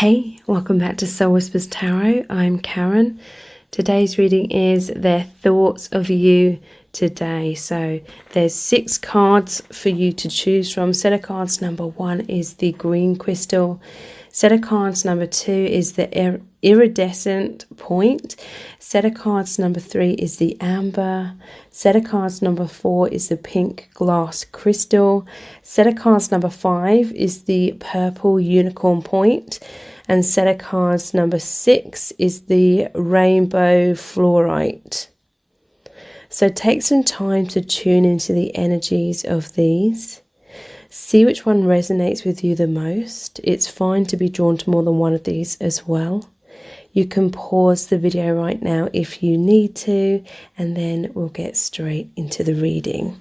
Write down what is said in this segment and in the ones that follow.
Hey, welcome back to Soul Whispers Tarot. I'm Karen. Today's reading is their thoughts of you today. So there's 6 cards for you to choose from. Set of cards number 1 is the green crystal. Set of cards number 2 is the iridescent point. Set of cards number 3 is the amber. Set of cards number 4 is the pink glass crystal. Set of cards number 5 is the purple unicorn point. And set of cards number 6 is the rainbow fluorite. So take some time to tune into the energies of these. See which one resonates with you the most. It's fine to be drawn to more than one of these as well. You can pause the video right now if you need to, and then we'll get straight into the reading.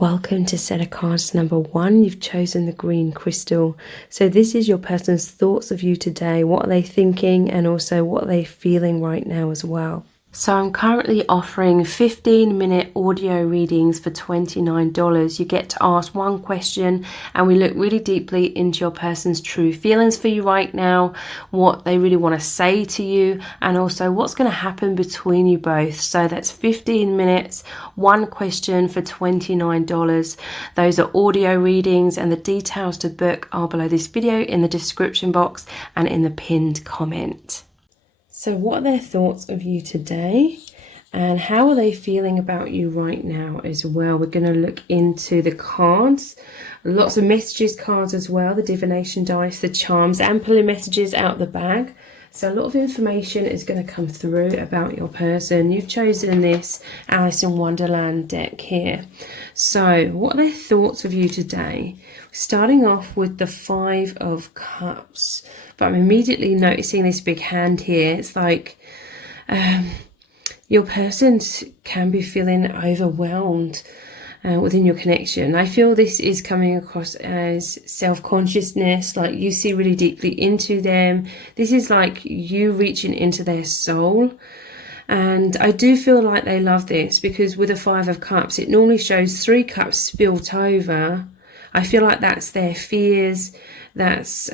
Welcome to set of cards number 1. You've chosen the green crystal. So this is your person's thoughts of you today. What are they thinking, and also what are they feeling right now as well. So I'm currently offering 15-minute audio readings for $29. You get to ask one question and we look really deeply into your person's true feelings for you right now, what they really want to say to you, and also what's going to happen between you both. So that's 15 minutes, one question for $29. Those are audio readings, and the details to book are below this video in the description box and in the pinned comment. So what are their thoughts of you today, and how are they feeling about you right now as well? We're going to look into the cards, lots of messages cards as well, the divination dice, the charms, and pulling messages out the bag. So a lot of information is going to come through about your person. You've chosen this Alice in Wonderland deck here. So what are their thoughts of you today? Starting off with the 5 of Cups. But I'm immediately noticing this big hand here. It's like your person can be feeling overwhelmed within your connection. I feel this is coming across as self-consciousness, like you see really deeply into them. This is like you reaching into their soul. And I do feel like they love this, because with a 5 of Cups, it normally shows 3 cups spilt over. I feel like that's their fears, that's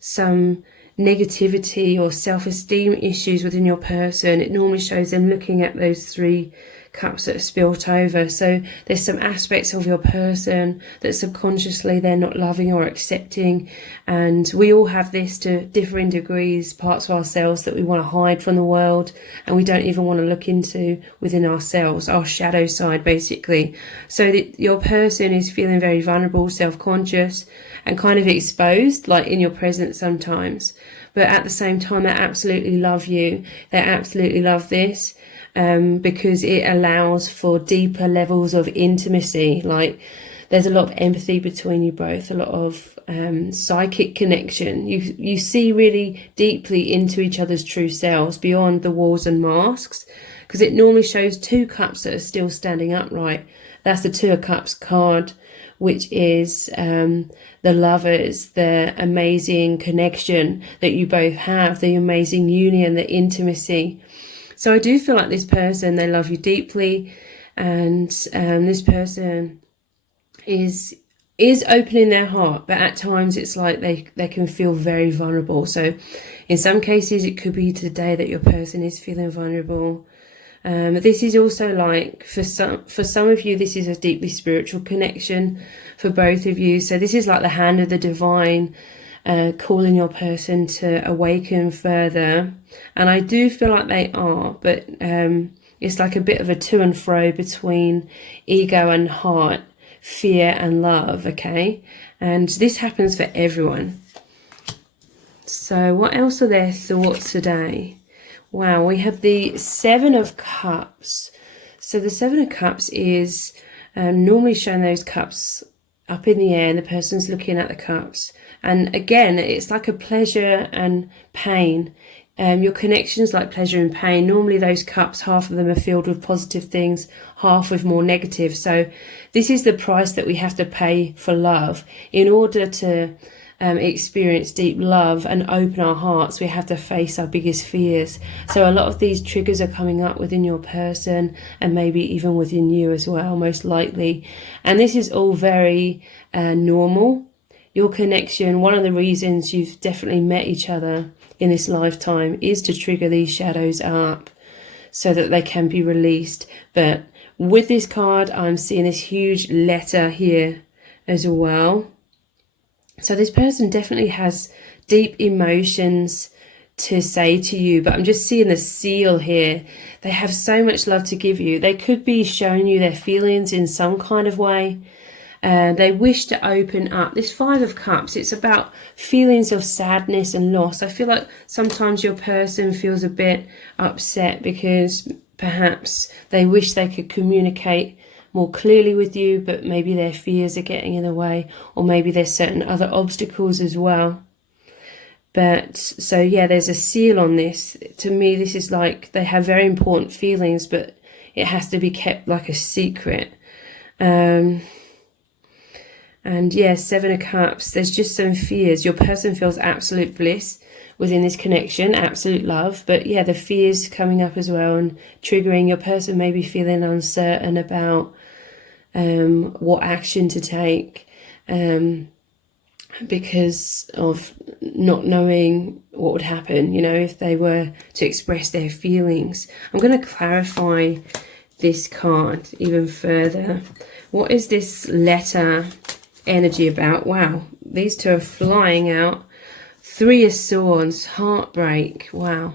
some negativity or self-esteem issues within your person. It normally shows them looking at those 3 cups that are spilt over. So there's some aspects of your person that subconsciously they're not loving or accepting, and we all have this to differing degrees, parts of ourselves that we want to hide from the world and we don't even want to look into within ourselves, our shadow side basically. So that your person is feeling very vulnerable, self-conscious, and kind of exposed, like in your presence sometimes, but at the same time they absolutely love you. They absolutely love this. Because it allows for deeper levels of intimacy. Like there's a lot of empathy between you both, a lot of psychic connection. You see really deeply into each other's true selves beyond the walls and masks, because it normally shows 2 cups that are still standing upright. That's the 2 of Cups card, which is the lovers, the amazing connection that you both have, the amazing union, the intimacy. So I do feel like this person, they love you deeply, and this person is opening their heart, but at times it's like they can feel very vulnerable. So in some cases it could be today that your person is feeling vulnerable. This is also like for some of you, this is a deeply spiritual connection for both of you. So this is like the hand of the divine, calling your person to awaken further. And I do feel like they are, but it's like a bit of a to and fro between ego and heart, fear and love, okay? And this happens for everyone. So what else are their thoughts today? Wow, we have the 7 of Cups. So the 7 of Cups is normally showing those cups up in the air, and the person's looking at the cups. And again, it's like a pleasure and pain. Your connection's like pleasure and pain. Normally those cups, half of them are filled with positive things, half with more negative. So this is the price that we have to pay for love. In order to experience deep love and open our hearts, we have to face our biggest fears. So a lot of these triggers are coming up within your person, and maybe even within you as well, most likely. And this is all very normal. your connection, one of the reasons you've definitely met each other in this lifetime is to trigger these shadows up so that they can be released. But with this card, I'm seeing this huge letter here as well. So this person definitely has deep emotions to say to you, but I'm just seeing the seal here. They have so much love to give you. They could be showing you their feelings in some kind of way. They wish to open up. This Five of Cups, it's about feelings of sadness and loss. I feel like sometimes your person feels a bit upset because perhaps they wish they could communicate more clearly with you, but maybe their fears are getting in the way, or maybe there's certain other obstacles as well. But so yeah, there's a seal on this. To me, this is like they have very important feelings, but it has to be kept like a secret. And yeah, Seven of Cups, there's just some fears. Your person feels absolute bliss within this connection, absolute love. But yeah, the fears coming up as well and triggering. Your person may be feeling uncertain about what action to take because of not knowing what would happen, you know, if they were to express their feelings. I'm going to clarify this card even further. What is this letter energy about? Wow, these two are flying out. Three of Swords, heartbreak. Wow.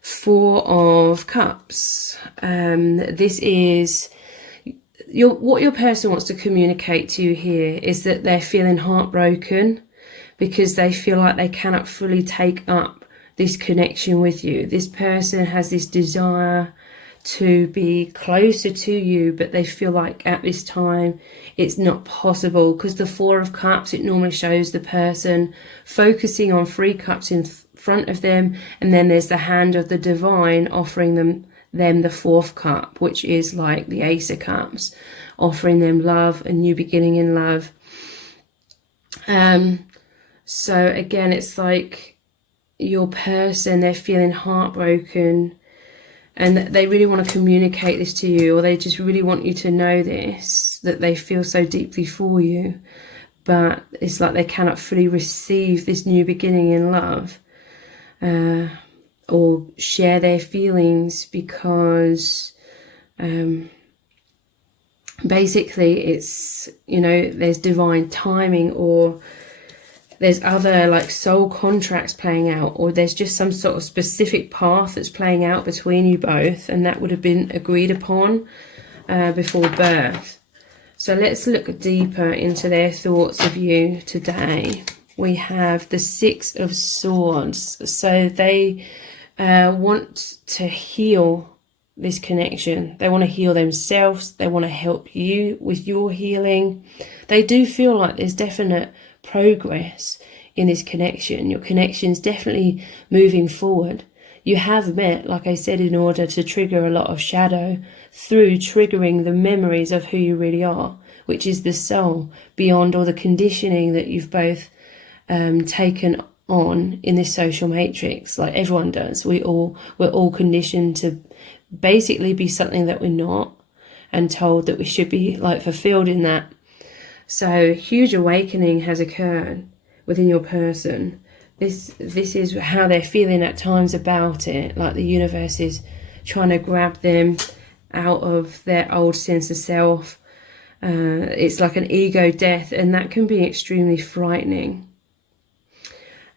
Four of Cups. This is what your person wants to communicate to you here is that they're feeling heartbroken because they feel like they cannot fully take up this connection with you. This person has this desire to be closer to you, but they feel like at this time it's not possible, because the Four of Cups, it normally shows the person focusing on three cups in front of them, and then there's the hand of the divine offering them the fourth cup, which is like the Ace of Cups, offering them love, a new beginning in love. So again, it's like your person, they're feeling heartbroken and they really want to communicate this to you, or they just really want you to know this, that they feel so deeply for you, but it's like they cannot fully receive this new beginning in love, or share their feelings because basically it's, you know, there's divine timing, or there's other like soul contracts playing out, or there's just some sort of specific path that's playing out between you both, and that would have been agreed upon before birth. So let's look deeper into their thoughts of you today. We have the Six of Swords. So they want to heal this connection. They want to heal themselves. They want to help you with your healing. They do feel like there's definite progress in this connection. Your connection's definitely moving forward. You have met, like I said, in order to trigger a lot of shadow through triggering the memories of who you really are, which is the soul, beyond all the conditioning that you've both taken on in this social matrix, like everyone does. We're all conditioned to basically be something that we're not, and told that we should be like fulfilled in that. So huge awakening has occurred within your person. This is how they're feeling at times about it, like the universe is trying to grab them out of their old sense of self. It's like an ego death, and that can be extremely frightening.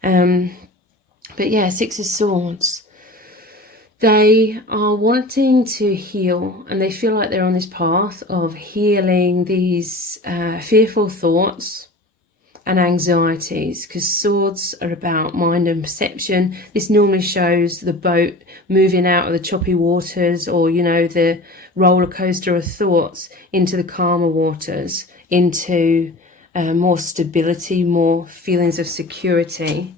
But yeah, Six of Swords. They are wanting to heal, and they feel like they're on this path of healing these fearful thoughts and anxieties, because swords are about mind and perception. This normally shows the boat moving out of the choppy waters, or, you know, the roller coaster of thoughts into the calmer waters, into more stability, more feelings of security.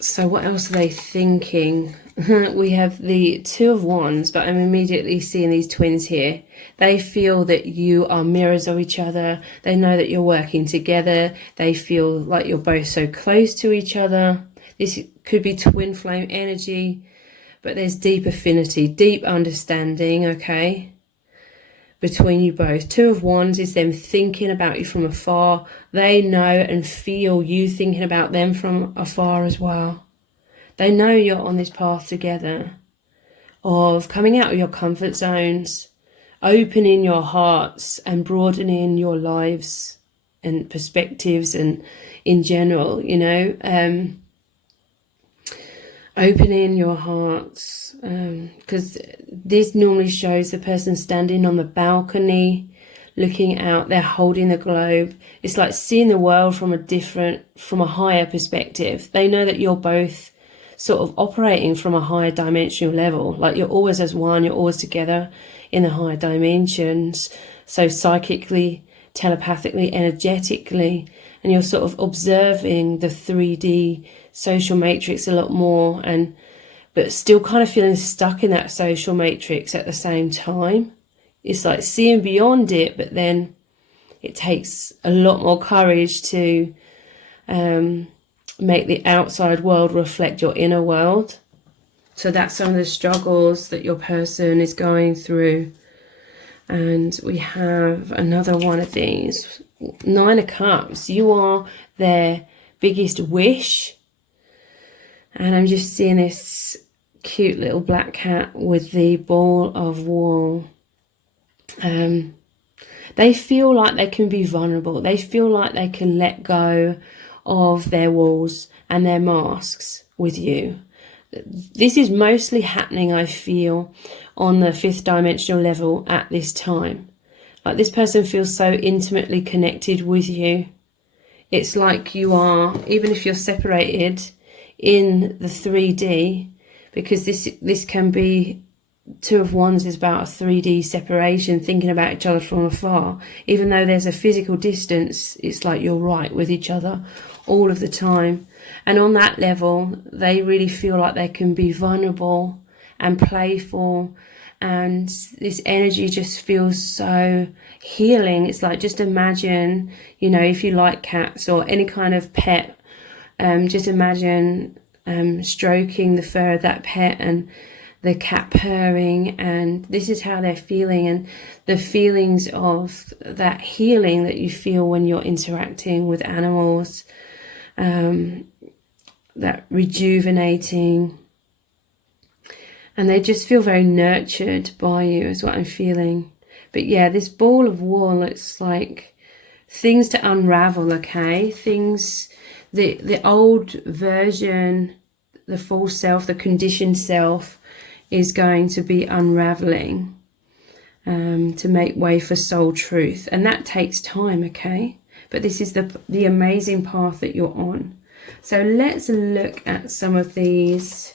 So what else are they thinking? We have the Two of Wands, but I'm immediately seeing these twins here. They feel that you are mirrors of each other. They know that you're working together. They feel like you're both so close to each other. This could be twin flame energy, but there's deep affinity, deep understanding, okay, between you both. Two of Wands is them thinking about you from afar. They know and feel you thinking about them from afar as well. They know you're on this path together of coming out of your comfort zones, opening your hearts and broadening your lives and perspectives, and in general, you know, opening your hearts, because this normally shows the person standing on the balcony looking out. They're holding the globe. It's like seeing the world from a higher perspective. They know that you're both sort of operating from a higher dimensional level, like you're always as one, you're always together in the higher dimensions, so psychically, telepathically, energetically, and you're sort of observing the 3D social matrix a lot more, but still kind of feeling stuck in that social matrix at the same time. It's like seeing beyond it, but then it takes a lot more courage to make the outside world reflect your inner world. So that's some of the struggles that your person is going through. And we have another one of these, 9 of Cups. You are their biggest wish. And I'm just seeing this cute little black cat with the ball of wool. They feel like they can be vulnerable. They feel like they can let go of their walls and their masks with you. This is mostly happening, I feel, on the 5th dimensional level at this time. Like this person feels so intimately connected with you. It's like you are, even if you're separated in the 3D, because this can be, 2 of Wands is about a 3D separation, thinking about each other from afar. Even though there's a physical distance, it's like you're right with each other all of the time. And on that level, they really feel like they can be vulnerable and playful, and this energy just feels so healing. It's like, just imagine, you know, if you like cats or any kind of pet, just imagine stroking the fur of that pet and the cat purring, and this is how they're feeling, and the feelings of that healing that you feel when you're interacting with animals, that rejuvenating, and they just feel very nurtured by you is what I'm feeling. But yeah, this ball of wool, it's like things to unravel, okay? Things, the old version, the false self, the conditioned self is going to be unraveling to make way for soul truth, and that takes time, okay? But this is the amazing path that you're on. So let's look at some of these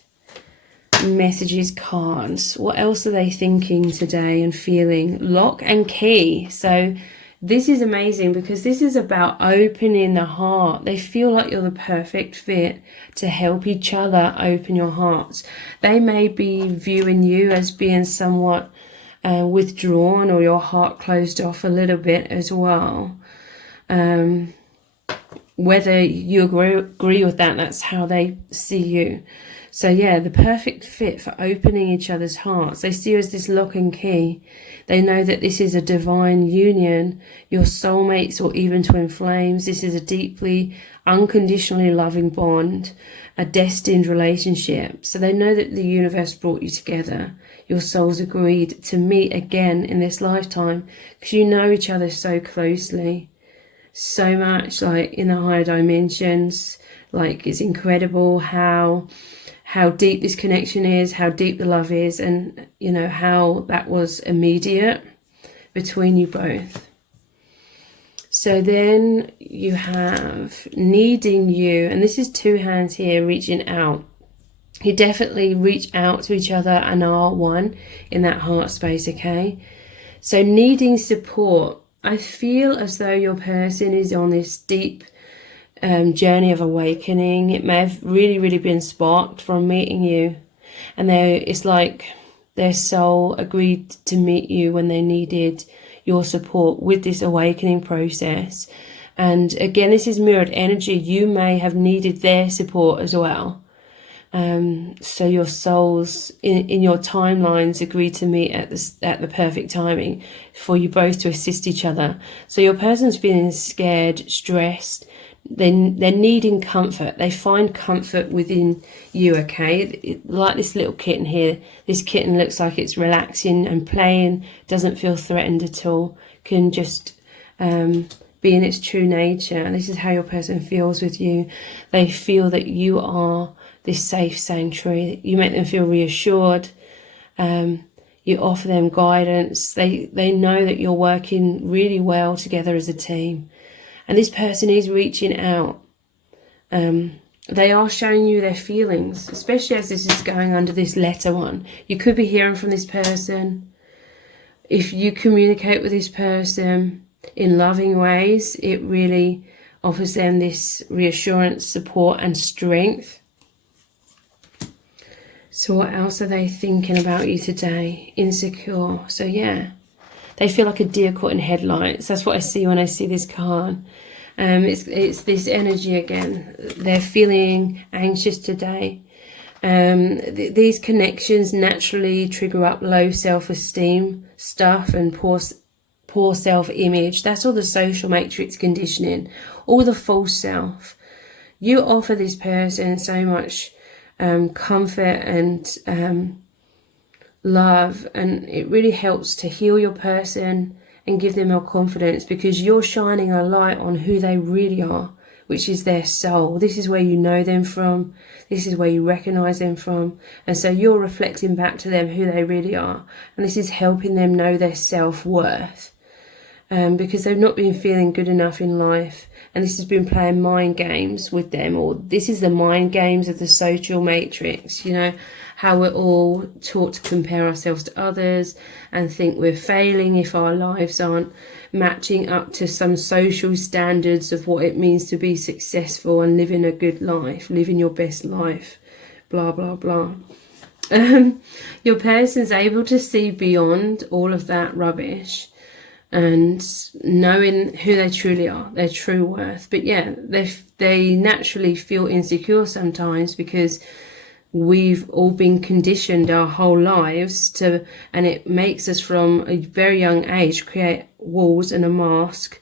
messages cards. What else are they thinking today and feeling? Lock and key. So this is amazing because this is about opening the heart. They feel like you're the perfect fit to help each other open your hearts. They may be viewing you as being somewhat withdrawn, or your heart closed off a little bit as well. Whether you agree with that, that's how they see you. So yeah, the perfect fit for opening each other's hearts. They see you as this lock and key. They know that this is a divine union, your soulmates or even twin flames. This is a deeply, unconditionally loving bond, a destined relationship. So they know that the universe brought you together. Your souls agreed to meet again in this lifetime because you know each other so closely. So much, like in the higher dimensions. Like, it's incredible how deep this connection is, how deep the love is, and you know how that was immediate between you both. So then you have needing you, and this is 2 hands here reaching out. You definitely reach out to each other and are one in that heart space, okay? So needing support. I feel as though your person is on this deep journey of awakening. It may have really been sparked from meeting you, and it's like their soul agreed to meet you when they needed your support with this awakening process. And again, this is mirrored energy. You may have needed their support as well, So your souls in your timelines agree to meet at the perfect timing for you both to assist each other. So your person's feeling scared, stressed. They're needing comfort. They find comfort within you, okay? Like this little kitten here. This kitten looks like it's relaxing and playing, doesn't feel threatened at all, can just be in its true nature. And this is how your person feels with you. They feel that you are this safe sanctuary. You make them feel reassured. You offer them guidance. They know that you're working really well together as a team. And this person is reaching out. They are showing you their feelings, especially as this is going under this letter one. You could be hearing from this person. If you communicate with this person in loving ways, it really offers them this reassurance, support and strength. So what else are they thinking about you today? Insecure. So yeah, they feel like a deer caught in headlights. That's what I see when I see this card. It's this energy again. They're feeling anxious today. These connections naturally trigger up low self-esteem stuff and poor self-image. That's all the social matrix conditioning, all the false self. You offer this person so much comfort and love, and it really helps to heal your person and give them more confidence, because you're shining a light on who they really are, which is their soul. This is where you know them from. This is where you recognize them from. And so you're reflecting back to them who they really are. And this is helping them know their self-worth, because they've not been feeling good enough in life. And this has been playing mind games with them, or this is the mind games of the social matrix, you know, how we're all taught to compare ourselves to others and think we're failing if our lives aren't matching up to some social standards of what it means to be successful and living a good life, living your best life, blah, blah, blah. Your person's able to see beyond all of that rubbish and knowing who they truly are, their true worth. But yeah, they naturally feel insecure sometimes, because we've all been conditioned our whole lives to, and it makes us from a very young age create walls and a mask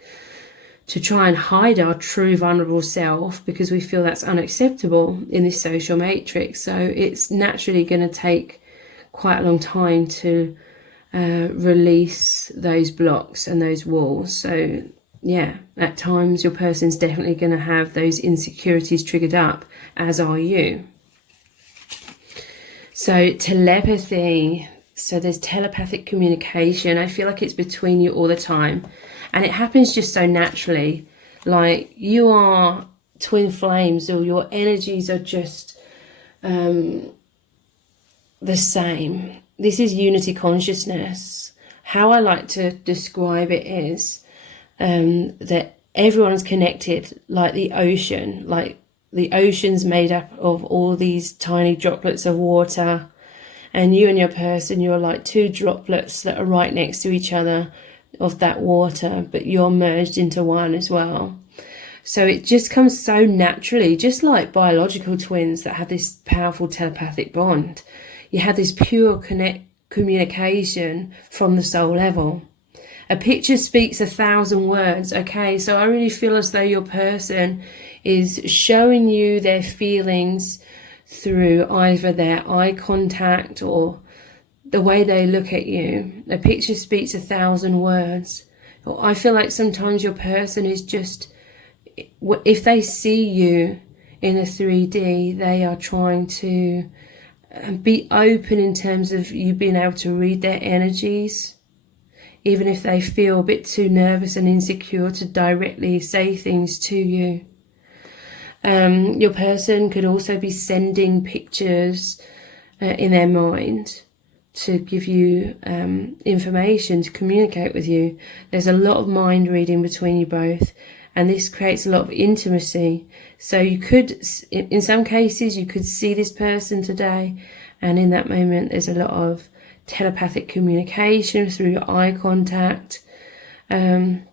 to try and hide our true vulnerable self, because we feel that's unacceptable in this social matrix. So it's naturally going to take quite a long time to release those blocks and those walls. So yeah, at times your person's definitely going to have those insecurities triggered up, as are you. So telepathy, so there's telepathic communication. I feel like it's between you all the time, and it happens just so naturally. Like you are twin flames, or your energies are just the same. This is unity consciousness. How I like to describe it is that everyone's connected, like the ocean. Like the ocean's made up of all these tiny droplets of water, and you and your person, you're like two droplets that are right next to each other of that water, but you're merged into one as well. So it just comes so naturally, just like biological twins that have this powerful telepathic bond. You have this pure communication from the soul level. A picture speaks 1,000 words, okay? So I really feel as though your person is showing you their feelings through either their eye contact or the way they look at you. A picture speaks 1,000 words. I feel like sometimes your person is just, if they see you in a 3D, they are trying to be open in terms of you being able to read their energies, even if they feel a bit too nervous and insecure to directly say things to you. Your person could also be sending pictures in their mind to give you information, to communicate with you. There's a lot of mind reading between you both, and this creates a lot of intimacy. So you could, in some cases, you could see this person today, and in that moment there's a lot of telepathic communication through your eye contact, and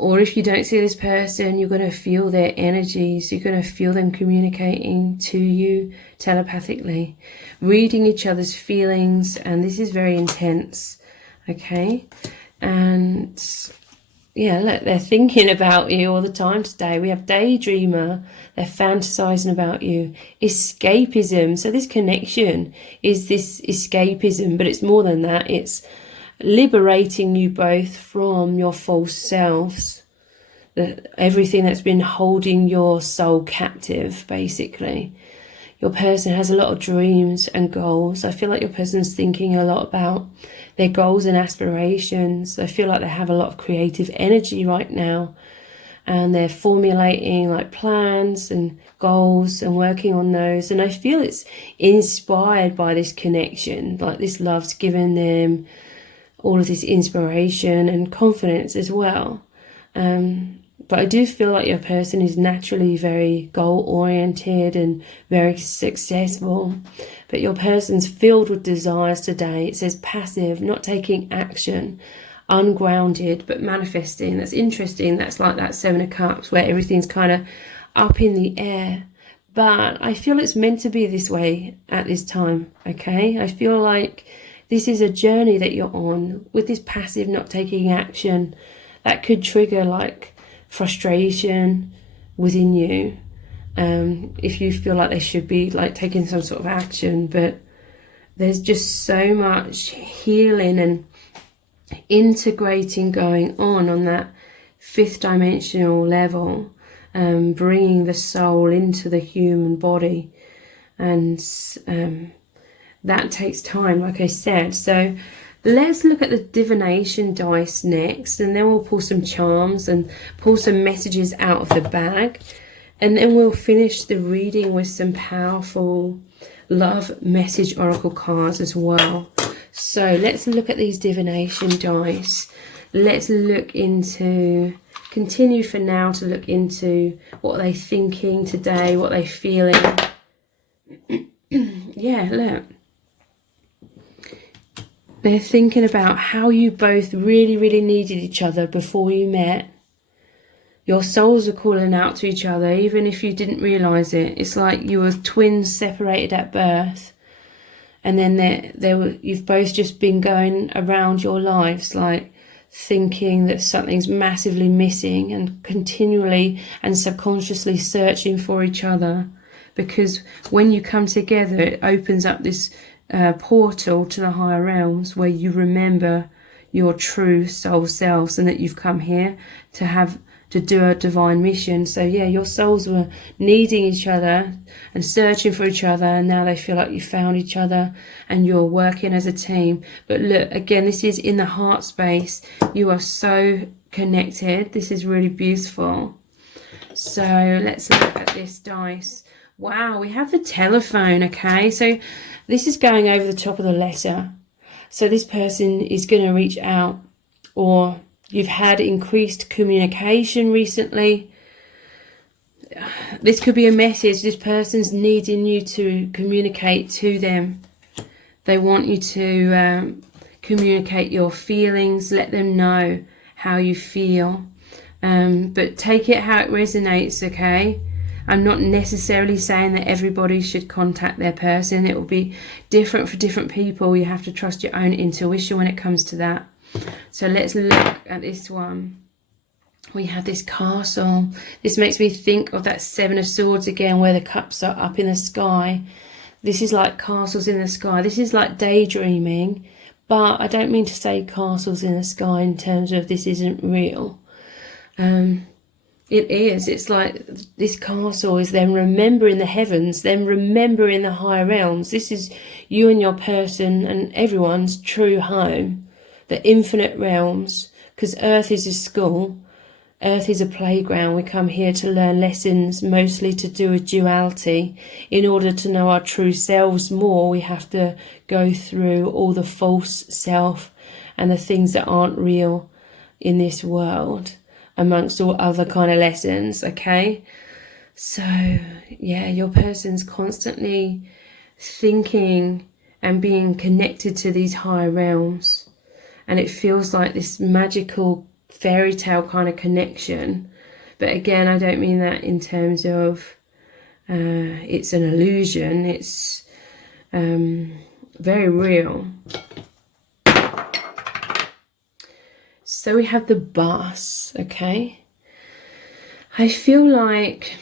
Or if you don't see this person, you're going to feel their energies. You're going to feel them communicating to you telepathically, reading each other's feelings. And this is very intense, okay? And yeah, look, they're thinking about you all the time today. We have daydreamer. They're fantasizing about you. Escapism. So this connection is this escapism, but it's more than that. It's liberating you both from your false selves, everything that's been holding your soul captive, basically. Your person has a lot of dreams and goals. I feel like your person's thinking a lot about their goals and aspirations. I feel like they have a lot of creative energy right now, and they're formulating like plans and goals and working on those. And I feel it's inspired by this connection, like this love's given them all of this inspiration and confidence as well. But I do feel like your person is naturally very goal-oriented and very successful. But your person's filled with desires today. It says passive, not taking action, ungrounded, but manifesting. That's interesting. That's like that Seven of Cups where everything's kind of up in the air. But I feel it's meant to be this way at this time, okay? I feel like this is a journey that you're on with this passive, not taking action. That could trigger like frustration within you, if you feel like they should be like taking some sort of action. But there's just so much healing and integrating going on that fifth dimensional level, bringing the soul into the human body. And that takes time, like I said. So let's look at the divination dice next, and then we'll pull some charms and pull some messages out of the bag, and then we'll finish the reading with some powerful love message oracle cards as well. So let's look at these divination dice. Let's look into, continue for now to look into what they're thinking today, what they're feeling. Yeah, look. They're thinking about how you both really, really needed each other before you met. Your souls are calling out to each other, even if you didn't realise it. It's like you were twins separated at birth. And then you've both just been going around your lives, like thinking that something's massively missing and continually and subconsciously searching for each other. Because when you come together, it opens up this portal to the higher realms where you remember your true soul selves and that you've come here to do a divine mission. So yeah, your souls were needing each other and searching for each other, and now they feel like you found each other and you're working as a team. But look, again, this is in the heart space. You are so connected. This is really beautiful. So let's look at this dice. Wow, we have the telephone, okay? So this is going over the top of the letter. So this person is going to reach out, or you've had increased communication recently. This could be a message. This person's needing you to communicate to them. They want you to communicate your feelings, let them know how you feel. But take it how it resonates, okay? I'm not necessarily saying that everybody should contact their person. It will be different for different people. You have to trust your own intuition when it comes to that. So let's look at this one. We have this castle. This makes me think of that Seven of Swords again, where the cups are up in the sky. This is like castles in the sky. This is like daydreaming, but I don't mean to say castles in the sky in terms of this isn't real. It is. It's like this castle is them remembering the heavens, them remembering the higher realms. This is you and your person and everyone's true home, the infinite realms, because Earth is a school. Earth is a playground. We come here to learn lessons, mostly to do with duality. In order to know our true selves more, we have to go through all the false self and the things that aren't real in this world, amongst all other kind of lessons, okay? So, yeah, your person's constantly thinking and being connected to these higher realms. And it feels like this magical fairy tale kind of connection. But again, I don't mean that in terms of it's an illusion. It's very real. So we have the bus, okay? I feel like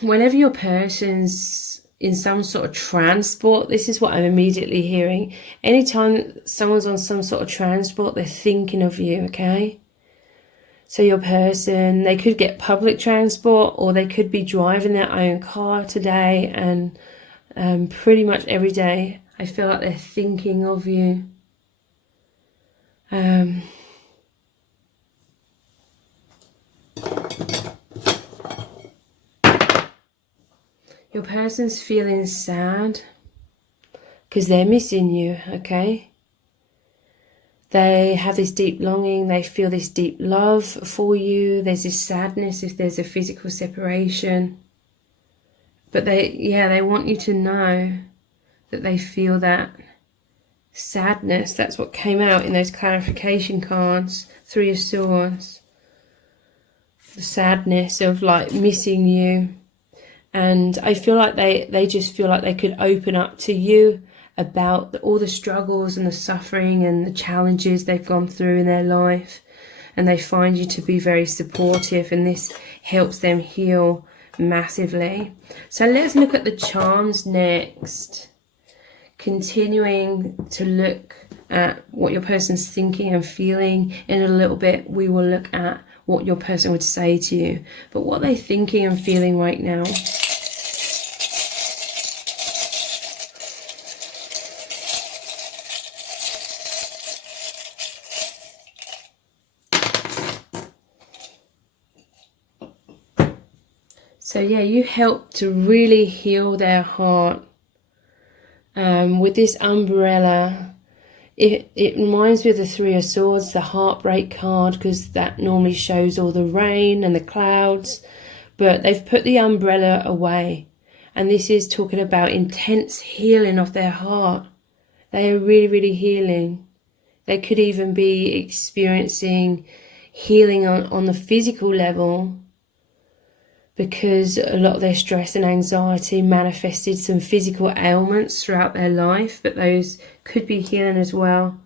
whenever your person's in some sort of transport, this is what I'm immediately hearing. Anytime someone's on some sort of transport, they're thinking of you, okay? So your person, they could get public transport, or they could be driving their own car today, and pretty much every day I feel like they're thinking of you. Your person's feeling sad because they're missing you, okay? They have this deep longing, they feel this deep love for you. There's this sadness if there's a physical separation. But they want you to know that they feel that sadness. That's what came out in those clarification cards. 3 of Swords. The sadness of like missing you. And I feel like they just feel like they could open up to you about all the struggles and the suffering and the challenges they've gone through in their life. And they find you to be very supportive, and this helps them heal massively. So let's look at the charms next. Continuing to look at what your person's thinking and feeling. In a little bit, we will look at what your person would say to you. But what they're thinking and feeling right now. So yeah, you help to really heal their heart. With this umbrella, it reminds me of the 3 of Swords, the heartbreak card, because that normally shows all the rain and the clouds. But they've put the umbrella away. And this is talking about intense healing of their heart. They are really, really healing. They could even be experiencing healing on the physical level, because a lot of their stress and anxiety manifested some physical ailments throughout their life, but those could be healing as well.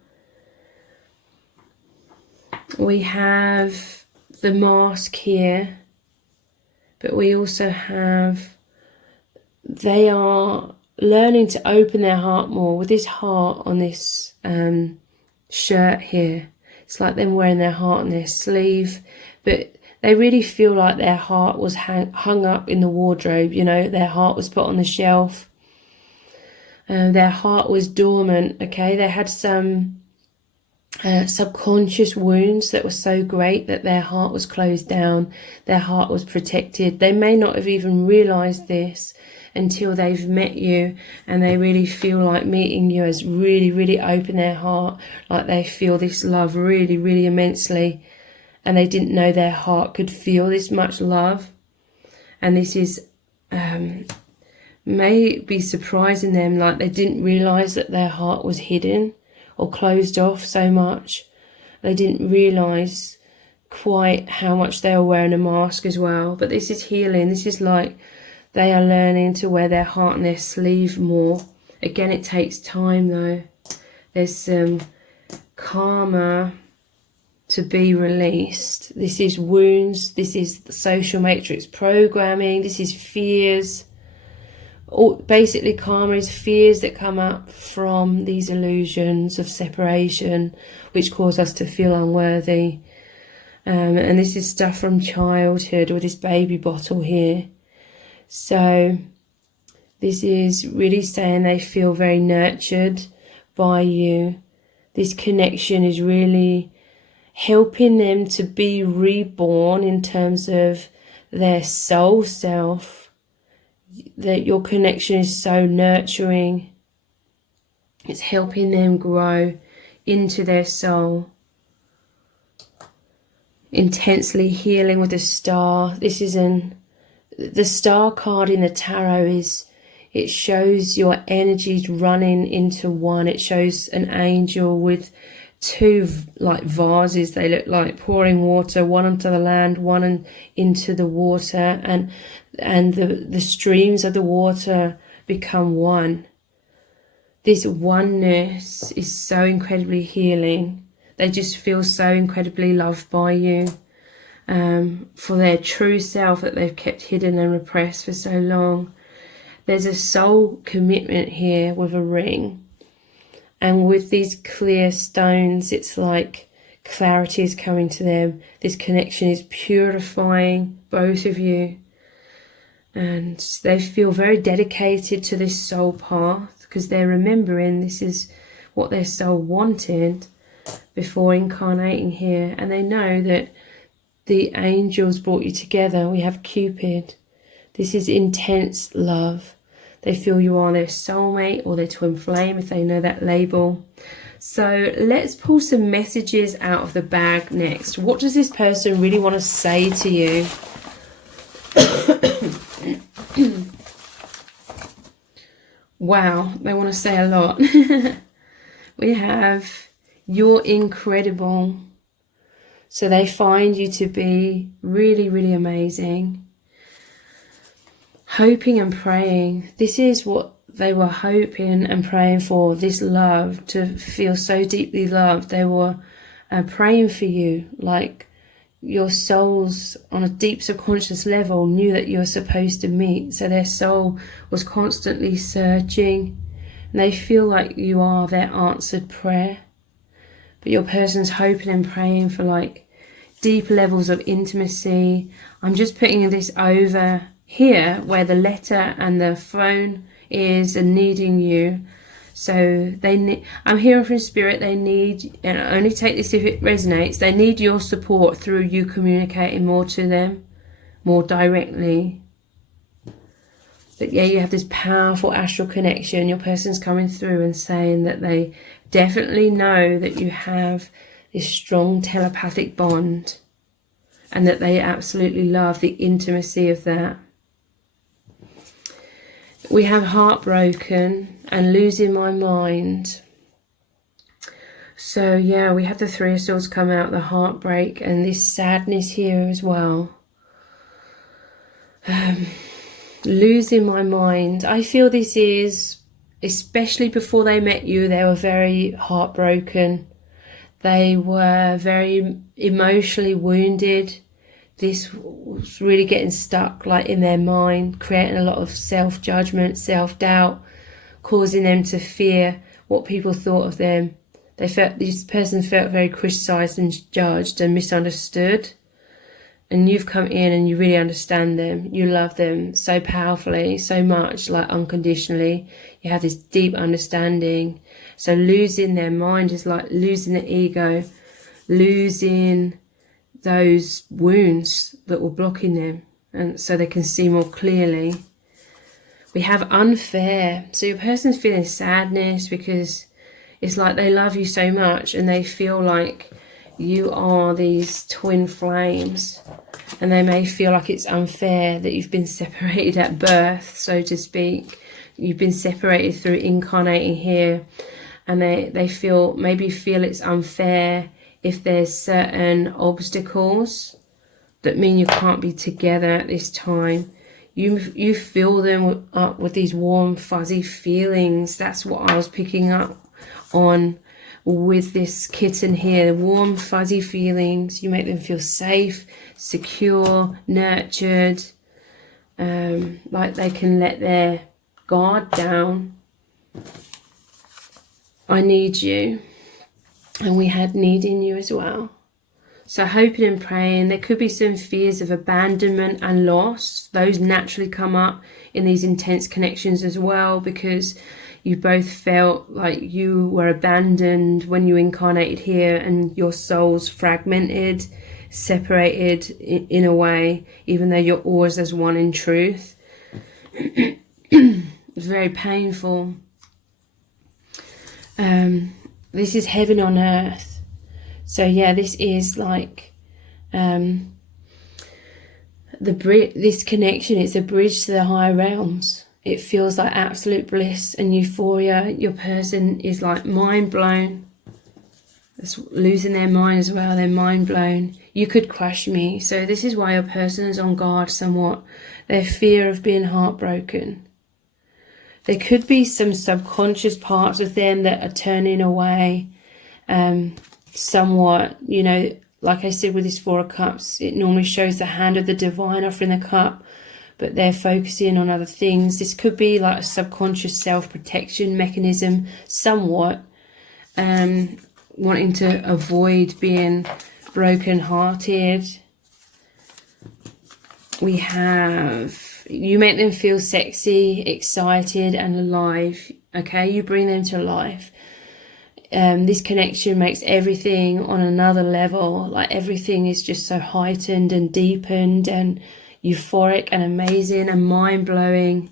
We have the mask here, but we also have, they are learning to open their heart more with this heart on this shirt here. It's like them wearing their heart on their sleeve, but they really feel like their heart was hung up in the wardrobe, you know, their heart was put on the shelf. Their heart was dormant, okay? They had some subconscious wounds that were so great that their heart was closed down, their heart was protected. They may not have even realised this until they've met you, and they really feel like meeting you has really, really opened their heart, like they feel this love really, really immensely. And they didn't know their heart could feel this much love. And this is may be surprising them, like they didn't realise that their heart was hidden or closed off so much. They didn't realise quite how much they were wearing a mask as well. But this is healing. This is like they are learning to wear their heart on their sleeve more. Again, it takes time though. There's some karma to be released. This is wounds, this is the social matrix programming, this is fears. Basically, karma is fears that come up from these illusions of separation, which cause us to feel unworthy. And this is stuff from childhood, with this baby bottle here. So this is really saying they feel very nurtured by you. This connection is really helping them to be reborn in terms of their soul self. That your connection is so nurturing. It's helping them grow into their soul. Intensely healing with the star. This is the star card in the tarot it shows your energies running into one. It shows an angel with two like vases. They look like pouring water, one onto the land, one into the water, and the streams of the water become one. This oneness is so incredibly healing. They just feel so incredibly loved by you, for their true self that they've kept hidden and repressed for so long. There's a soul commitment here with a ring. And with these clear stones, it's like clarity is coming to them. This connection is purifying both of you. And they feel very dedicated to this soul path, because they're remembering this is what their soul wanted before incarnating here. And they know that the angels brought you together. We have Cupid. This is intense love. They feel you are their soulmate or their twin flame, if they know that label. So let's pull some messages out of the bag next. What does this person really want to say to you? Wow, they want to say a lot. We have, you're incredible. So they find you to be really, really amazing. Hoping and praying. This is what they were hoping and praying for, this love, to feel so deeply loved. They were praying for you, like your souls on a deep subconscious level knew that you were supposed to meet. So their soul was constantly searching, and they feel like you are their answered prayer. But your person's hoping and praying for like deep levels of intimacy. I'm just putting this over here where the letter and the phone is, and needing you. So they need, I'm hearing from spirit, they need, and only take this if it resonates, they need your support through you communicating more to them, more directly. But yeah, you have this powerful astral connection. Your person's coming through and saying that they definitely know that you have this strong telepathic bond, and that they absolutely love the intimacy of that. We have heartbroken and losing my mind. So yeah, we have the Three of Swords come out, the heartbreak, and this sadness here as well. Losing my mind. I feel this is, especially before they met you, they were very heartbroken. They were very emotionally wounded. This was really getting stuck like in their mind, creating a lot of self-judgment, self-doubt, causing them to fear what people thought of them. They felt, this person felt very criticized and judged and misunderstood. And you've come in and you really understand them. You love them so powerfully, so much, like unconditionally. You have this deep understanding. So losing their mind is like losing the ego, losing those wounds that were blocking them, and so they can see more clearly. We have unfair. So your person's feeling sadness because it's like they love you so much and they feel like you are these twin flames, and they may feel like it's unfair that you've been separated at birth, so to speak. You've been separated through incarnating here, and they feel, maybe feel it's unfair if there's certain obstacles that mean you can't be together at this time. You fill them up with these warm, fuzzy feelings. That's what I was picking up on with this kitten here. The warm, fuzzy feelings. You make them feel safe, secure, nurtured, like they can let their guard down. I need you. And we had needing you as well. So hoping and praying. There could be some fears of abandonment and loss. Those naturally come up in these intense connections as well, because you both felt like you were abandoned when you incarnated here, and your souls fragmented, separated in a way, even though you're always as one in truth. It's very painful. This is heaven on earth. So yeah, this is like this connection. It's a bridge to the higher realms. It feels like absolute bliss and euphoria. Your person is like mind blown. That's losing their mind as well. They're mind blown. You could crush me. So this is why your person is on guard somewhat. Their fear of being heartbroken. There could be some subconscious parts of them that are turning away somewhat. You know, like I said with this Four of Cups, it normally shows the hand of the divine offering the cup, but they're focusing on other things. This could be like a subconscious self-protection mechanism somewhat. Wanting to avoid being broken-hearted. We have, you make them feel sexy, excited and alive. Okay, you bring them to life. This connection makes everything on another level. Like everything is just so heightened and deepened and euphoric and amazing and mind-blowing.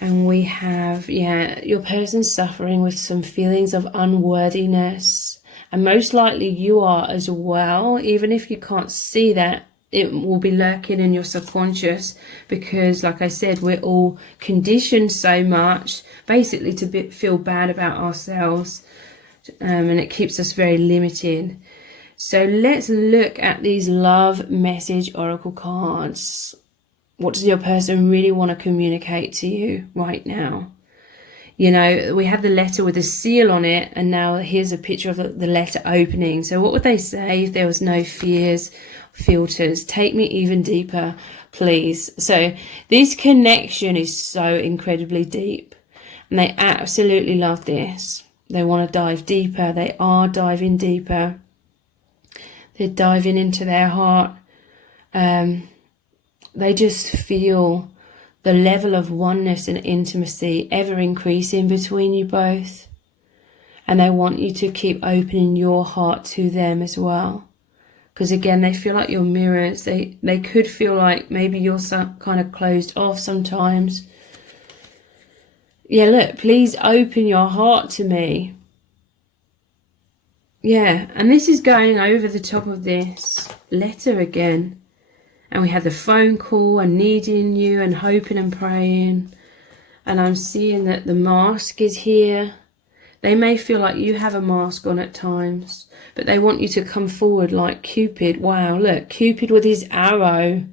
And we have, your person's suffering with some feelings of unworthiness. And most likely you are as well. Even if you can't see that, it will be lurking in your subconscious. Because, like I said, we're all conditioned so much, basically to feel bad about ourselves. And it keeps us very limited. So let's look at these love message oracle cards. What does your person really want to communicate to you right now? You know, we have the letter with a seal on it, and now here's a picture of the letter opening. So what would they say if there was no fears, filters? Take me even deeper, please. So this connection is so incredibly deep, and they absolutely love this. They want to dive deeper. They are diving deeper. They're diving into their heart. They just feel the level of oneness and intimacy ever increasing between you both. And they want you to keep opening your heart to them as well. Because again, they feel like you're mirrors. They could feel like maybe you're kind of closed off sometimes. Yeah, look, please open your heart to me. Yeah, and this is going over the top of this letter again. And we have the phone call and needing you and hoping and praying. And I'm seeing that the mask is here. They may feel like you have a mask on at times, but they want you to come forward like Cupid. Wow, look, Cupid with his arrow.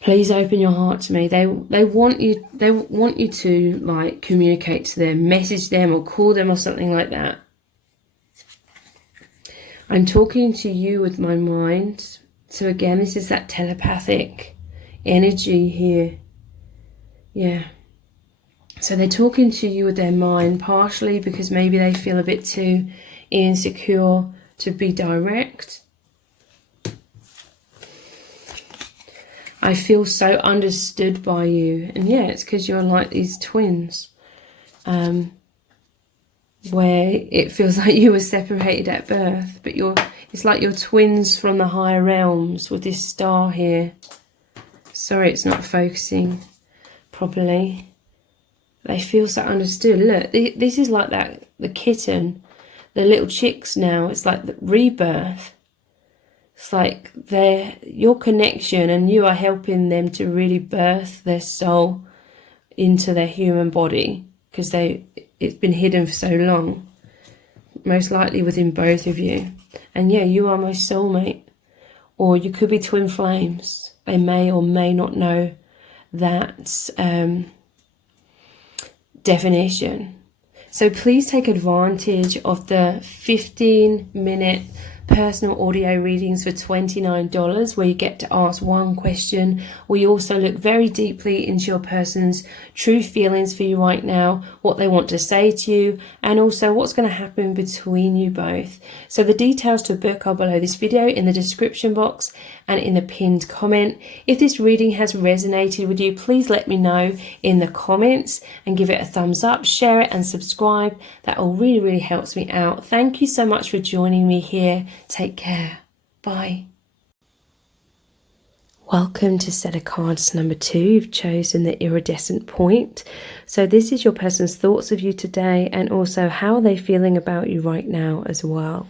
Please open your heart to me. They want you to like communicate to them, message them or call them or something like that. I'm talking to you with my mind. So again, this is that telepathic energy here. Yeah. So they're talking to you with their mind, partially because maybe they feel a bit too insecure to be direct. I feel so understood by you. And yeah, it's because you're like these twins. Where it feels like you were separated at birth, but it's like you're twins from the higher realms with this star here. Sorry, it's not focusing properly. They feel so understood. Look, this is like that, the kitten, the little chicks now. It's like the rebirth. It's like your connection, and you are helping them to really birth their soul into their human body, because it's been hidden for so long, most likely within both of you. And yeah, you are my soulmate, or you could be twin flames. They may or may not know that definition. So please take advantage of the 15-minute personal audio readings for $29, where you get to ask one question. We also look very deeply into your person's true feelings for you right now, what they want to say to you, and also what's going to happen between you both. So the details to book are below this video in the description box and in the pinned comment. If this reading has resonated with you, please let me know in the comments and give it a thumbs up, share it and subscribe. That all really, really helps me out. Thank you so much for joining me here. Take care. Bye. Welcome to set of cards number 2. You've chosen the iridescent point. So this is your person's thoughts of you today, and also how are they feeling about you right now as well.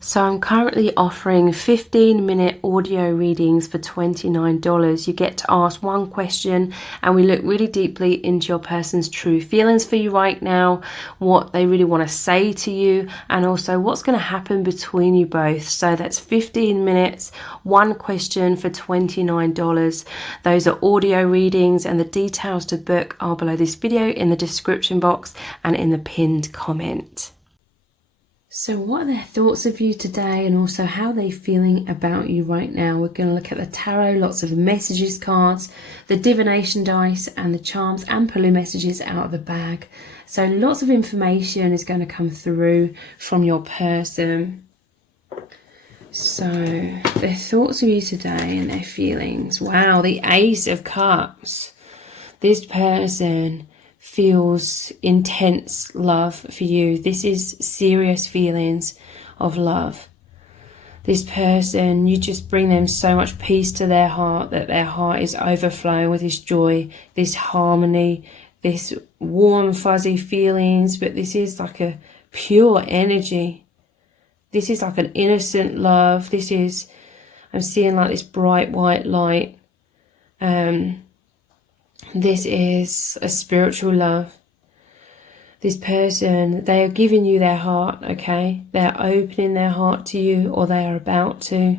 So I'm currently offering 15-minute audio readings for $29. You get to ask one question and we look really deeply into your person's true feelings for you right now, what they really want to say to you, and also what's going to happen between you both. So that's 15 minutes, one question for $29. Those are audio readings, and the details to book are below this video in the description box and in the pinned comment. So what are their thoughts of you today, and also how are they feeling about you right now? We're going to look at the tarot, lots of messages cards, the divination dice and the charms, and pull messages out of the bag. So lots of information is going to come through from your person. So their thoughts of you today and their feelings. Wow, the Ace of Cups. This person feels intense love for you. This is serious feelings of love. This person, you just bring them so much peace to their heart that their heart is overflowing with this joy, this harmony, this warm fuzzy feelings. But this is like a pure energy. This is like an innocent love. This is, I'm seeing like this bright white light. This is a spiritual love. This person, they are giving you their heart, okay? They're opening their heart to you, or they are about to.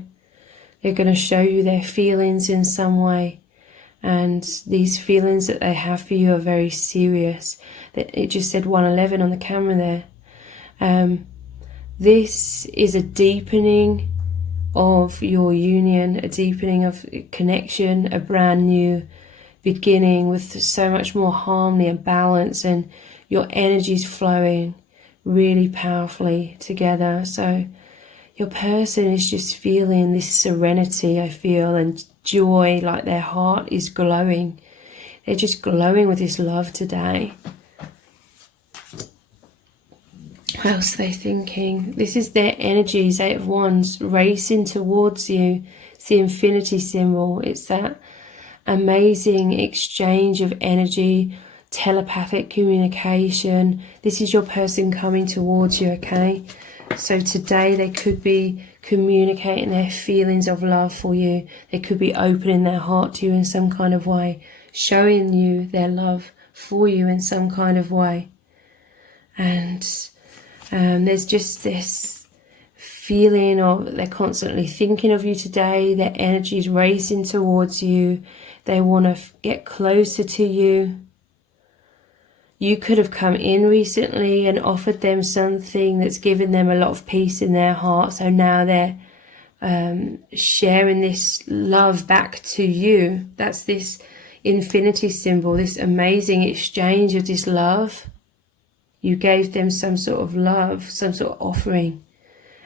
They're going to show you their feelings in some way. And these feelings that they have for you are very serious. It just said 111 on the camera there. This is a deepening of your union, a deepening of connection, a brand new beginning with so much more harmony and balance, and your energies flowing really powerfully together. So your person is just feeling this serenity, I feel, and joy, like their heart is glowing. They're just glowing with this love today. What else are they thinking? This is their energies, 8 of Wands, racing towards you. It's the infinity symbol. It's that amazing exchange of energy, telepathic communication. This is your person coming towards you, okay? So today they could be communicating their feelings of love for you. They could be opening their heart to you in some kind of way, showing you their love for you in some kind of way. And there's just this feeling of they're constantly thinking of you today. Their energy is racing towards you. They want to get closer to you. You could have come in recently and offered them something that's given them a lot of peace in their heart. So now they're sharing this love back to you. That's this infinity symbol, this amazing exchange of this love. You gave them some sort of love, some sort of offering.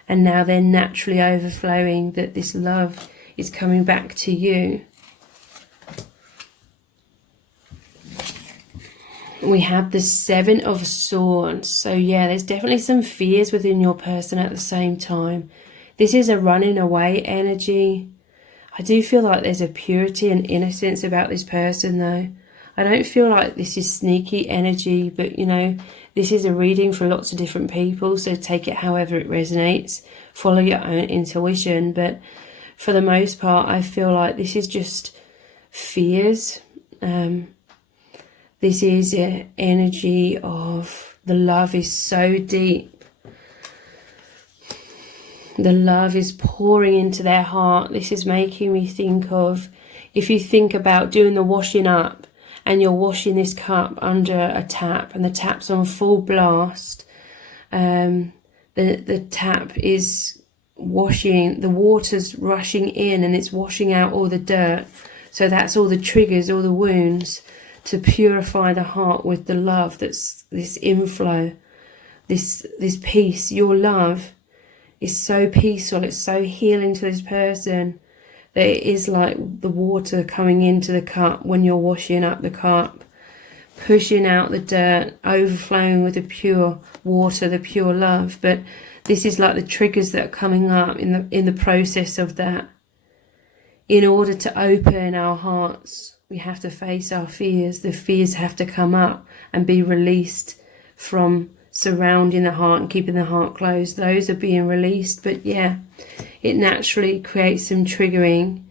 And now they're naturally overflowing, that this love is coming back to you. We have the 7 of Swords. So yeah, there's definitely some fears within your person at the same time. This is a running away energy. I do feel like there's a purity and innocence about this person though. I don't feel like this is sneaky energy, but you know, this is a reading for lots of different people, so take it however it resonates. Follow your own intuition, but for the most part, I feel like this is just fears. This is an energy of the love is so deep. The love is pouring into their heart. This is making me think of, if you think about doing the washing up and you're washing this cup under a tap and the tap's on full blast, the tap is washing, the water's rushing in and it's washing out all the dirt. So that's all the triggers, all the wounds, to purify the heart with the love. That's this inflow, this peace. Your love is so peaceful, it's so healing to this person, that it is like the water coming into the cup when you're washing up the cup, pushing out the dirt, overflowing with the pure water, the pure love. But this is like the triggers that are coming up in the process of that. In order to open our hearts, we have to face our fears. The fears have to come up and be released from surrounding the heart and keeping the heart closed, those are being released. But yeah, it naturally creates some triggering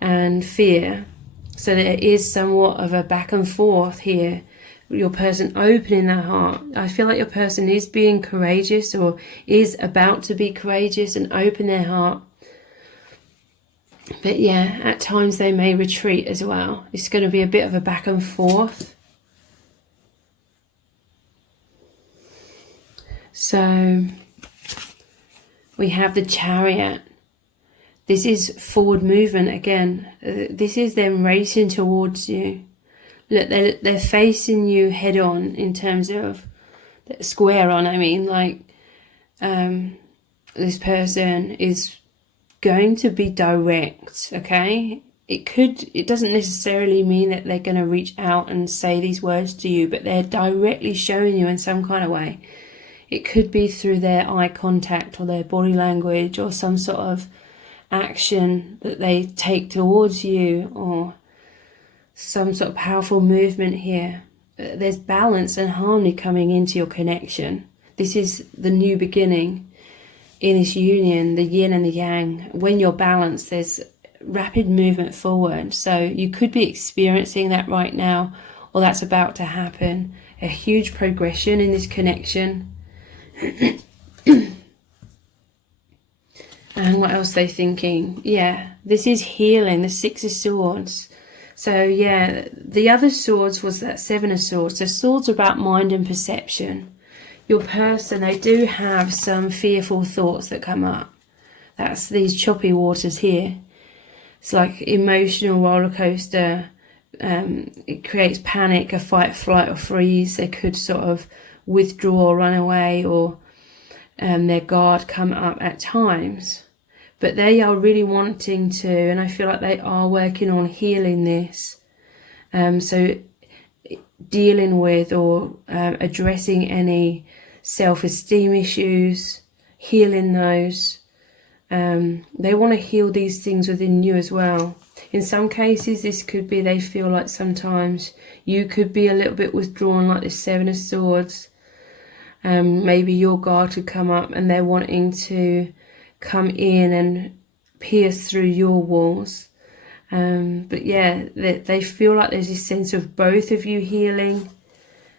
and fear. So there is somewhat of a back and forth here. Your person opening their heart. I feel like your person is being courageous or is about to be courageous and open their heart. But yeah, at times they may retreat as well. It's going to be a bit of a back and forth. So we have the Chariot. This is forward movement again. This is them racing towards you. Look, they're facing you head on in terms of square on. I mean, like this person is going to be direct, okay? It doesn't necessarily mean that they're going to reach out and say these words to you, but they're directly showing you in some kind of way. It could be through their eye contact or their body language or some sort of action that they take towards you, or some sort of powerful movement here. There's balance and harmony coming into your connection. This is the new beginning in this union, the yin and the yang. When you're balanced, there's rapid movement forward. So you could be experiencing that right now, or that's about to happen. A huge progression in this connection. And what else are they thinking? Yeah, this is healing, the Six of Swords. So yeah, the other swords was that Seven of Swords. So swords are about mind and perception. Your person, they do have some fearful thoughts that come up. That's these choppy waters here. It's like emotional roller coaster. It creates panic, a fight, flight or freeze. They could sort of withdraw, run away, or their guard come up at times. But they are really wanting to, and I feel like they are working on healing this. So dealing with or addressing any self-esteem issues, healing those. They want to heal these things within you as well. In some cases, this could be they feel like sometimes you could be a little bit withdrawn, like the Seven of Swords. Maybe your guard could come up and they're wanting to come in and pierce through your walls. But yeah, they feel like there's this sense of both of you healing,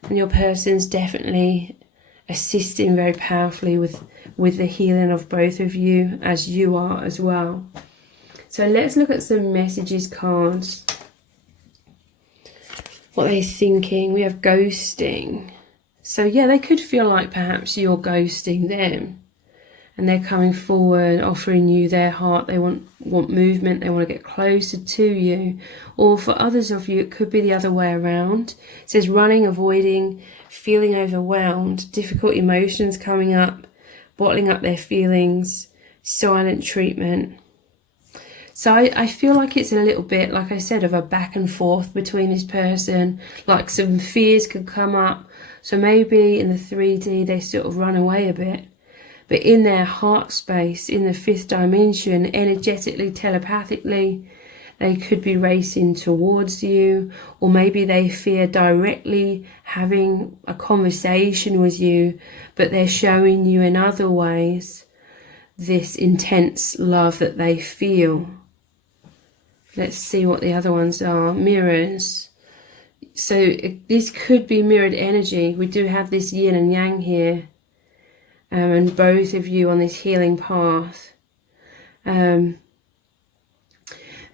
and your person's definitely assisting very powerfully with the healing of both of you, as you are as well. So let's look at some messages cards. What are they thinking? We have ghosting. So yeah, they could feel like perhaps you're ghosting them, and they're coming forward, offering you their heart. They want movement. They want to get closer to you. Or for others of you, it could be the other way around. It says running, avoiding, feeling overwhelmed, difficult emotions coming up, bottling up their feelings, silent treatment. So I feel like it's a little bit, like I said, of a back and forth between this person. Like some fears could come up. So maybe in the 3D, they sort of run away a bit. But in their heart space, in the fifth dimension, energetically, telepathically, they could be racing towards you. Or maybe they fear directly having a conversation with you, but they're showing you in other ways this intense love that they feel. Let's see what the other ones are. Mirrors. So this could be mirrored energy. We do have this yin and yang here. And both of you on this healing path.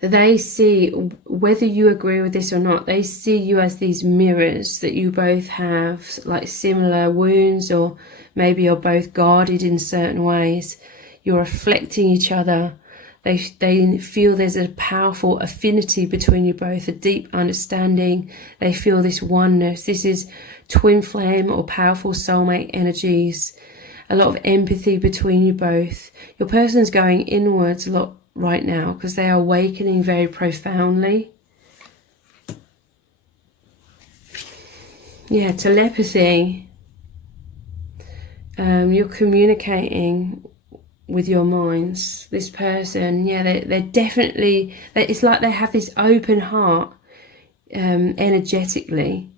They see, whether you agree with this or not, they see you as these mirrors, that you both have like similar wounds, or maybe you're both guarded in certain ways. You're reflecting each other. They feel there's a powerful affinity between you both, a deep understanding. They feel this oneness. This is twin flame or powerful soulmate energies. A lot of empathy between you both. Your person's going inwards a lot right now because they are awakening very profoundly. Yeah, telepathy. You're communicating with your minds. This person, yeah, they're definitely, it's like they have this open heart energetically,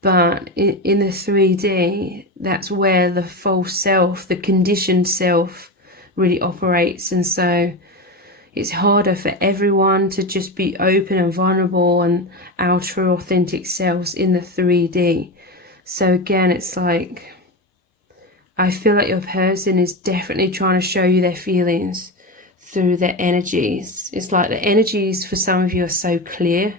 But in the 3D, that's where the false self, the conditioned self, really operates. And so it's harder for everyone to just be open and vulnerable and our true authentic selves in the 3D. So again, it's like, I feel like your person is definitely trying to show you their feelings through their energies. It's like the energies for some of you are so clear,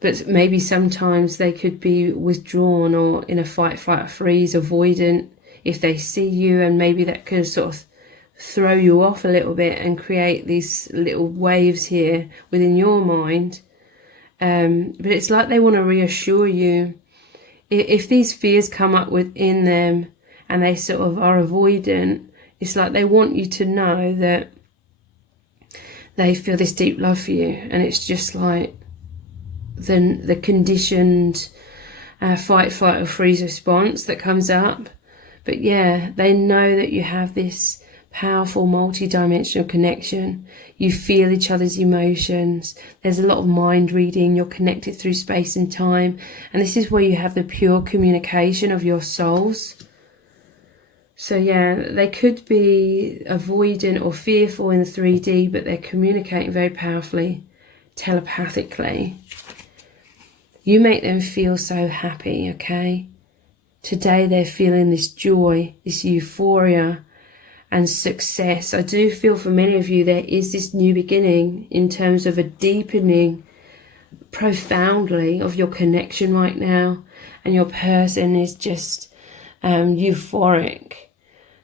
but maybe sometimes they could be withdrawn or in a fight, flight, or freeze, avoidant if they see you, and maybe that could sort of throw you off a little bit and create these little waves here within your mind. But it's like they want to reassure you. If these fears come up within them and they sort of are avoidant, it's like they want you to know that they feel this deep love for you, and it's just like the conditioned fight, flight, or freeze response that comes up. But yeah, they know that you have this powerful multi-dimensional connection. You feel each other's emotions. There's a lot of mind reading. You're connected through space and time, and this is where you have the pure communication of your souls. So yeah, they could be avoidant or fearful in the 3D, but they're communicating very powerfully, telepathically. You make them feel so happy, okay? Today they're feeling this joy, this euphoria and success. I do feel for many of you there is this new beginning in terms of a deepening profoundly of your connection right now, and your person is just euphoric.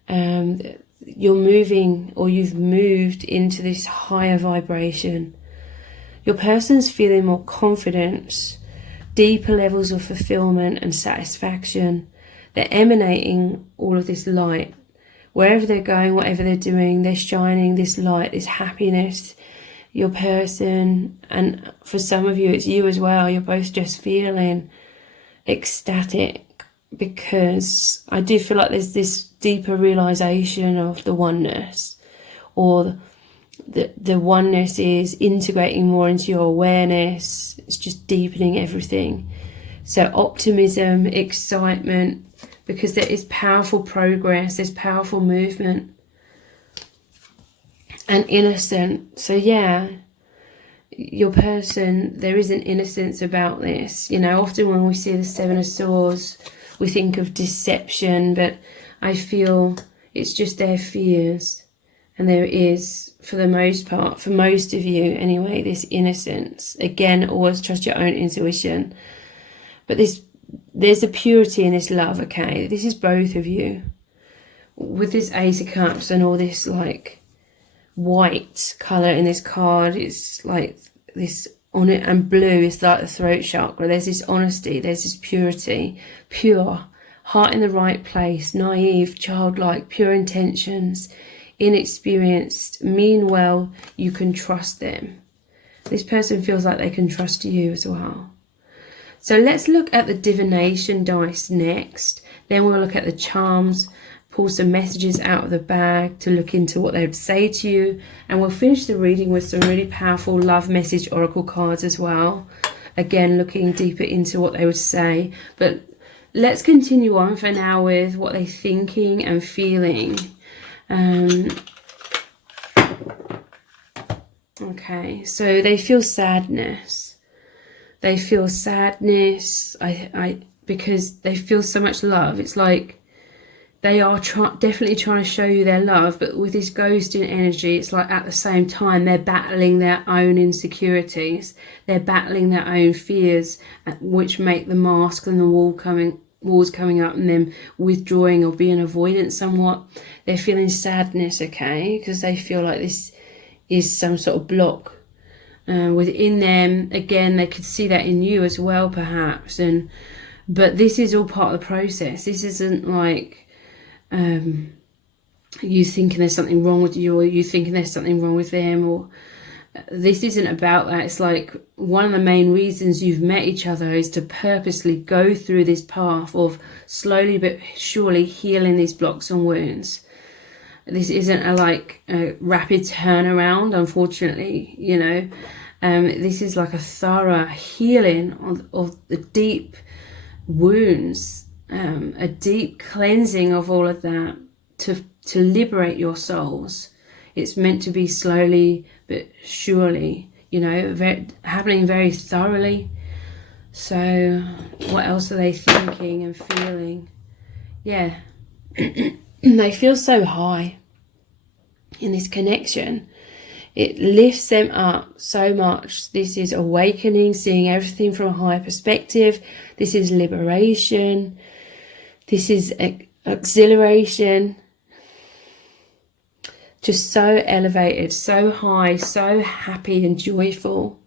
You're moving, or you've moved into this higher vibration. Your person's feeling more confidence, deeper levels of fulfillment and satisfaction. They're emanating all of this light. Wherever they're going, whatever they're doing, they're shining this light, this happiness. Your person, and for some of you, it's you as well, you're both just feeling ecstatic, because I do feel like there's this deeper realization of the oneness, or the oneness is integrating more into your awareness. It's just deepening everything. So optimism, excitement, because there is powerful progress, there's powerful movement, and innocent. So yeah, your person, there is an innocence about this. You know, often when we see the Seven of Swords, we think of deception, but I feel it's just their fears. And there is, for the most part, for most of you anyway, this innocence. Again, always trust your own intuition. But there's a purity in this love, okay? This is both of you. With this Ace of Cups and all this like white colour in this card, it's like this on it, and blue is like the throat chakra. There's this honesty, there's this purity, pure, heart in the right place, naive, childlike, pure intentions, inexperienced, mean well, you can trust them. This person feels like they can trust you as well. So let's look at the divination dice next. Then we'll look at the charms, pull some messages out of the bag to look into what they would say to you. And we'll finish the reading with some really powerful love message oracle cards as well. Again, looking deeper into what they would say. But let's continue on for now with what they're thinking and feeling. Okay, so they feel sadness. They feel sadness because they feel so much love. It's like they are definitely trying to show you their love, but with this ghosting energy, it's like at the same time they're battling their own insecurities. They're battling their own fears, which make the mask and the walls coming up and them withdrawing or being avoidant somewhat. They're feeling sadness, okay, because they feel like this is some sort of block within them. Again, they could see that in you as well, perhaps. But this is all part of the process. This isn't like you thinking there's something wrong with you, or you thinking there's something wrong with them, or this isn't about that. It's like one of the main reasons you've met each other is to purposely go through this path of slowly but surely healing these blocks and wounds. This isn't a rapid turnaround, unfortunately, you know. This is like a thorough healing of the deep wounds, a deep cleansing of all of that to liberate your souls. It's meant to be slowly but surely, you know, happening very thoroughly. So what else are they thinking and feeling? Yeah, they feel so high in this connection. It lifts them up so much. This is awakening, seeing everything from a higher perspective. This is liberation. This is exhilaration. Just so elevated, so high, so happy and joyful.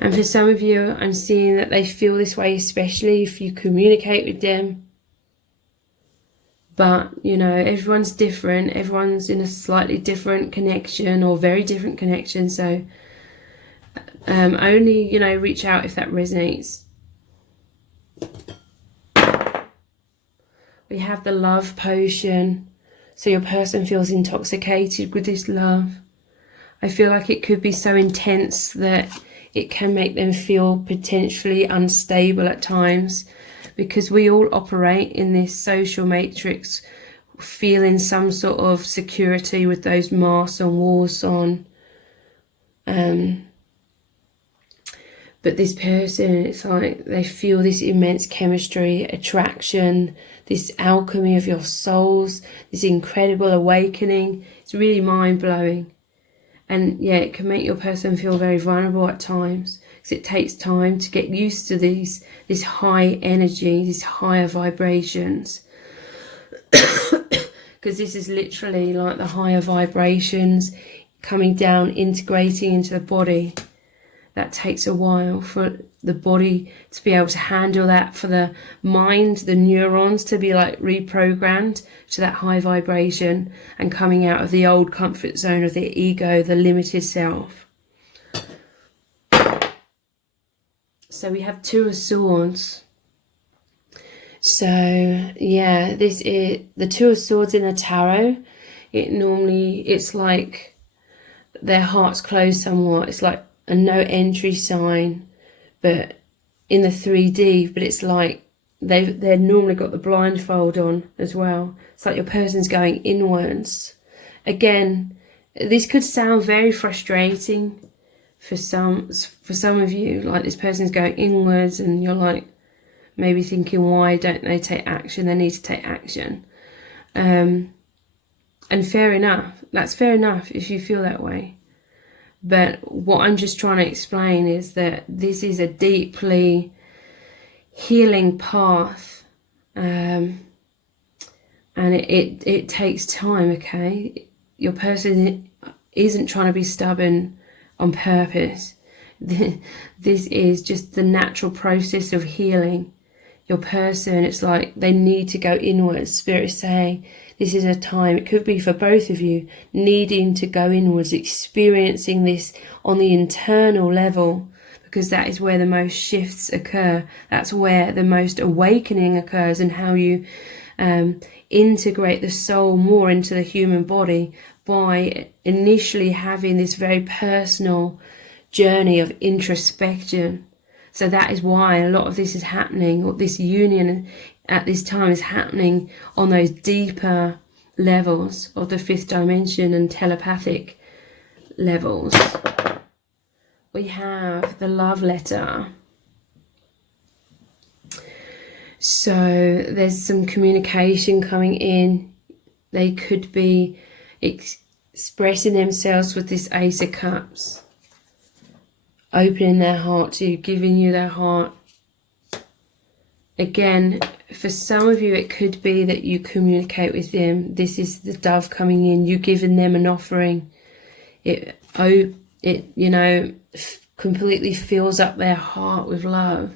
And for some of you, I'm seeing that they feel this way, especially if you communicate with them. But, you know, everyone's different. Everyone's in a slightly different connection or very different connection. So only, you know, reach out if that resonates. We have the love potion. So your person feels intoxicated with this love. I feel like it could be so intense that it can make them feel potentially unstable at times, because we all operate in this social matrix, feeling some sort of security with those masks and walls on. But this person, it's like they feel this immense chemistry, attraction, this alchemy of your souls, this incredible awakening. It's really mind-blowing. And yeah, it can make your person feel very vulnerable at times, because it takes time to get used to this high energy, these higher vibrations. Because this is literally like the higher vibrations coming down, integrating into the body. That takes a while for the body to be able to handle that, for the mind, the neurons to be like reprogrammed to that high vibration and coming out of the old comfort zone of the ego, the limited self. So we have Two of Swords. So yeah, this is the Two of Swords in a tarot. It's like their heart's closed somewhat. It's like a no entry sign, but in the 3D, but it's like they've normally got the blindfold on as well. It's like your person's going inwards. Again, this could sound very frustrating for some of you, like this person's going inwards and you're like maybe thinking, why don't they take action? They need to take action. And fair enough, that's fair enough if you feel that way. But what I'm just trying to explain is that this is a deeply healing path, and it takes time, okay? Your person isn't trying to be stubborn on purpose. This is just the natural process of healing. Your person, it's like they need to go inwards. Spirit is saying this is a time, it could be for both of you, needing to go inwards, experiencing this on the internal level, because that is where the most shifts occur. That's where the most awakening occurs, and how you integrate the soul more into the human body by initially having this very personal journey of introspection. So that is why a lot of this is happening, or this union at this time is happening on those deeper levels of the fifth dimension and telepathic levels. We have the love letter. So there's some communication coming in. They could be expressing themselves with this Ace of Cups, opening their heart to you, giving you their heart. Again, for some of you, it could be that you communicate with them. This is the dove coming in, you giving them an offering. It you know, completely fills up their heart with love.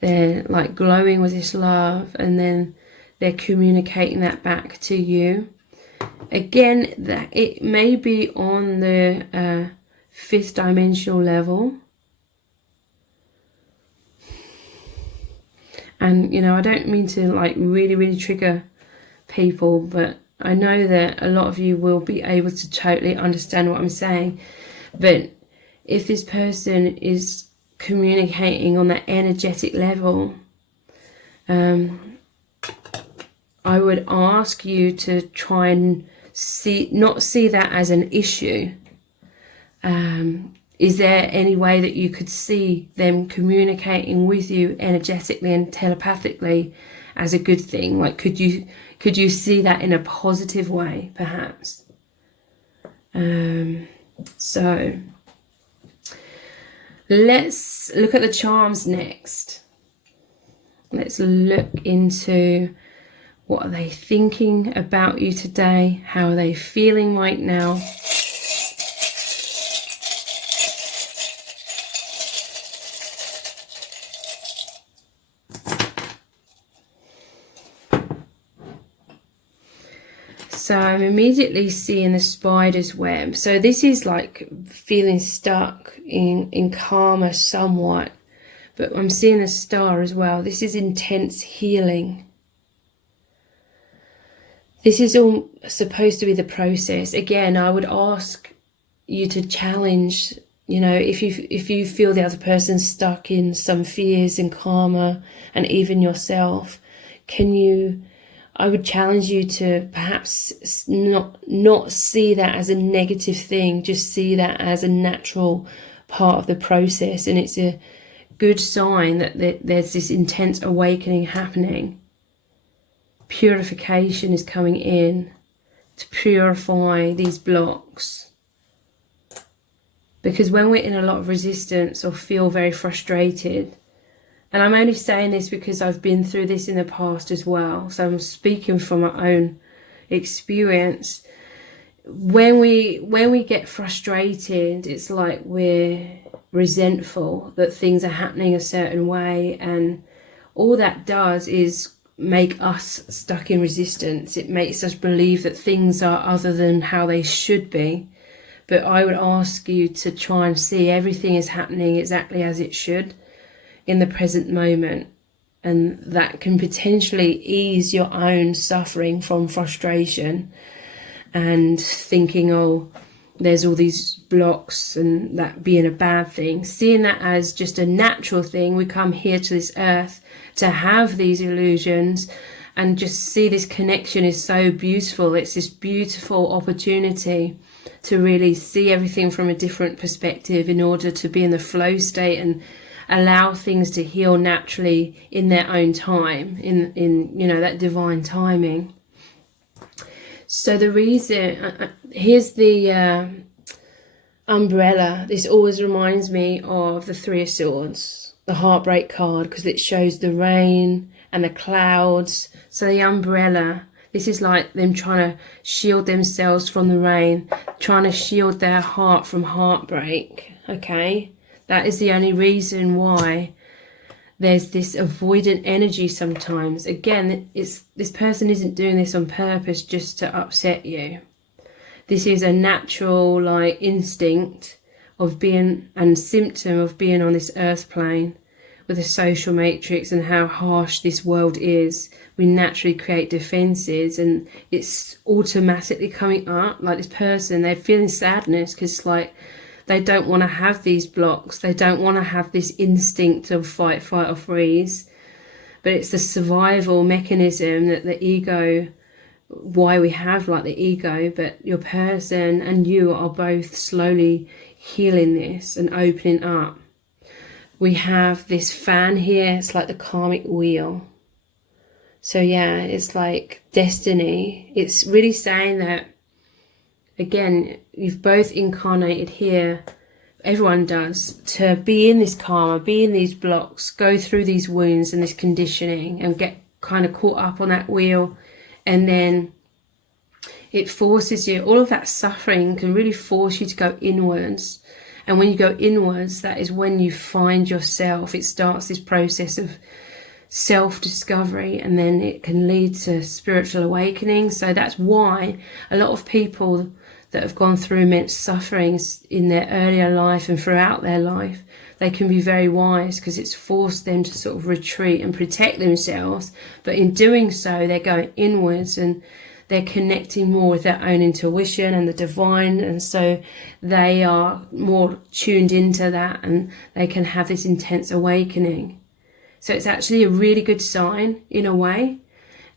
They're like glowing with this love, and then they're communicating that back to you. Again, that it may be on the fifth dimensional level. And, you know, I don't mean to like really trigger people, but I know that a lot of you will be able to totally understand what I'm saying, but if this person is communicating on that energetic level, I would ask you to try and not see that as an issue. Is there any way that you could see them communicating with you energetically and telepathically as a good thing? Like, could you see that in a positive way, perhaps? So let's look at the charms next. Let's look into what are they thinking about you today? How are they feeling right now? So I'm immediately seeing the spider's web. So this is like feeling stuck in karma somewhat. But I'm seeing the star as well. This is intense healing. This is all supposed to be the process. Again, I would ask you to challenge, you know, if you feel the other person's stuck in some fears and karma, and even yourself, I would challenge you to perhaps not see that as a negative thing, just see that as a natural part of the process. And it's a good sign that there's this intense awakening happening. Purification is coming in to purify these blocks. Because when we're in a lot of resistance or feel very frustrated, and I'm only saying this because I've been through this in the past as well, so I'm speaking from my own experience. When we get frustrated, it's like we're resentful that things are happening a certain way, and all that does is make us stuck in resistance. It makes us believe that things are other than how they should be. But I would ask you to try and see everything is happening exactly as it should in the present moment, and that can potentially ease your own suffering from frustration and thinking, oh, there's all these blocks, and that being a bad thing. Seeing that as just a natural thing. We come here to this earth to have these illusions, and just see this connection is so beautiful. It's this beautiful opportunity to really see everything from a different perspective in order to be in the flow state and allow things to heal naturally in their own time, in you know, that divine timing. So the reason, here's the umbrella. This always reminds me of the Three of Swords, the heartbreak card, because it shows the rain and the clouds. So the umbrella, this is like them trying to shield themselves from the rain, trying to shield their heart from heartbreak, okay? That is the only reason why there's this avoidant energy sometimes. Again, this person isn't doing this on purpose just to upset you. This is a natural, like, instinct of being, and symptom of being on this earth plane with a social matrix and how harsh this world is. We naturally create defenses, and it's automatically coming up. Like, this person, they're feeling sadness because, like, they don't want to have these blocks. They don't want to have this instinct of fight, flight, or freeze. But it's the survival mechanism that the ego, why we have like the ego, but your person and you are both slowly healing this and opening up. We have this fan here. It's like the karmic wheel. So yeah, it's like destiny. It's really saying that, again, you've both incarnated here, everyone does, to be in this karma, be in these blocks, go through these wounds and this conditioning and get kind of caught up on that wheel. And then it forces you, all of that suffering can really force you to go inwards. And when you go inwards, that is when you find yourself. It starts this process of self-discovery, and then it can lead to spiritual awakening. So that's why a lot of people that have gone through immense sufferings in their earlier life and throughout their life, they can be very wise, because it's forced them to sort of retreat and protect themselves. But in doing so, they're going inwards, and they're connecting more with their own intuition and the divine, and so they are more tuned into that and they can have this intense awakening. So it's actually a really good sign in a way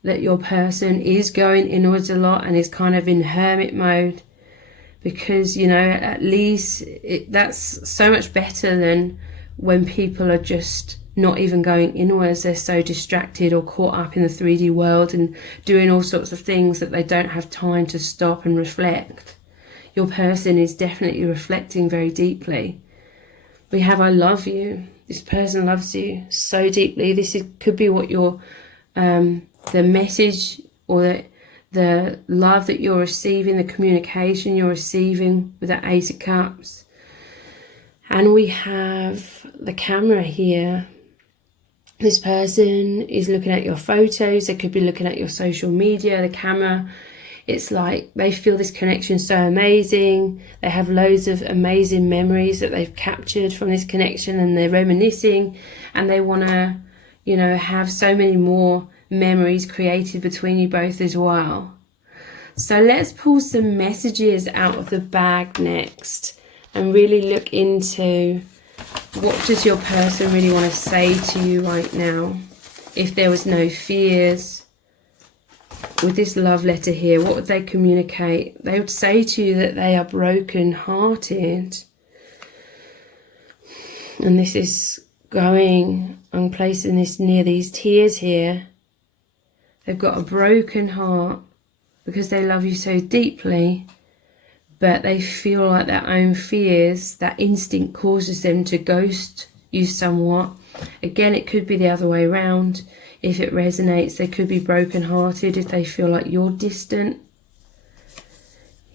that your person is going inwards a lot and is kind of in hermit mode, because, you know, at least that's so much better than when people are just not even going inwards. They're so distracted or caught up in the 3D world and doing all sorts of things that they don't have time to stop and reflect. Your person is definitely reflecting very deeply. We have I love you. This person loves you so deeply. Could be what your the message or the love that you're receiving, the communication you're receiving with the Ace of Cups. And we have the camera here. This person is looking at your photos. They could be looking at your social media, the camera. It's like they feel this connection so amazing. They have loads of amazing memories that they've captured from this connection, and they're reminiscing, and they want to, you know, have so many more memories created between you both as well. So let's pull some messages out of the bag next and really look into what does your person really want to say to you right now. If there was no fears, with this love letter here, what would they communicate? They would say to you that they are broken hearted. And this is going, I'm placing this near these tears here. They've got a broken heart because they love you so deeply, but they feel like their own fears, that instinct causes them to ghost you somewhat. Again, it could be the other way around. If it resonates, they could be broken-hearted if they feel like you're distant.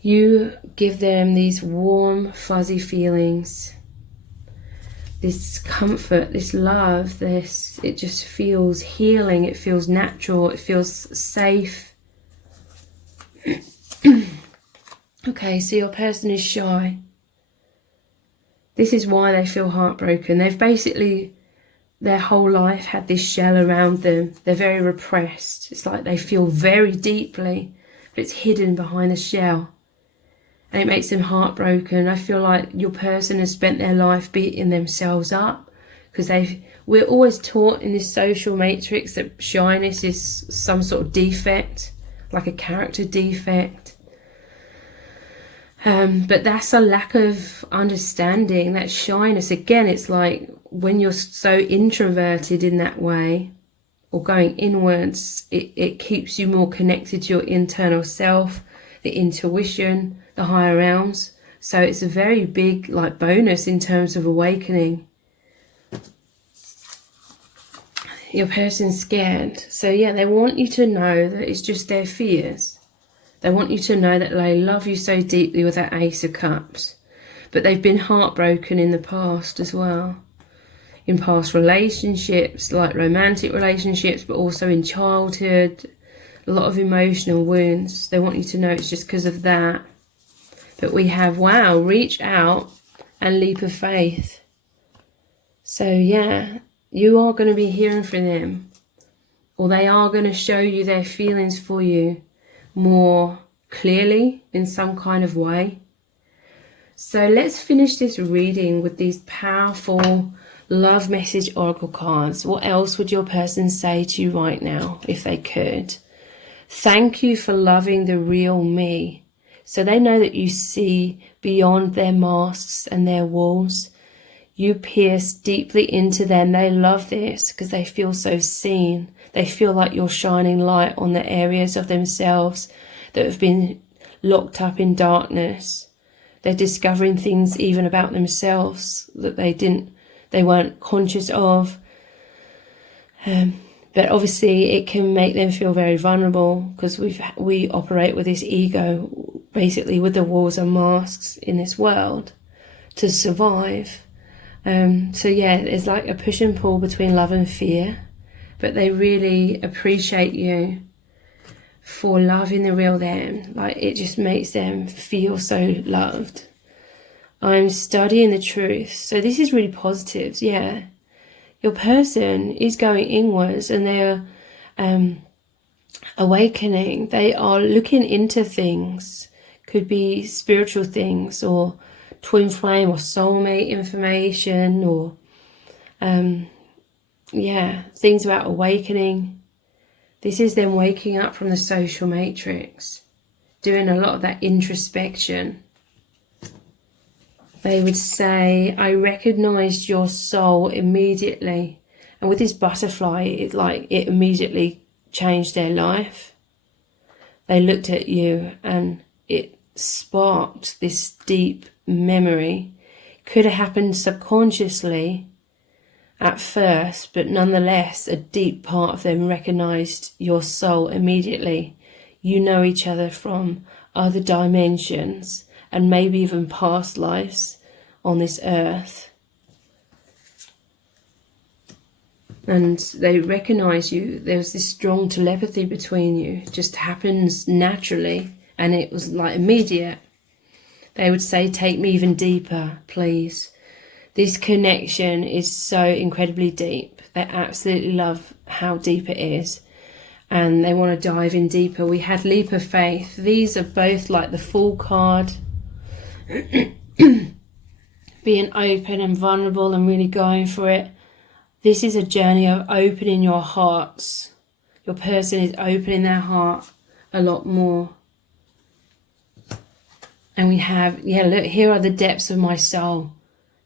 You give them these warm, fuzzy feelings, this comfort, this love, it just feels healing, it feels natural, it feels safe. Okay, so your person is shy. This is why they feel heartbroken. They've basically, their whole life had this shell around them. They're very repressed. It's like they feel very deeply, but it's hidden behind the shell. And it makes them heartbroken. I feel like your person has spent their life beating themselves up, because we're always taught in this social matrix that shyness is some sort of defect, like a character defect. But that's a lack of understanding. That shyness, again, it's like when you're so introverted in that way or going inwards, it keeps you more connected to your internal self, the intuition, the higher realms. So it's a very big like bonus in terms of awakening. Your person's scared. So yeah, they want you to know that it's just their fears. They want you to know that they love you so deeply with that Ace of Cups. But they've been heartbroken in the past as well. In past relationships, like romantic relationships, but also in childhood. A lot of emotional wounds. They want you to know it's just because of that. But we have, wow, reach out and leap of faith. So yeah, you are going to be hearing from them. Or they are going to show you their feelings for you more clearly in some kind of way. So let's finish this reading with these powerful love message oracle cards. What else would your person say to you right now if they could? Thank you for loving the real me. So they know that you see beyond their masks and their walls. You pierce deeply into them. They love this because they feel so seen. They feel like you're shining light on the areas of themselves that have been locked up in darkness. They're discovering things even about themselves that they weren't conscious of. But obviously it can make them feel very vulnerable because we operate with this ego, basically with the walls and masks in this world to survive. So yeah, there's like a push and pull between love and fear, but they really appreciate you for loving the real them. Like it just makes them feel so loved. I'm studying the truth. So this is really positive. Yeah. Your person is going inwards and they're awakening. They are looking into things, could be spiritual things or twin flame or soulmate information, or things about awakening. This is them waking up from the social matrix, doing a lot of that introspection. They would say, I recognized your soul immediately. And with this butterfly, it immediately changed their life. They looked at you and it sparked this deep memory. Could have happened subconsciously at first, but nonetheless, a deep part of them recognized your soul immediately. You know each other from other dimensions and maybe even past lives on this earth. And they recognize you. There was this strong telepathy between you. It just happens naturally, and it was like immediate. They would say, take me even deeper, please. This connection is so incredibly deep. They absolutely love how deep it is, and they want to dive in deeper. We had leap of faith. These are both like the Fool card. Being open and vulnerable and really going for it. This is a journey of opening your hearts. Your person is opening their heart a lot more. And we have, look, here are the depths of my soul.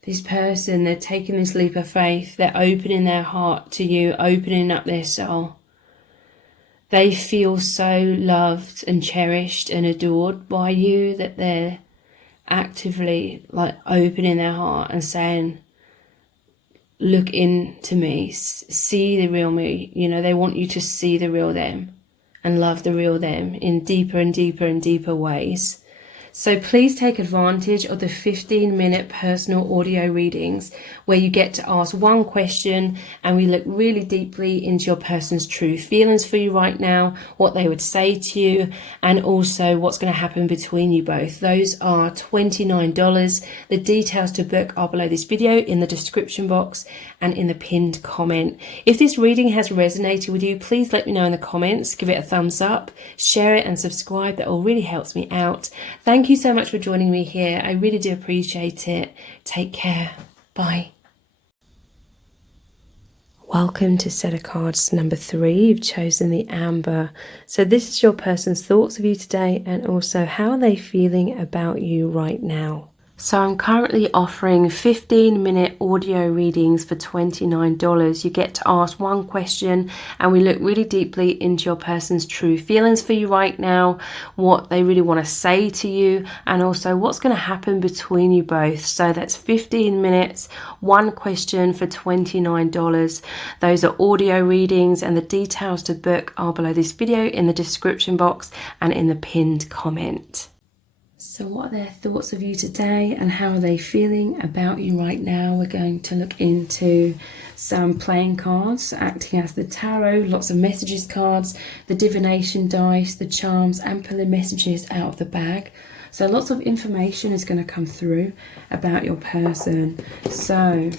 This person, they're taking this leap of faith. They're opening their heart to you, opening up their soul. They feel so loved and cherished and adored by you that they're actively like opening their heart and saying, look into me, see the real me. They want you to see the real them and love the real them in deeper and deeper and deeper ways. So please take advantage of the 15-minute personal audio readings where you get to ask one question and we look really deeply into your person's true feelings for you right now, what they would say to you, and also what's going to happen between you both. Those are $29. The details to book are below this video in the description box and in the pinned comment. If this reading has resonated with you, please let me know in the comments. Give it a thumbs up, share it and subscribe. That all really helps me out. Thank you so much for joining me here. I really do appreciate it. Take care. Bye. Welcome to set of cards number 3. You've chosen the amber. So this is your person's thoughts of you today, and also how are they feeling about you right now. So I'm currently offering 15-minute audio readings for $29. You get to ask one question and we look really deeply into your person's true feelings for you right now, what they really want to say to you, and also what's going to happen between you both. So that's 15 minutes, one question for $29. Those are audio readings, and the details to book are below this video in the description box and in the pinned comment. So what are their thoughts of you today and how are they feeling about you right now? We're going to look into some playing cards acting as the tarot, lots of messages cards, the divination dice, the charms, and pulling messages out of the bag. So lots of information is going to come through about your person. So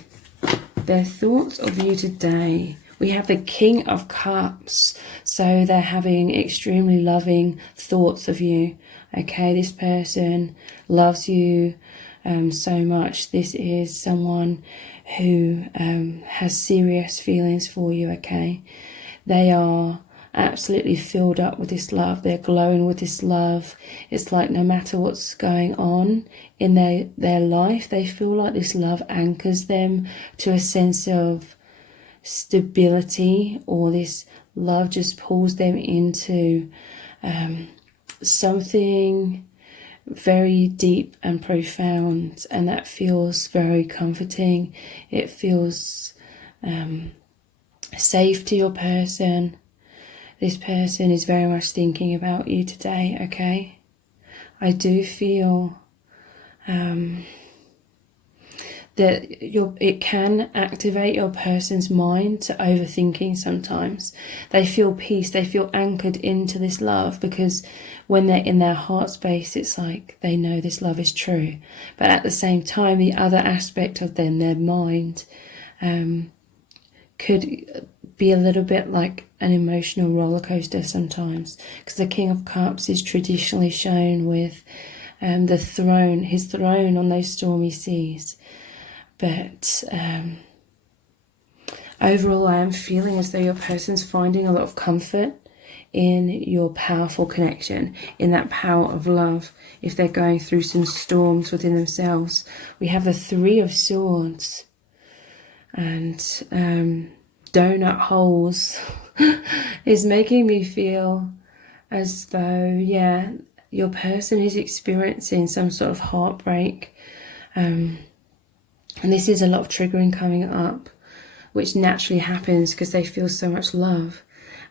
their thoughts of you today. We have the King of Cups. So they're having extremely loving thoughts of you. Okay, this person loves you so much. This is someone who has serious feelings for you, okay? They are absolutely filled up with this love. They're glowing with this love. It's like no matter what's going on in their life, they feel like this love anchors them to a sense of stability, or this love just pulls them into something very deep and profound, and that feels very comforting. It feels safe to your person. This person is very much thinking about you today, okay? I do feel that it can activate your person's mind to overthinking sometimes. They feel peace, they feel anchored into this love, because when they're in their heart space, it's like they know this love is true. But at the same time, the other aspect of them, their mind, could be a little bit like an emotional roller coaster sometimes, because the King of Cups is traditionally shown with the throne, his throne on those stormy seas. But overall, I am feeling as though your person's finding a lot of comfort in your powerful connection, in that power of love. If they're going through some storms within themselves, we have the Three of Swords, and donut holes is making me feel as though, yeah, your person is experiencing some sort of heartbreak, and this is a lot of triggering coming up, which naturally happens because they feel so much love.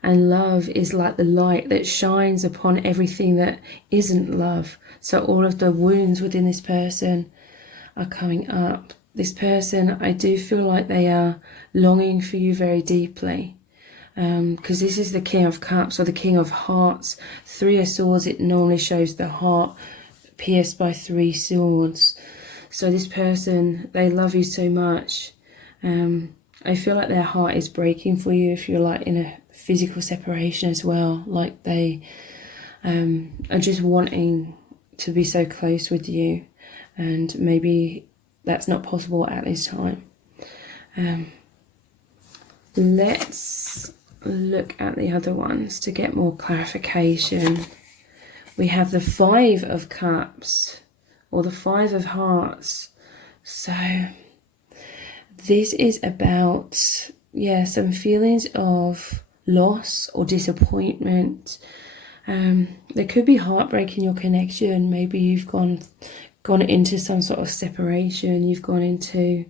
And love is like the light that shines upon everything that isn't love. So all of the wounds within this person are coming up. This person, I do feel like they are longing for you very deeply. Because this is the King of Cups or the King of Hearts. Three of Swords, it normally shows the heart pierced by 3 swords. So this person, they love you so much. I feel like their heart is breaking for you if you're like in a physical separation as well. Like they are just wanting to be so close with you, and maybe that's not possible at this time. Let's look at the other ones to get more clarification. We have the Five of Cups or the Five of Hearts. So this is about, yeah, some feelings of loss or disappointment. There could be heartbreak in your connection. Maybe you've gone into some sort of separation. You've gone into,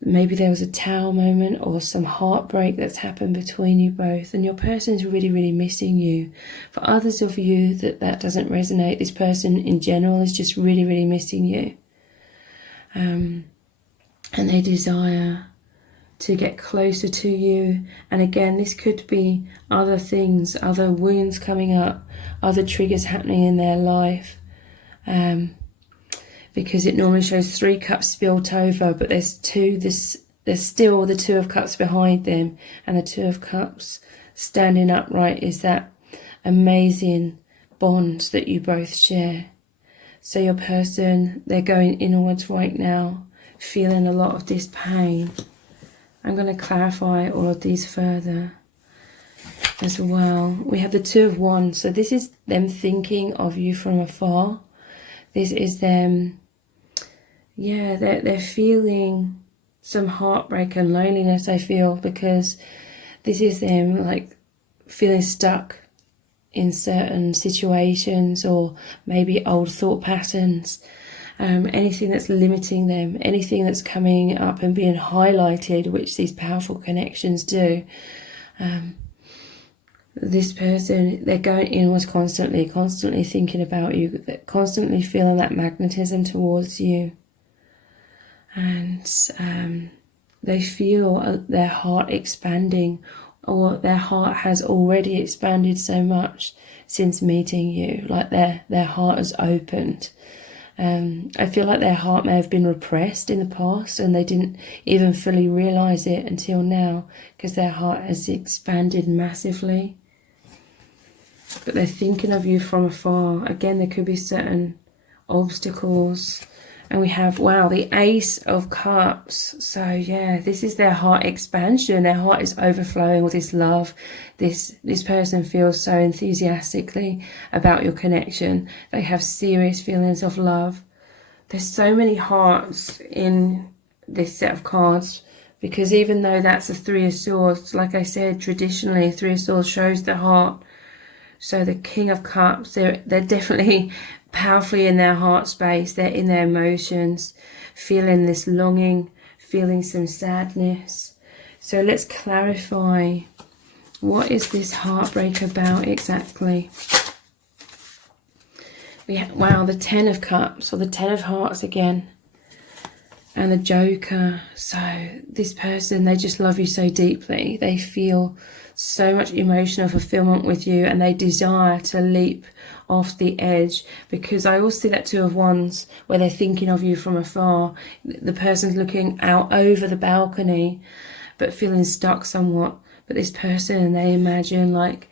maybe there was a tower moment or some heartbreak that's happened between you both, and your person's really, really missing you. For others of you that doesn't resonate, this person in general is just really, really missing you. And they desire to get closer to you. And again, this could be other things, other wounds coming up, other triggers happening in their life. Because it normally shows 3 cups spilt over, but there's still the 2 of Cups behind them, and the 2 of Cups standing upright is that amazing bond that you both share. So your person, they're going inwards right now, feeling a lot of this pain. I'm going to clarify all of these further as well. We have the 2 of Wands. So this is them thinking of you from afar. This is them, yeah, they're feeling some heartbreak and loneliness, I feel, because this is them like feeling stuck in certain situations, or maybe old thought patterns. Anything that's limiting them, anything that's coming up and being highlighted, which these powerful connections do. This person, they're going inwards constantly thinking about you, constantly feeling that magnetism towards you. And they feel their heart expanding, or their heart has already expanded so much since meeting you, like their heart has opened. I feel like their heart may have been repressed in the past and they didn't even fully realize it until now, because their heart has expanded massively. But they're thinking of you from afar. Again, there could be certain obstacles. And we have, wow, the Ace of Cups. So yeah, this is their heart expansion. Their heart is overflowing with this love. This person feels so enthusiastically about your connection. They have serious feelings of love. There's so many hearts in this set of cards, because even though that's a 3 of Swords, like I said, traditionally 3 of Swords shows the heart. So the King of Cups, they're definitely powerfully in their heart space. They're in their emotions, feeling this longing, feeling some sadness. So let's clarify, what is this heartbreak about exactly? Wow, the 10 of Cups, or the 10 of Hearts again, and the Joker. So this person, they just love you so deeply. They feel so much emotional fulfillment with you, and they desire to leap off the edge, because I also see that 2 of Wands where they're thinking of you from afar. The person's looking out over the balcony, but feeling stuck somewhat. But this person, they imagine like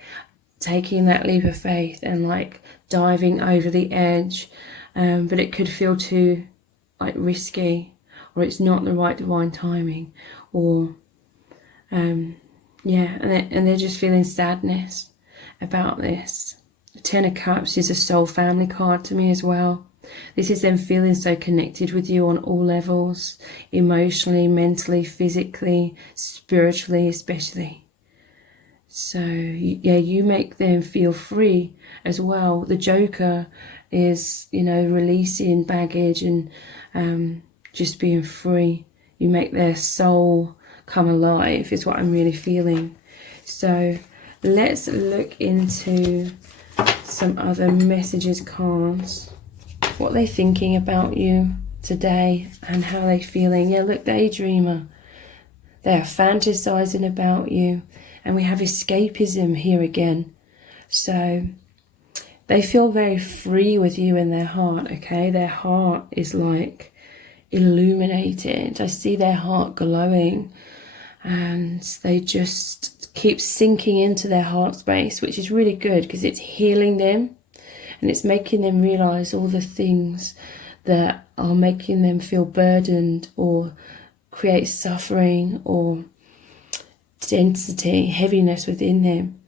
taking that leap of faith and like diving over the edge, but it could feel too like risky, or it's not the right divine timing, or yeah, and they're just feeling sadness about this. The Ten of Cups is a soul family card to me as well. This is them feeling so connected with you on all levels, emotionally, mentally, physically, spiritually especially. So yeah, you make them feel free as well. The Joker is, you know, releasing baggage and just being free. You make their soul come alive is what I'm really feeling. So let's look into some other messages cards. What they're thinking about you today and how they're feeling. Yeah, look, daydreamer. They are fantasizing about you. And we have escapism here again. So they feel very free with you in their heart, okay? Their heart is like illuminated. I see their heart glowing. And they just keep sinking into their heart space, which is really good because it's healing them. And it's making them realize all the things that are making them feel burdened or create suffering or density, heaviness within them.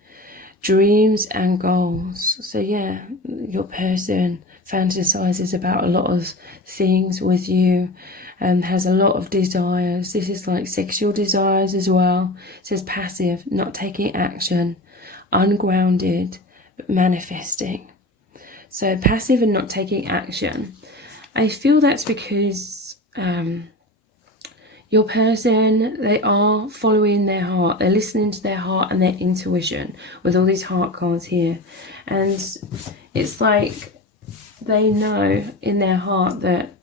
Dreams and goals. So yeah, your person fantasizes about a lot of things with you and has a lot of desires. This is like sexual desires as well. It says passive, not taking action, ungrounded, but manifesting. So passive and not taking action. I feel that's because your person, they are following their heart. They're listening to their heart and their intuition with all these heart cards here. And it's like they know in their heart that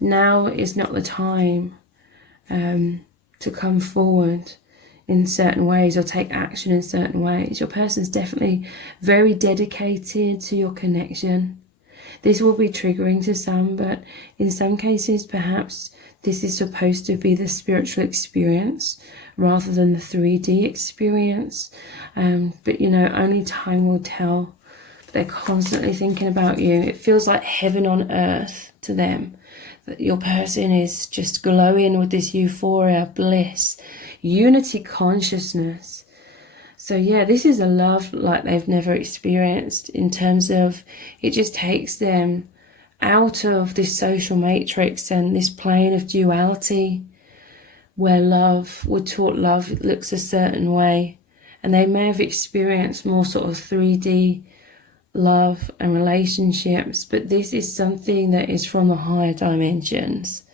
now is not the time to come forward in certain ways or take action in certain ways. Your person's definitely very dedicated to your connection. This will be triggering to some, but in some cases perhaps this is supposed to be the spiritual experience rather than the 3D experience. But you know, only time will tell. They're constantly thinking about you. It feels like heaven on earth to them. That your person is just glowing with this euphoria, bliss, unity consciousness. So yeah, this is a love like they've never experienced, in terms of it just takes them out of this social matrix and this plane of duality where we're taught love looks a certain way, and they may have experienced more sort of 3D love and relationships, but this is something that is from the higher dimensions.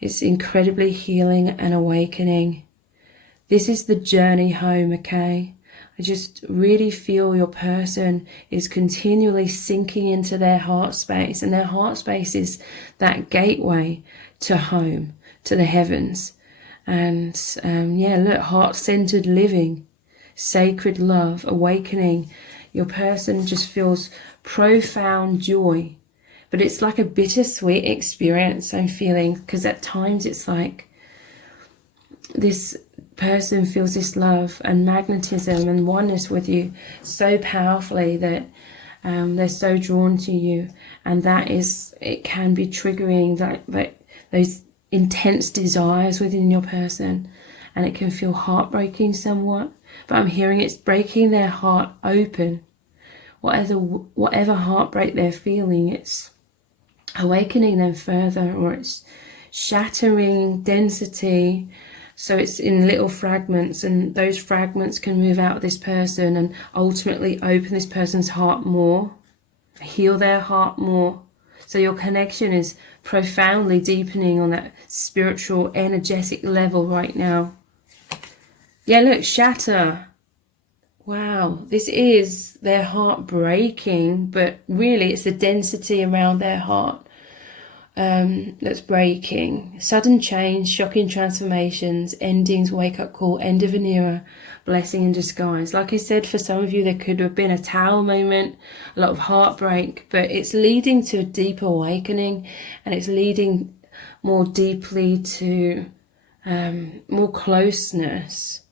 It's incredibly healing and awakening. This is the journey home, okay? I just really feel your person is continually sinking into their heart space, and their heart space is that gateway to home, to the heavens. And yeah, look, heart-centered living, sacred love, awakening. Your person just feels profound joy, but it's like a bittersweet experience I'm feeling, because at times it's like this person feels this love and magnetism and oneness with you so powerfully that they're so drawn to you, and it can be triggering that those intense desires within your person, and it can feel heartbreaking somewhat. But I'm hearing it's breaking their heart open. Whatever heartbreak they're feeling, it's awakening them further, or it's shattering density. So it's in little fragments, and those fragments can move out of this person and ultimately open this person's heart more, heal their heart more. So your connection is profoundly deepening on that spiritual, energetic level right now. Yeah, look, shatter. Wow, this is their heart breaking, but really it's the density around their heart that's breaking. Sudden change, shocking transformations, endings, wake-up call, end of an era, blessing in disguise. Like I said, for some of you there could have been a tower moment, a lot of heartbreak, but it's leading to a deep awakening, and it's leading more deeply to more closeness,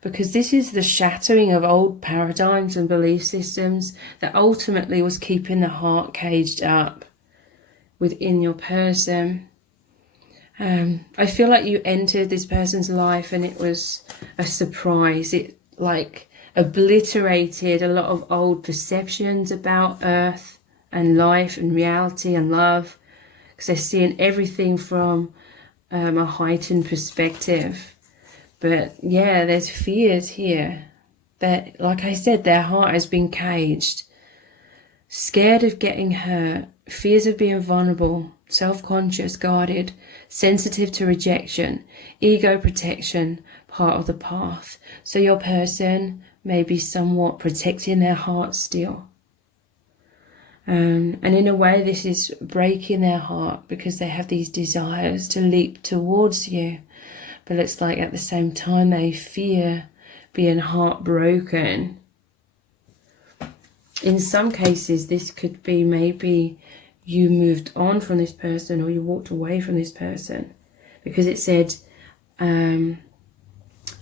because this is the shattering of old paradigms and belief systems that ultimately was keeping the heart caged up within your person. I feel like you entered this person's life and it was a surprise. It like obliterated a lot of old perceptions about earth and life and reality and love, because they're seeing everything from a heightened perspective. But yeah, there's fears here that, like I said, their heart has been caged, scared of getting hurt, fears of being vulnerable, self-conscious, guarded, sensitive to rejection, ego protection, part of the path. So your person may be somewhat protecting their heart still. And in a way, this is breaking their heart because they have these desires to leap towards you. But it's like at the same time they fear being heartbroken. In some cases, this could be maybe you moved on from this person or you walked away from this person, because it said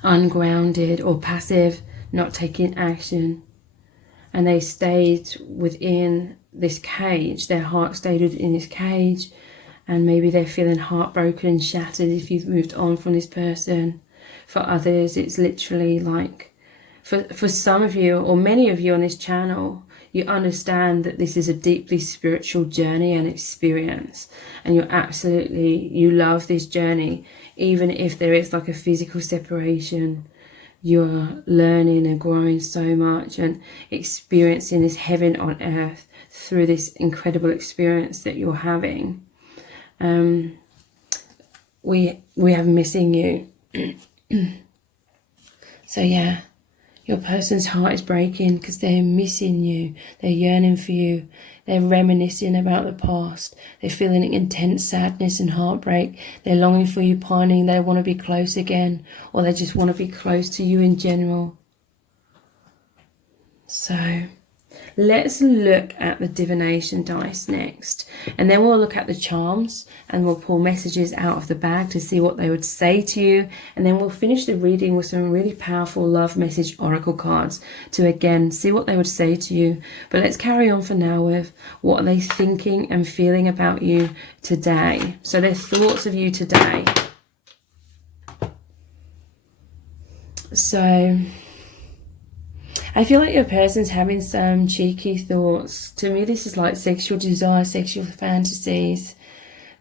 ungrounded or passive, not taking action, and they stayed within this cage. Their heart stayed within this cage, and maybe they're feeling heartbroken and shattered if you've moved on from this person. For others, it's literally like, for some of you or many of you on this channel, you understand that this is a deeply spiritual journey and experience, and you love this journey. Even if there is like a physical separation, you're learning and growing so much and experiencing this heaven on earth through this incredible experience that you're having. We have missing you. So yeah, your person's heart is breaking because they're missing you. They're yearning for you. They're reminiscing about the past. They're feeling intense sadness and heartbreak. They're longing for you, pining. They want to be close again, or they just want to be close to you in general. So let's look at the divination dice next, and then we'll look at the charms and we'll pull messages out of the bag to see what they would say to you, and then we'll finish the reading with some really powerful love message oracle cards to again see what they would say to you. But let's carry on for now with what are they thinking and feeling about you today. So their thoughts of you today. So I feel like your person's having some cheeky thoughts. To me, this is like sexual desire, sexual fantasies.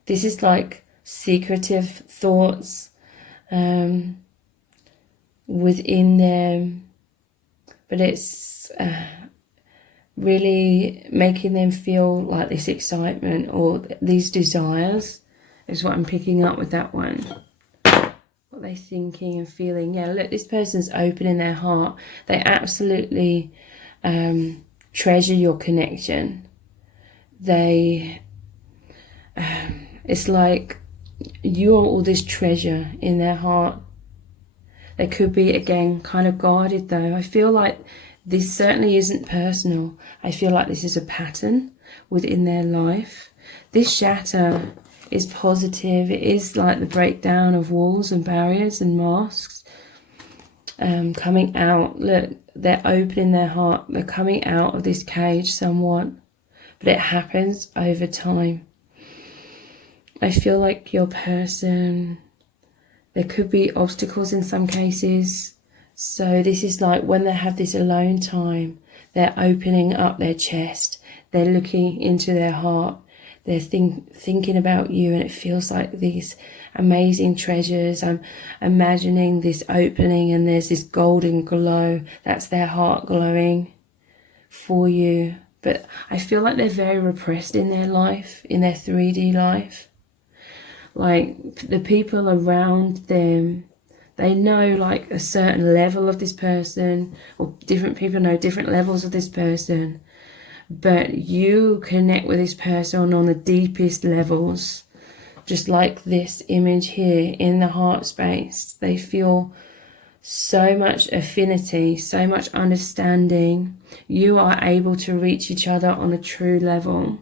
This is like secretive thoughts within them. But it's really making them feel like this excitement or these desires is what I'm picking up with that one. What they're thinking and feeling. Yeah, look, this person's opening their heart. They absolutely treasure your connection. They it's like you are all this treasure in their heart. They could be, again, kind of guarded though. I feel like this certainly isn't personal. I feel like this is a pattern within their life. This shatter is positive. It is like the breakdown of walls and barriers and masks coming out. Look, they're opening their heart. They're coming out of this cage somewhat, but it happens over time. I feel like your person, there could be obstacles in some cases. So this is like when they have this alone time, they're opening up their chest. They're looking into their heart. They're thinking about you, and it feels like these amazing treasures. I'm imagining this opening and there's this golden glow. That's their heart glowing for you. But I feel like they're very repressed in their life, in their 3D life. Like the people around them, they know like a certain level of this person, or different people know different levels of this person. But you connect with this person on the deepest levels, just like this image here in the heart space. They feel so much affinity, so much understanding. You are able to reach each other on a true level.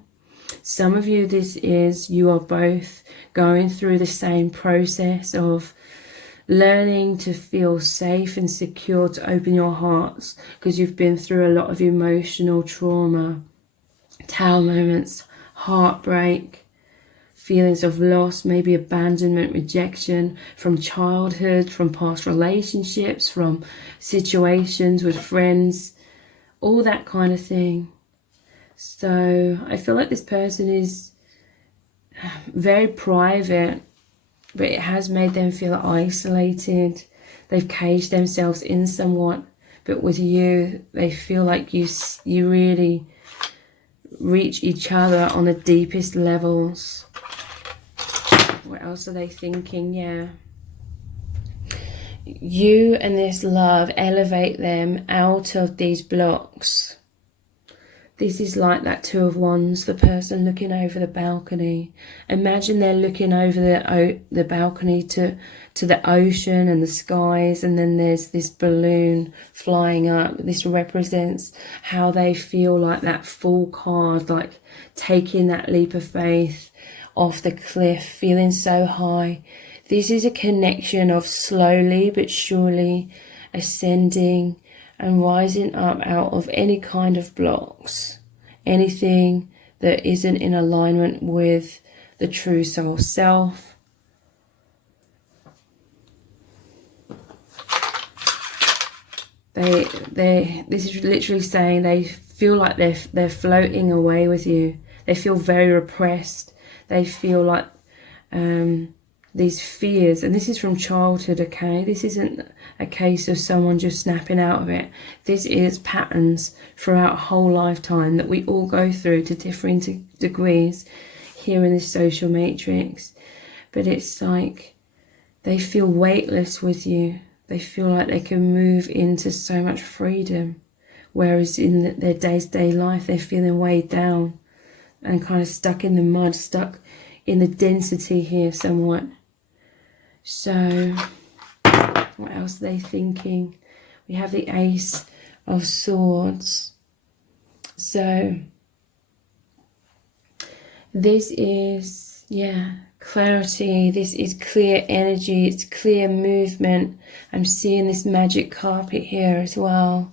Some of you, this is, you are both going through the same process of learning to feel safe and secure to open your hearts, because you've been through a lot of emotional trauma, tower moments, heartbreak, feelings of loss, maybe abandonment, rejection from childhood, from past relationships, from situations with friends, all that kind of thing. So I feel like this person is very private, but it has made them feel isolated. They've caged themselves in somewhat, but with you, they feel like you really reach each other on the deepest levels. What else are they thinking? Yeah. You and this love elevate them out of these blocks. This is like that Two of Wands, the person looking over the balcony. Imagine they're looking over the balcony to the ocean and the skies, and then there's this balloon flying up. This represents how they feel, like that full card, like taking that leap of faith off the cliff, feeling so high. This is a connection of slowly but surely ascending and rising up out of any kind of blocks, anything that isn't in alignment with the true soul self. This is literally saying they feel like they're floating away with you. They feel very repressed. They feel like these fears, and this is from childhood, okay? This isn't a case of someone just snapping out of it. This is patterns throughout a whole lifetime that we all go through to differing degrees here in this social matrix. But it's like they feel weightless with you. They feel like they can move into so much freedom, whereas in their day-to-day life they're feeling weighed down and kind of stuck in the mud, stuck in the density here somewhat. So what else are they thinking? We have the Ace of Swords. So this is, clarity. This is clear energy. It's clear movement. I'm seeing this magic carpet here as well.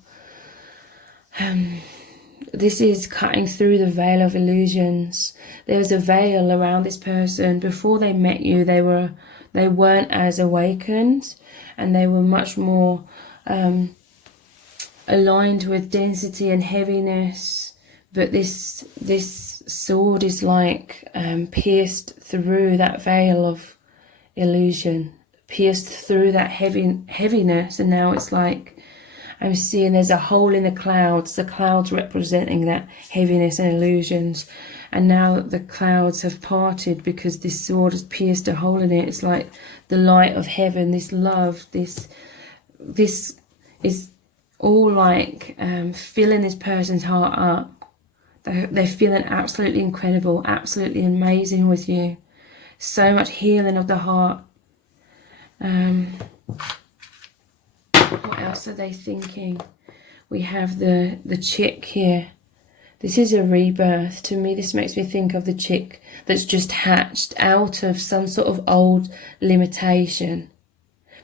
This is cutting through the veil of illusions. There was a veil around this person. Before they met you, they weren't as awakened, and they were much more aligned with density and heaviness. But this sword is like pierced through that veil of illusion, pierced through that heaviness, and now it's like I'm seeing there's a hole in the clouds representing that heaviness and illusions. And now the clouds have parted because this sword has pierced a hole in it. It's like the light of heaven, this love, this is all like filling this person's heart up. They're feeling absolutely incredible, absolutely amazing with you. So much healing of the heart. What else are they thinking? We have the chick here. This is a rebirth. To me, this makes me think of the chick that's just hatched out of some sort of old limitation.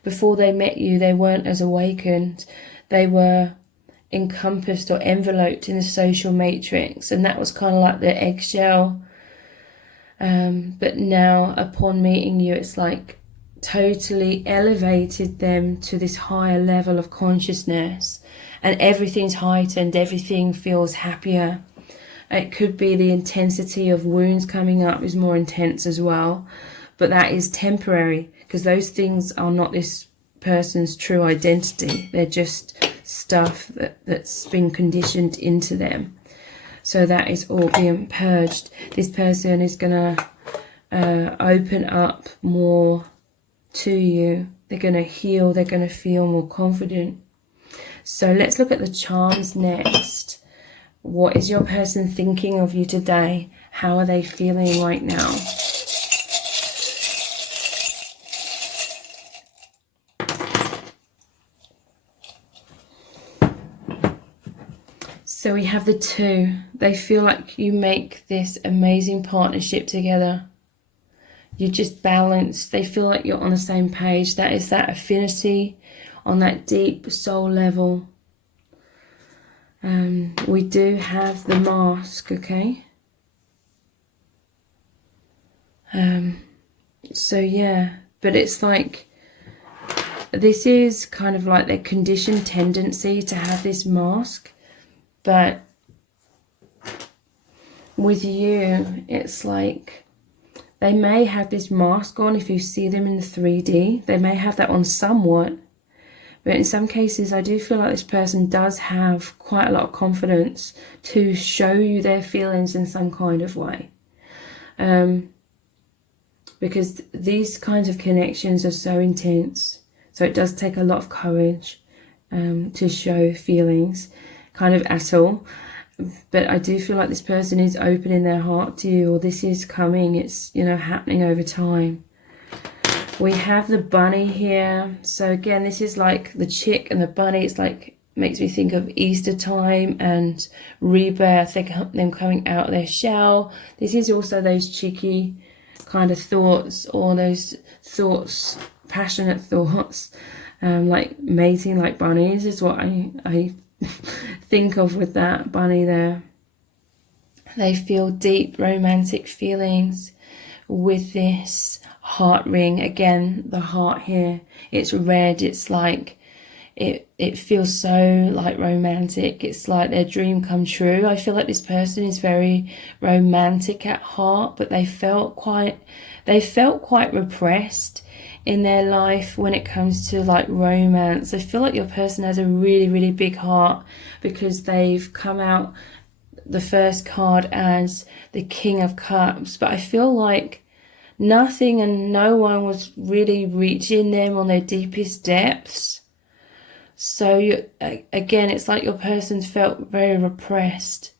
Before they met you, they weren't as awakened. They were encompassed or enveloped in the social matrix, and that was kind of like the eggshell. But now, upon meeting you, it's like totally elevated them to this higher level of consciousness, and everything's heightened, everything feels happier. It could be the intensity of wounds coming up is more intense as well, but that is temporary, because those things are not this person's true identity. They're just stuff that's been conditioned into them. So that is all being purged. This person is gonna open up more to you. They're going to heal. They're going to feel more confident. So let's look at the charms next. What is your person thinking of you today? How are they feeling right now? So we have the Two. They feel like you make this amazing partnership together. you're just balanced. They feel like you're on the same page. That is that affinity on that deep soul level. We do have the mask, okay? So yeah, but it's like, this is kind of like their conditioned tendency to have this mask, but with you, it's like they may have this mask on. If you see them in the 3D, they may have that on somewhat, but in some cases I do feel like this person does have quite a lot of confidence to show you their feelings in some kind of way, because these kinds of connections are so intense. So it does take a lot of courage to show feelings kind of at all. But I do feel like this person is opening their heart to you, or this is coming. It's, you know, happening over time. We have the bunny here. So again, this is like the chick and the bunny. It's like, makes me think of Easter time and rebirth, them coming out of their shell. This is also those chicky kind of thoughts, or those thoughts, passionate thoughts, like mating like bunnies is what I think of with that bunny there. They feel deep romantic feelings with this heart ring. Again, the heart here, it's red. It's like it feels so like romantic. It's like their dream come true. I feel like this person is very romantic at heart, but they felt quite repressed in their life when it comes to like romance. I feel like your person has a really, really big heart, because they've come out the first card as the King of Cups, but I feel like nothing and no one was really reaching them on their deepest depths. So again, it's like your person's felt very repressed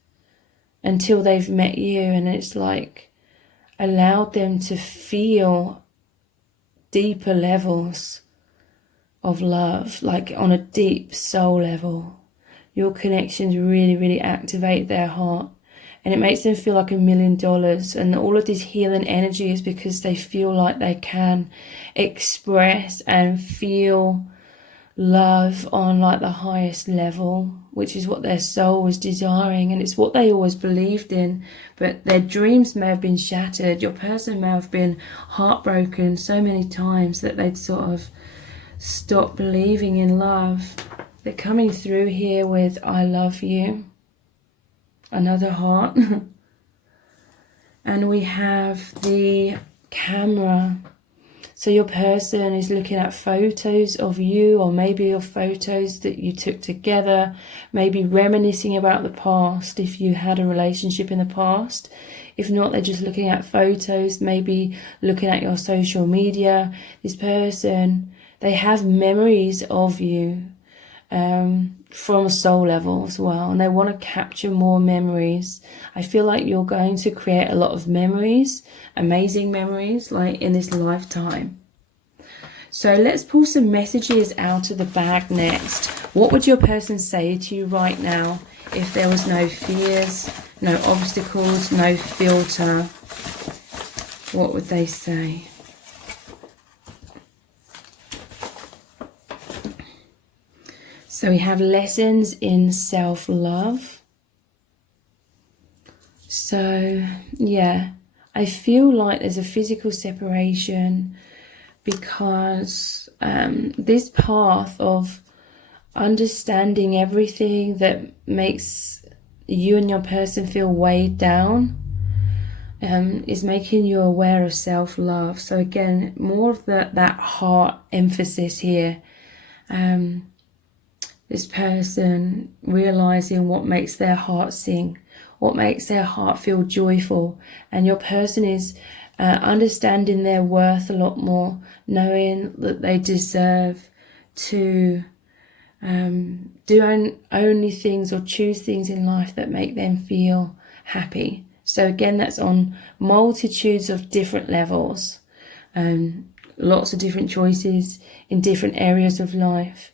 until they've met you, and it's like allowed them to feel deeper levels of love, like on a deep soul level. Your connections really, really activate their heart, and it makes them feel like $1 million. And all of this healing energy is because they feel like they can express and feel love on like the highest level, which is what their soul was desiring, and it's what they always believed in. But their dreams may have been shattered. Your person may have been heartbroken so many times that they'd sort of stopped believing in love. They're coming through here with I love you, another heart. And we have the camera. So your person is looking at photos of you, or maybe your photos that you took together, maybe reminiscing about the past if you had a relationship in the past. If not, they're just looking at photos, maybe looking at your social media. This person, they have memories of you from a soul level as well, and they want to capture more memories. I feel like you're going to create a lot of memories, amazing memories, like in this lifetime. So let's pull some messages out of the bag next. What would your person say to you right now if there was no fears, no obstacles, no filter? What would they say? So we have lessons in self-love. So, yeah, I feel like there's a physical separation, because this path of understanding everything that makes you and your person feel weighed down is making you aware of self-love. So again, more of that heart emphasis here. This person realizing what makes their heart sing, what makes their heart feel joyful. And your person is understanding their worth a lot more, knowing that they deserve to do only things or choose things in life that make them feel happy. So again, that's on multitudes of different levels, lots of different choices in different areas of life.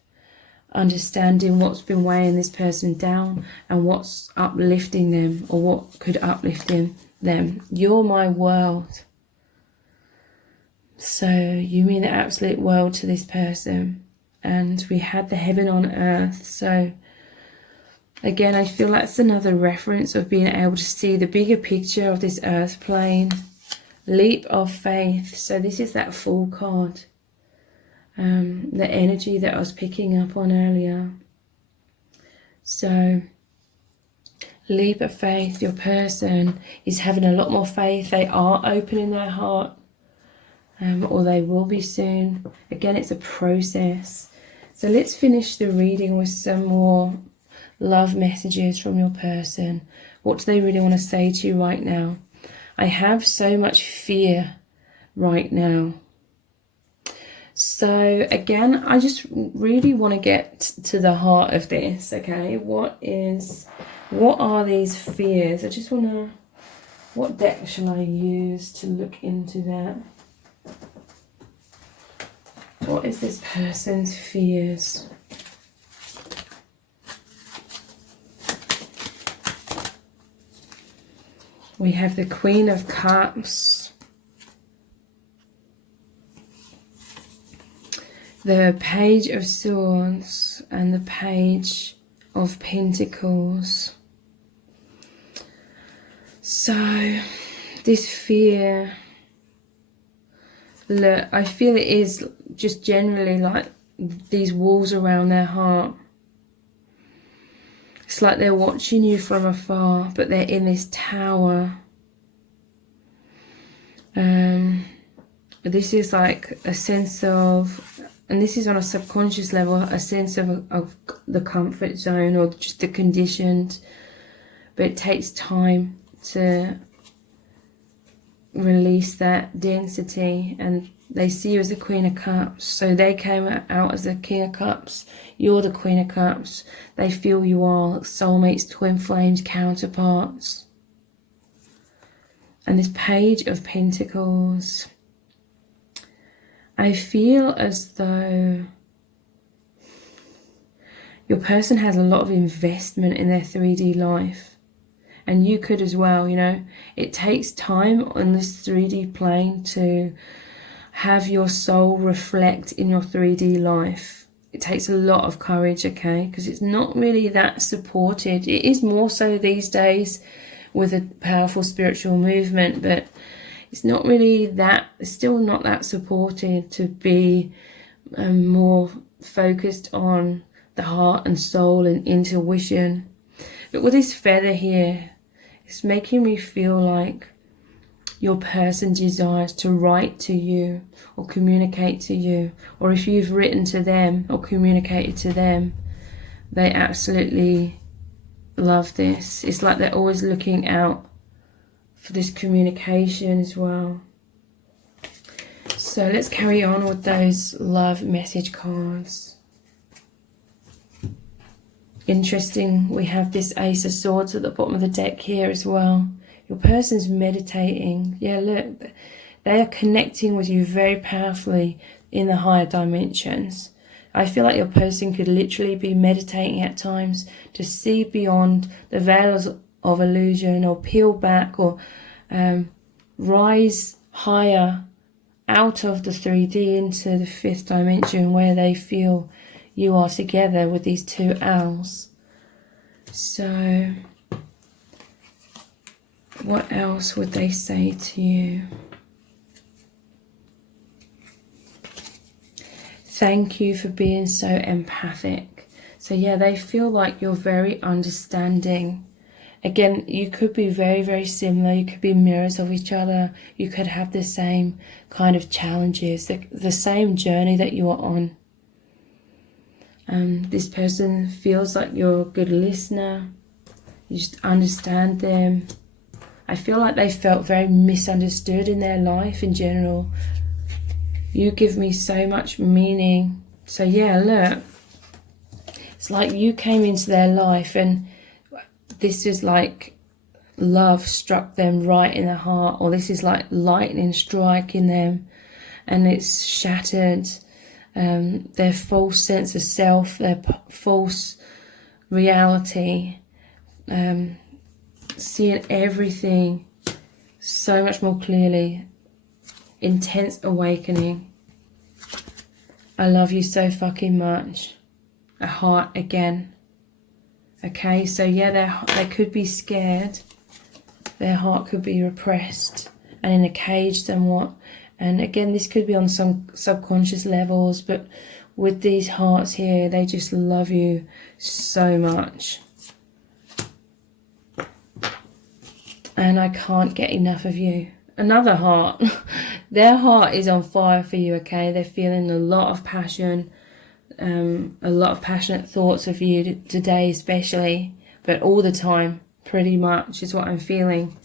Understanding what's been weighing this person down and what's uplifting them, or what could uplift them. You're my world. So you mean the absolute world to this person. And we had the heaven on earth. So again, I feel that's another reference of being able to see the bigger picture of this earth plane. Leap of faith. So this is that Fool card. The energy that I was picking up on earlier. So leap of faith. Your person is having a lot more faith. They are opening their heart. Or they will be soon. Again, it's a process. So let's finish the reading with some more love messages from your person. What do they really want to say to you right now? I have so much fear right now. So again, I just really want to get to the heart of this, okay? What are these fears? I just want to, what deck shall I use to look into that? What is this person's fears? We have the Queen of Cups, the Page of Swords, and the Page of Pentacles. So, this fear, look, I feel it is just generally like these walls around their heart. It's like they're watching you from afar, but they're in this tower. This is like a sense of, and this is on a subconscious level, a sense of the comfort zone or just the conditioned. But it takes time to release that density, and they see you as the Queen of Cups. So they came out as the King of Cups. You're the Queen of Cups. They feel you are soulmates, twin flames, counterparts. And this Page of Pentacles, I feel as though your person has a lot of investment in their 3D life. And you could as well, you know. It takes time on this 3D plane to have your soul reflect in your 3D life. It takes a lot of courage, okay? Because it's not really that supported. It is more so these days with a powerful spiritual movement, but it's not really that, it's still not that supported to be more focused on the heart and soul and intuition. But with this feather here, it's making me feel like your person desires to write to you or communicate to you, or if you've written to them or communicated to them, they absolutely love this. It's like they're always looking out for this communication as well. So let's carry on with those love message cards. Interesting, we have this Ace of Swords at the bottom of the deck here as well. Your person's meditating. Yeah, look, they are connecting with you very powerfully in the higher dimensions. I feel like your person could literally be meditating at times to see beyond the veils of illusion, or peel back, or rise higher out of the 3D into the 5th dimension, where they feel you are together with these two owls. So what else would they say to you? Thank you for being so empathic. So yeah, they feel like you're very understanding. Again, you could be very, very similar. You could be mirrors of each other. You could have the same kind of challenges, the same journey that you are on. This person feels like you're a good listener. You just understand them. I feel like they felt very misunderstood in their life in general. You give me so much meaning. So yeah, look. It's like you came into their life and this is like love struck them right in the heart, or this is like lightning striking them and it's shattered their false sense of self, their false reality, seeing everything so much more clearly. intense awakening. I love you so fucking much. A heart again. Okay, so yeah, they could be scared. Their heart could be repressed and in a cage somewhat. And again, this could be on some subconscious levels, but with these hearts here, they just love you so much. And I can't get enough of you. Another heart. Their heart is on fire for you, okay? They're feeling a lot of passion, a lot of passionate thoughts of you today especially, but all the time, pretty much, is what I'm feeling.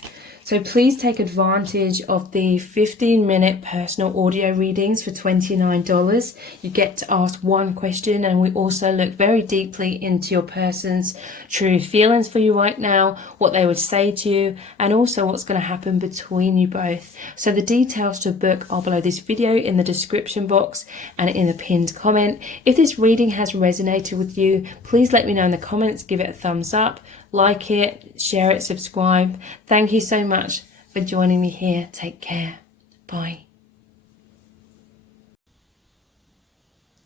So please take advantage of the 15-minute personal audio readings for $29. You get to ask one question, and we also look very deeply into your person's true feelings for you right now, what they would say to you, and also what's going to happen between you both. So the details to book are below this video in the description box and in the pinned comment. If this reading has resonated with you, please let me know in the comments, give it a thumbs up, like it, share it, subscribe. Thank you so much for joining me here. Take care. Bye.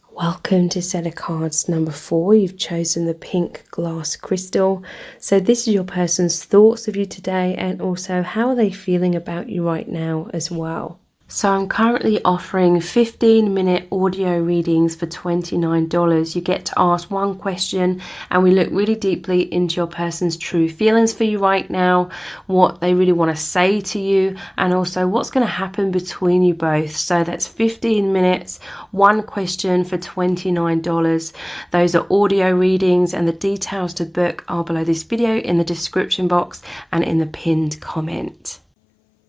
Welcome to set of cards number 4. You've chosen the pink glass crystal. So this is your person's thoughts of you today, and also how are they feeling about you right now as well. So I'm currently offering 15-minute audio readings for $29. You get to ask one question, and we look really deeply into your person's true feelings for you right now, what they really want to say to you, and also what's going to happen between you both. So that's 15 minutes, one question for $29. Those are audio readings, and the details to book are below this video in the description box and in the pinned comment.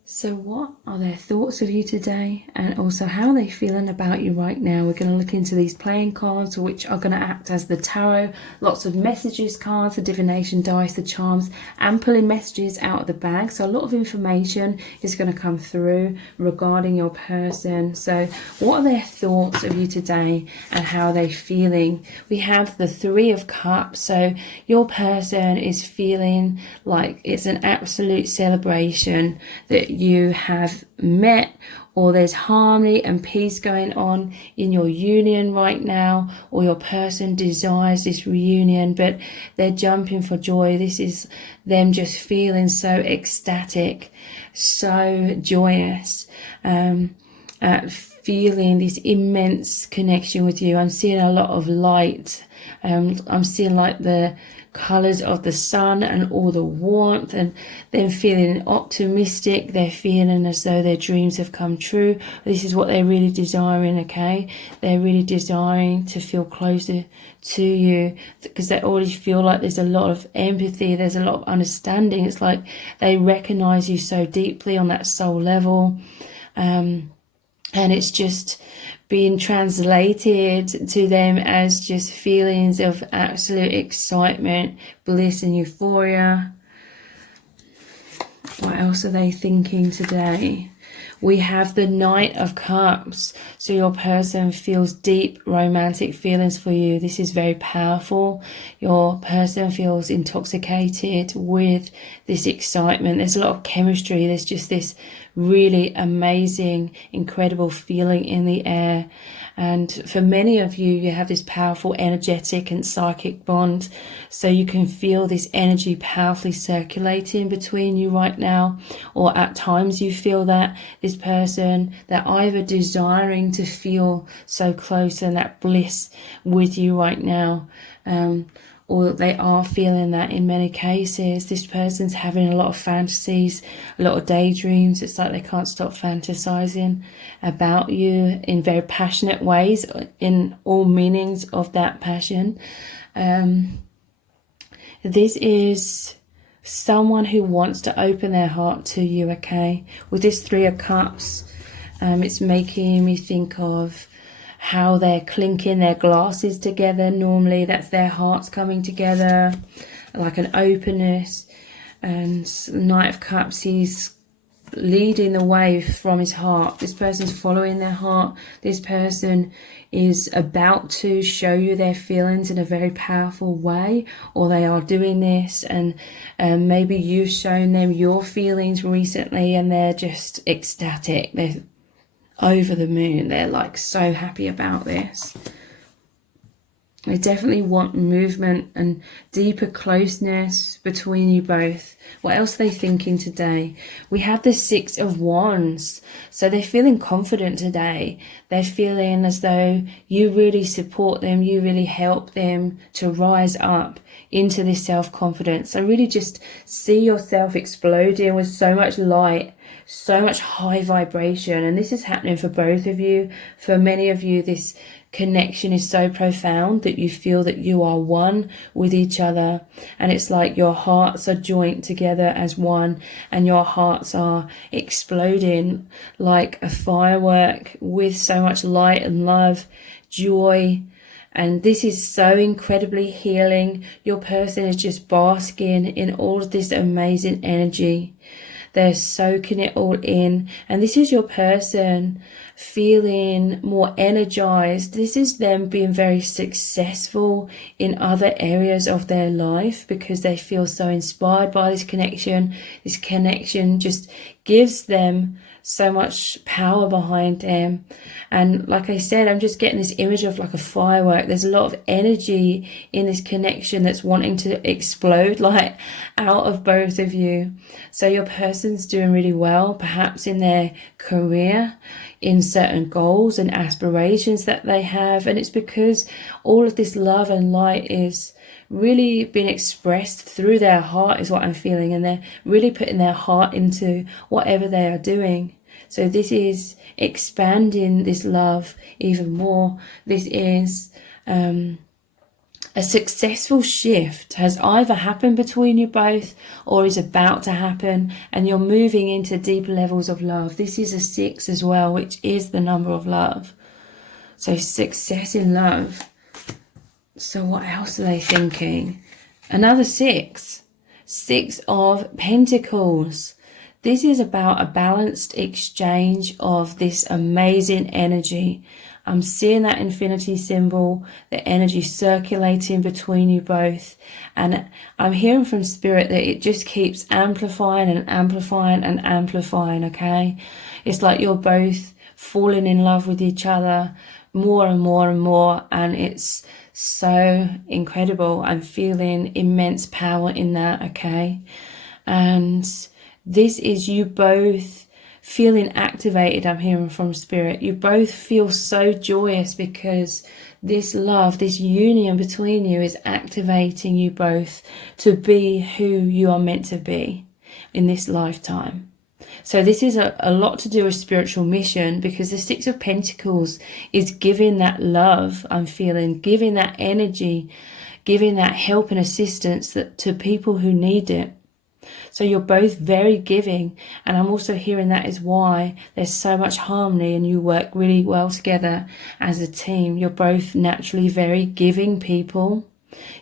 So what are their thoughts of you today, and also how are they feeling about you right now? We're going to look into these playing cards, which are going to act as the tarot, lots of messages cards, the divination dice, the charms, and pulling messages out of the bag. So a lot of information is going to come through regarding your person. So what are their thoughts of you today, and how are they feeling? We have the 3 of Cups. So your person is feeling like it's an absolute celebration that you have met, or there's harmony and peace going on in your union right now, or your person desires this reunion, but they're jumping for joy. This is them just feeling so ecstatic, so joyous, feeling this immense connection with you. I'm seeing a lot of light. I'm seeing like the colors of the sun and all the warmth, and them feeling optimistic. They're feeling as though their dreams have come true. This is what they're really desiring, okay? They're really desiring to feel closer to you, because they already feel like there's a lot of empathy, there's a lot of understanding. It's like they recognize you so deeply on that soul level, and it's just being translated to them as just feelings of absolute excitement, bliss, and euphoria. What else are they thinking today? We have the Knight of Cups. So your person feels deep romantic feelings for you. This is very powerful. Your person feels intoxicated with this excitement. There's a lot of chemistry. There's just this really amazing, incredible feeling in the air. And for many of you, you have this powerful energetic and psychic bond. So you can feel this energy powerfully circulating between you right now. Or at times you feel that this person, they're either desiring to feel so close and that bliss with you right now, or they are feeling that in many cases. This person's having a lot of fantasies, a lot of daydreams. It's like they can't stop fantasizing about you in very passionate ways, in all meanings of that passion. This is someone who wants to open their heart to you, okay? With this 3 of Cups, it's making me think of how they're clinking their glasses together. Normally that's their hearts coming together, like an openness. And the Knight of Cups, he's leading the way from his heart. This person's following their heart. This person is about to show you their feelings in a very powerful way, or they are doing this, and maybe you've shown them your feelings recently and they're just ecstatic. over the moon. They're like so happy about this. They definitely want movement and deeper closeness between you both. What else are they thinking today? We have the Six of Wands. So they're feeling confident today. They're feeling as though you really support them. You really help them to rise up into this self-confidence. So really just see yourself exploding with so much light, so much high vibration. And this is happening for both of you. For many of you, this connection is so profound that you feel that you are one with each other, and it's like your hearts are joined together as one, and your hearts are exploding like a firework with so much light and love, joy. And this is so incredibly healing. Your person is just basking in all of this amazing energy. They're soaking it all in. And this is your person feeling more energized. This is them being very successful in other areas of their life because they feel so inspired by this connection. This connection just gives them so much power behind them. And like I said, I'm just getting this image of like a firework. There's a lot of energy in this connection that's wanting to explode like out of both of you. So your person's doing really well, perhaps in their career, in certain goals and aspirations that they have. And it's because all of this love and light is really being expressed through their heart is what I'm feeling, and they're really putting their heart into whatever they are doing. So this is expanding this love even more. This is a successful shift has either happened between you both or is about to happen, and you're moving into deeper levels of love. This is a 6 as well, which is the number of love. So success in love. So what else are they thinking? Another 6. 6 of Pentacles. This is about a balanced exchange of this amazing energy. I'm seeing that infinity symbol, the energy circulating between you both. And I'm hearing from Spirit that it just keeps amplifying and amplifying and amplifying, okay? It's like you're both falling in love with each other more and more and more. And it's so incredible. I'm feeling immense power in that, okay? And this is you both feeling activated. I'm hearing from Spirit. You both feel so joyous because this love, this union between you is activating you both to be who you are meant to be in this lifetime. So this is a lot to do with spiritual mission, because the 6 of Pentacles is giving that love, I'm feeling, giving that energy, giving that help and assistance to people who need it. So you're both very giving, and I'm also hearing that is why there's so much harmony and you work really well together as a team. You're both naturally very giving people.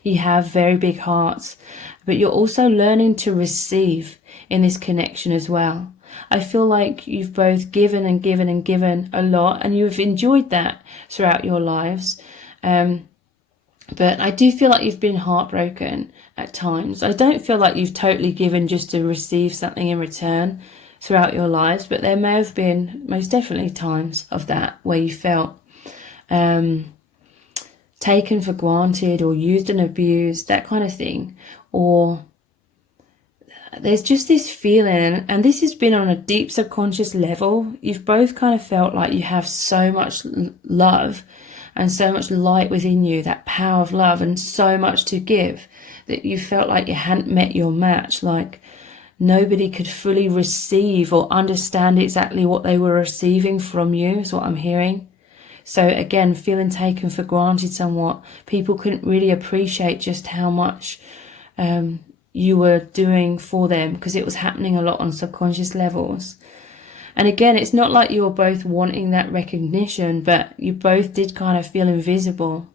You have very big hearts, but you're also learning to receive in this connection as well. I feel like you've both given and given and given a lot, and you've enjoyed that throughout your lives. But I do feel like you've been heartbroken at times. I don't feel like you've totally given just to receive something in return throughout your lives, but there may have been most definitely times of that where you felt taken for granted or used and abused, that kind of thing. Or there's just this feeling, and this has been on a deep subconscious level. You've both kind of felt like you have so much love and so much light within you, that power of love, and so much to give, that you felt like you hadn't met your match, like nobody could fully receive or understand exactly what they were receiving from you, is what I'm hearing. So again, feeling taken for granted somewhat. People couldn't really appreciate just how much you were doing for them, because it was happening a lot on subconscious levels. And again, it's not like you were both wanting that recognition, but you both did kind of feel invisible,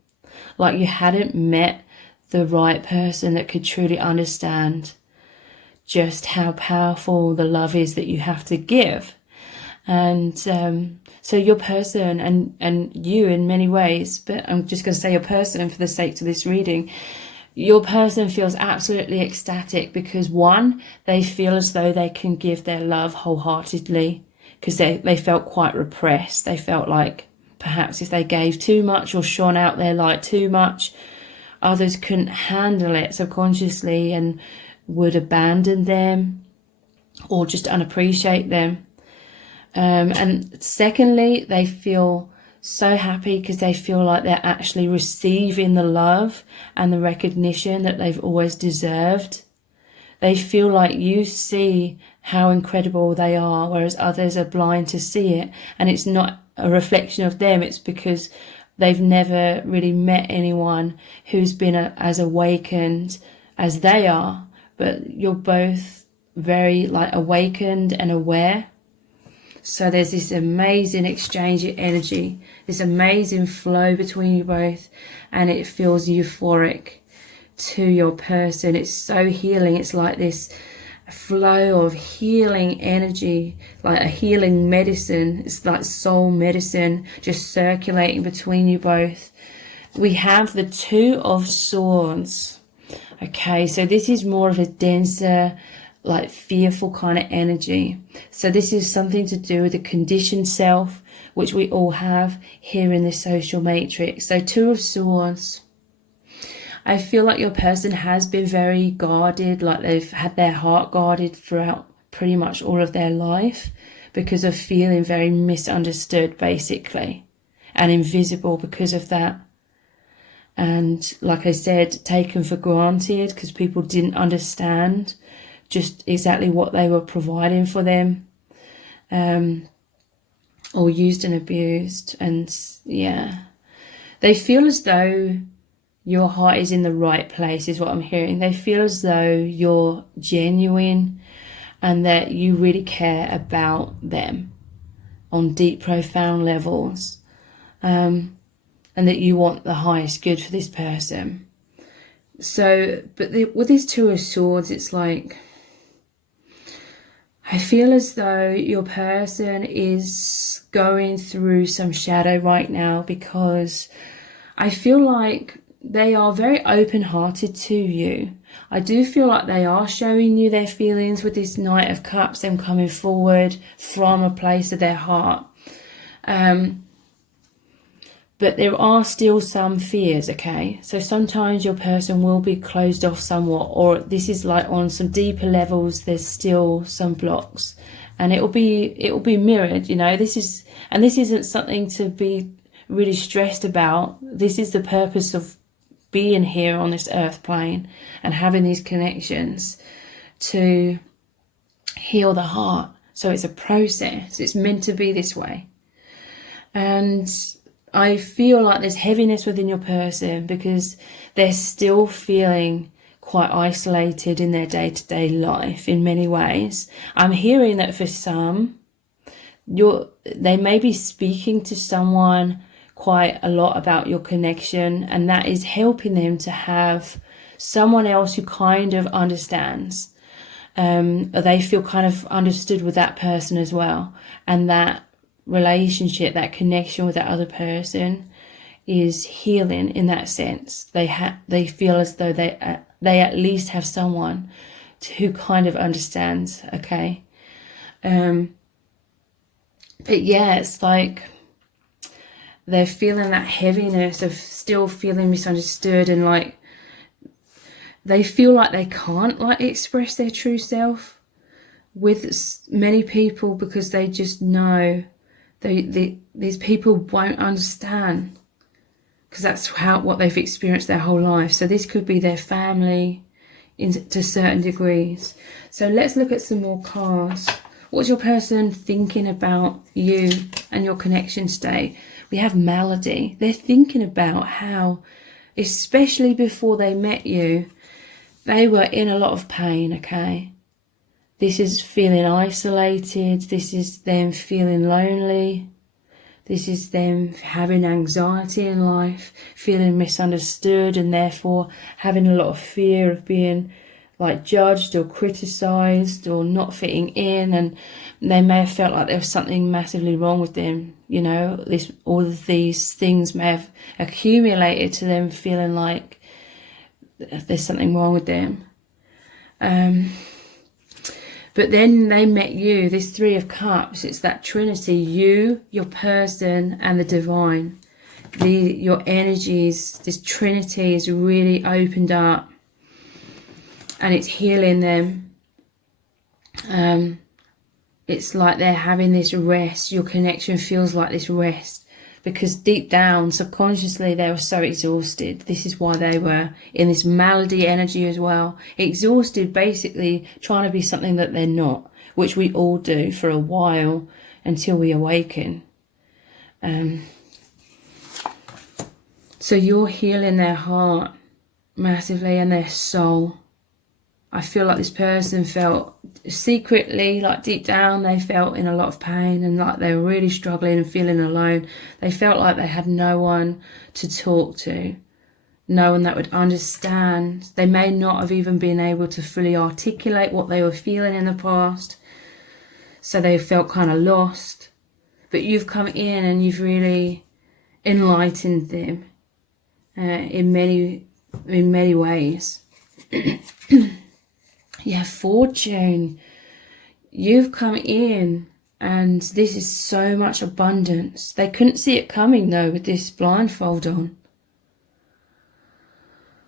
like you hadn't met the right person that could truly understand just how powerful the love is that you have to give. And so your person and you in many ways, but I'm just going to say your person for the sake of this reading, your person feels absolutely ecstatic because, one, they feel as though they can give their love wholeheartedly because they felt quite repressed. They felt like perhaps if they gave too much or shone out their light too much, others couldn't handle it subconsciously and would abandon them or just unappreciate them. And secondly, they feel so happy because they feel like they're actually receiving the love and the recognition that they've always deserved. They feel like you see how incredible they are, whereas others are blind to see it. And it's not a reflection of them. It's because they've never really met anyone who's been as awakened as they are. But you're both very like awakened and aware. So there's this amazing exchange of energy, this amazing flow between you both, and it feels euphoric to your person. It's so healing. It's like this flow of healing energy, like a healing medicine. It's like soul medicine just circulating between you both. We have the Two of Swords. Okay, so this is more of a denser, like fearful kind of energy. So this is something to do with the conditioned self, which we all have here in the social matrix. So Two of Swords. I feel like your person has been very guarded, like they've had their heart guarded throughout pretty much all of their life because of feeling very misunderstood, basically, and invisible because of that. And like I said, taken for granted because people didn't understand just exactly what they were providing for them, or used and abused. And yeah, they feel as though your heart is in the right place, is what I'm hearing. They feel as though you're genuine and that you really care about them on deep, profound levels, and that you want the highest good for this person. So, but with these Two of Swords, it's like, I feel as though your person is going through some shadow right now, because I feel like they are very open-hearted to you. I do feel like they are showing you their feelings with this Knight of Cups, them coming forward from a place of their heart. But there are still some fears, okay? So sometimes your person will be closed off somewhat, or this is like on some deeper levels, there's still some blocks. And it will be mirrored, you know. This isn't something to be really stressed about. This is the purpose of being here on this earth plane and having these connections to heal the heart. So it's a process. It's meant to be this way. And I feel like there's heaviness within your person because they're still feeling quite isolated in their day-to-day life in many ways. I'm hearing that for some, they may be speaking to someone quite a lot about your connection, and that is helping them to have someone else who kind of understands. They feel kind of understood with that person as well, and that relationship, that connection with that other person is healing in that sense. They feel as though they at least have someone who kind of understands, okay? But yeah, it's like they're feeling that heaviness of still feeling misunderstood, and like they feel like they can't like express their true self with many people because they just know these people won't understand, because that's what they've experienced their whole life. So this could be their family to certain degrees. So let's look at some more cards. What's your person thinking about you and your connection state? We have Melody. They're thinking about how, especially before they met you, they were in a lot of pain, okay? This is feeling isolated. This is them feeling lonely. This is them having anxiety in life, feeling misunderstood, and therefore having a lot of fear of being like judged or criticized or not fitting in. And they may have felt like there was something massively wrong with them. You know, all of these things may have accumulated to them feeling like there's something wrong with them. But then they met you, this Three of Cups. It's that Trinity, you, your person, and the divine. Your energies, this Trinity is really opened up, and it's healing them. It's like they're having this rest. Your connection feels like this rest, because deep down, subconsciously, they were so exhausted. This is why they were in this malady energy as well. Exhausted, basically trying to be something that they're not, which we all do for a while until we awaken. So you're healing their heart massively and their soul. I feel like this person felt secretly, like deep down, they felt in a lot of pain, and like they were really struggling and feeling alone. They felt like they had no one to talk to, no one that would understand. They may not have even been able to fully articulate what they were feeling in the past. So they felt kind of lost. But you've come in and you've really enlightened them in many ways. Yeah, Fortune, you've come in and this is so much abundance. They couldn't see it coming though with this blindfold on.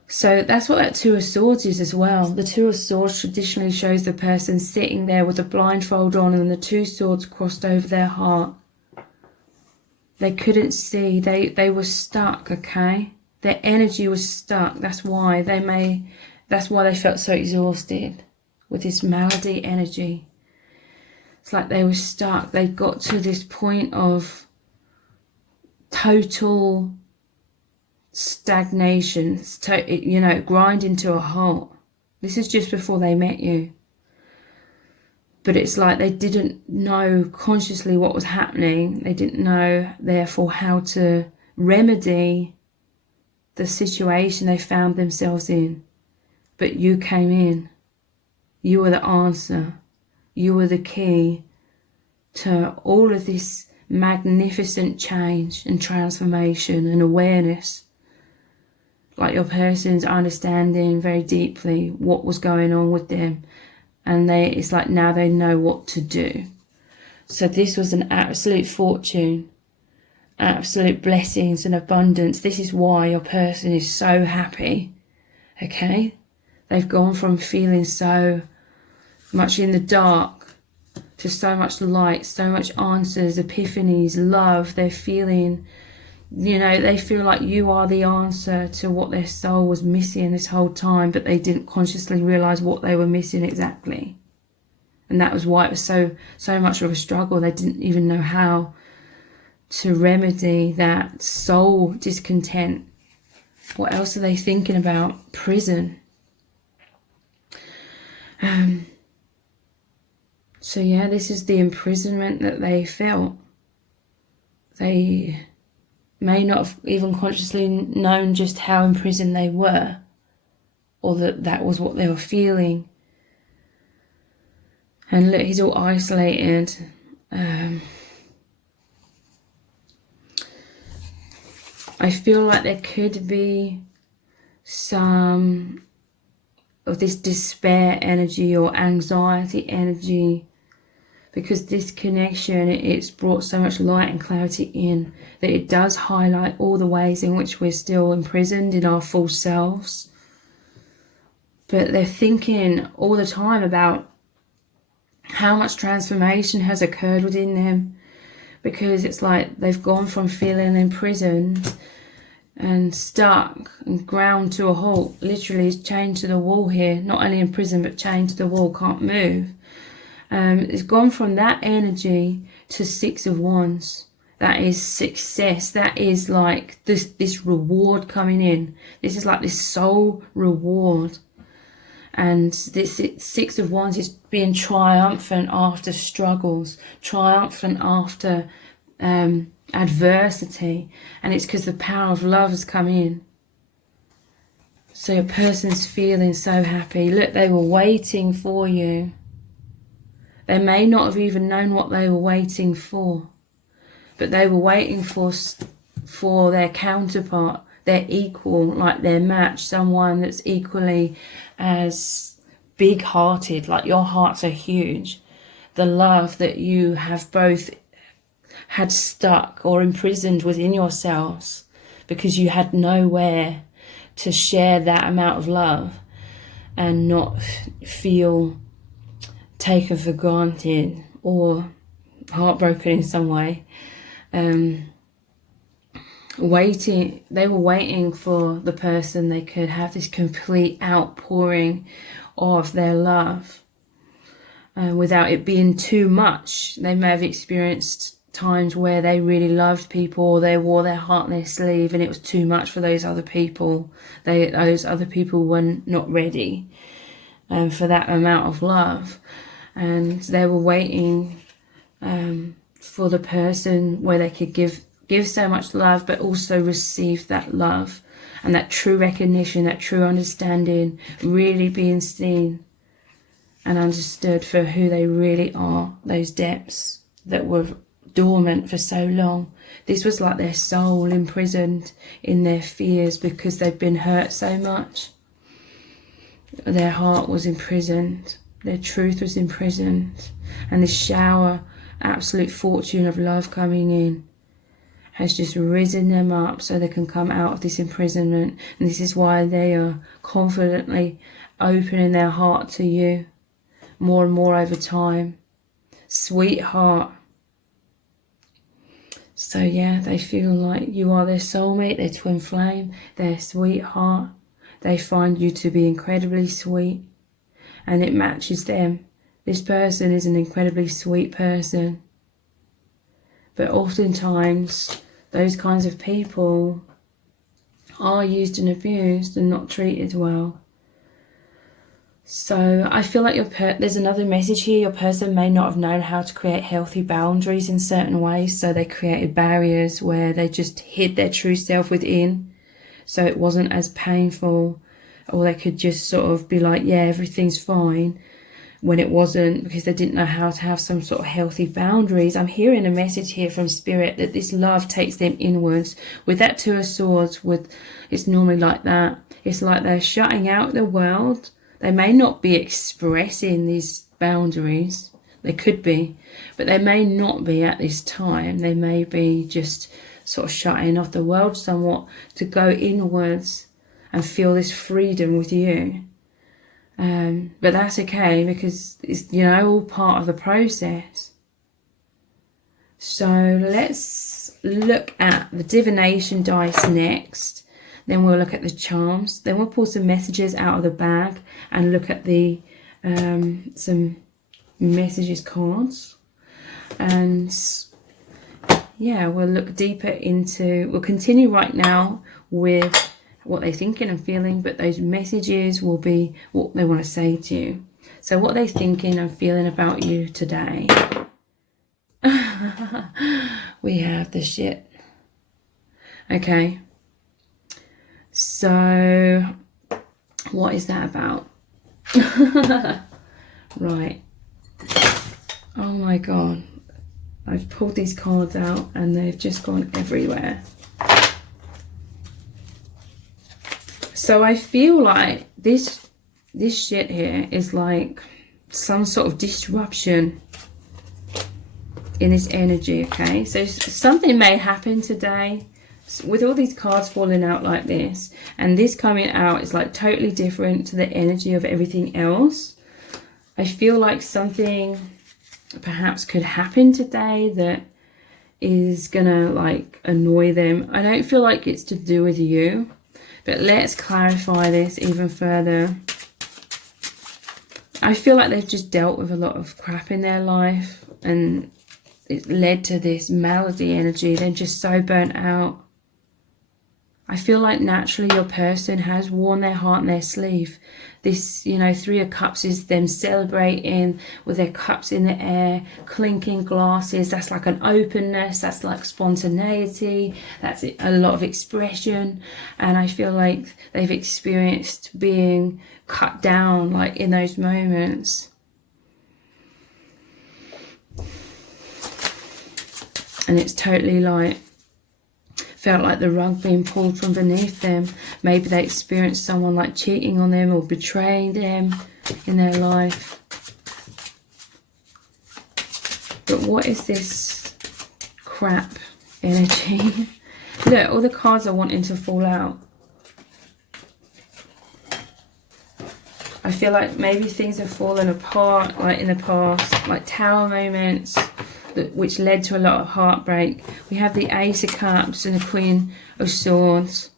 So that's what that Two of Swords is as well. The Two of Swords traditionally shows the person sitting there with a blindfold on and the two swords crossed over their heart. They couldn't see, they were stuck, okay? Their energy was stuck. That's why they felt so exhausted with this malady energy. It's like they were stuck. They got to this point of total stagnation, grinding to a halt. This is just before they met you. But it's like they didn't know consciously what was happening. They didn't know, therefore, how to remedy the situation they found themselves in. But you came in. You were the answer. You were the key to all of this magnificent change and transformation and awareness. Like your person's understanding very deeply what was going on with them. And it's like now they know what to do. So this was an absolute fortune. Absolute blessings and abundance. This is why your person is so happy. Okay? They've gone from feeling so much in the dark to so much light, so much answers, epiphanies, love. They're feeling, they feel like you are the answer to what their soul was missing this whole time, but they didn't consciously realize what they were missing exactly. And that was why it was so much of a struggle. They didn't even know how to remedy that soul discontent. What else are they thinking about? Prison. So yeah, this is the imprisonment that they felt. They may not have even consciously known just how imprisoned they were, or that was what they were feeling. And look, he's all isolated. I feel like there could be some of this despair energy or anxiety energy, because this connection, it's brought so much light and clarity in that it does highlight all the ways in which we're still imprisoned in our false selves. But they're thinking all the time about how much transformation has occurred within them, because it's like they've gone from feeling imprisoned and stuck and ground to a halt, literally chained to the wall here, not only in prison but chained to the wall, can't move. It's gone from that energy to Six of Wands. That is success. That is like this reward coming in. This is like this soul reward. And this Six of Wands is being triumphant after struggles, triumphant after adversity. And it's because the power of love has come in. So your person's feeling so happy. Look, they were waiting for you. They may not have even known what they were waiting for, but they were waiting for their counterpart, their equal, like their match, someone that's equally as big hearted, like your hearts are huge. The love that you have both had stuck or imprisoned within yourselves because you had nowhere to share that amount of love and not feel taken for granted or heartbroken in some way. They were waiting for the person they could have this complete outpouring of their love without it being too much. They may have experienced times where they really loved people, or they wore their heart on their sleeve and it was too much for those other people. Those other people were not ready for that amount of love, and they were waiting for the person where they could give so much love but also receive that love and that true recognition, that true understanding, really being seen and understood for who they really are, those depths that were dormant for so long. This was like their soul imprisoned in their fears because they've been hurt so much. Their heart was imprisoned, their truth was imprisoned, and this shower, absolute fortune of love coming in has just risen them up so they can come out of this imprisonment. And this is why they are confidently opening their heart to you more and more over time. Sweetheart. So yeah, they feel like you are their soulmate, their twin flame, their sweetheart. They find you to be incredibly sweet and it matches them. This person is an incredibly sweet person. But oftentimes, those kinds of people are used and abused and not treated well. So I feel like there's another message here. Your person may not have known how to create healthy boundaries in certain ways. So they created barriers where they just hid their true self within. So it wasn't as painful, or they could just sort of be like, yeah, everything's fine, when it wasn't, because they didn't know how to have some sort of healthy boundaries. I'm hearing a message here from Spirit that this love takes them inwards. With that Two of Swords, it's normally like that. It's like they're shutting out the world. They may not be expressing these boundaries. They could be, but they may not be at this time. They may be just sort of shutting off the world somewhat to go inwards and feel this freedom with you. But that's okay, because it's, all part of the process. So let's look at the divination dice next. Then we'll look at the charms. Then we'll pull some messages out of the bag and look at the some messages cards. And yeah, we'll look deeper we'll continue right now with what they're thinking and feeling, but those messages will be what they want to say to you. So what they're thinking and feeling about you today. We have the shit. Okay. So what is that about? Right. Oh my God. I've pulled these cards out and they've just gone everywhere. So I feel like this shit here is like some sort of disruption in this energy, okay? So something may happen today with all these cards falling out like this, and this coming out is like totally different to the energy of everything else. I feel like something perhaps could happen today that is gonna like annoy them. I don't feel like it's to do with you. But let's clarify this even further. I feel like they've just dealt with a lot of crap in their life and it led to this malady energy. They're just so burnt out. I feel like naturally your person has worn their heart on their sleeve. This, Three of Cups is them celebrating with their cups in the air, clinking glasses. That's like an openness. That's like spontaneity. That's a lot of expression. And I feel like they've experienced being cut down, like in those moments. And it's totally like, felt like the rug being pulled from beneath them. Maybe they experienced someone like cheating on them or betraying them in their life. But what is this crap energy? Look, all the cards are wanting to fall out. I feel like maybe things have fallen apart, like in the past, like tower moments, which led to a lot of heartbreak. We have the Ace of Cups and the Queen of Swords.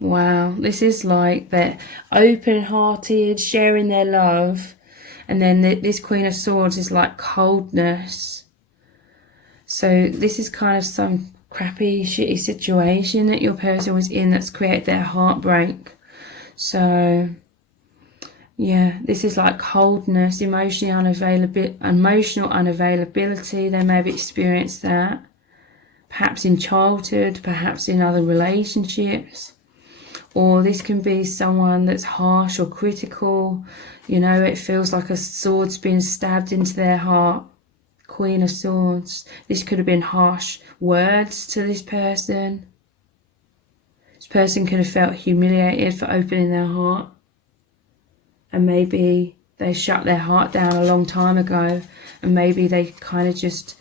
Wow, this is like they're open-hearted, sharing their love. And then this Queen of Swords is like coldness. So this is kind of some crappy, shitty situation that your person was in that's created their heartbreak. So, yeah, this is like coldness, emotional unavailability. They may have experienced that. Perhaps in childhood, perhaps in other relationships. Or this can be someone that's harsh or critical. You know, it feels like a sword's being stabbed into their heart. Queen of Swords. This could have been harsh words to this person. This person could have felt humiliated for opening their heart. And maybe they shut their heart down a long time ago. And maybe they kind of just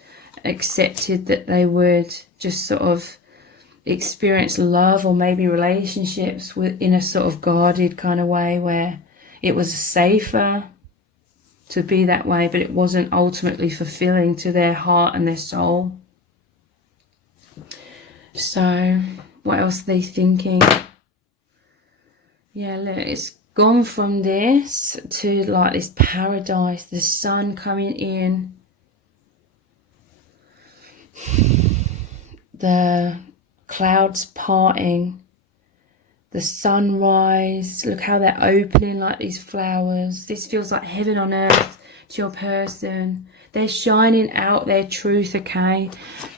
accepted that they would just sort of experience love or maybe relationships in a sort of guarded kind of way where it was safer to be that way, but it wasn't ultimately fulfilling to their heart and their soul. So what else are they thinking? Yeah, look, it's gone from this to like this paradise, the sun coming in, the clouds parting, the sunrise. Look how they're opening like these flowers. This feels like heaven on earth to your person. They're shining out their truth, okay?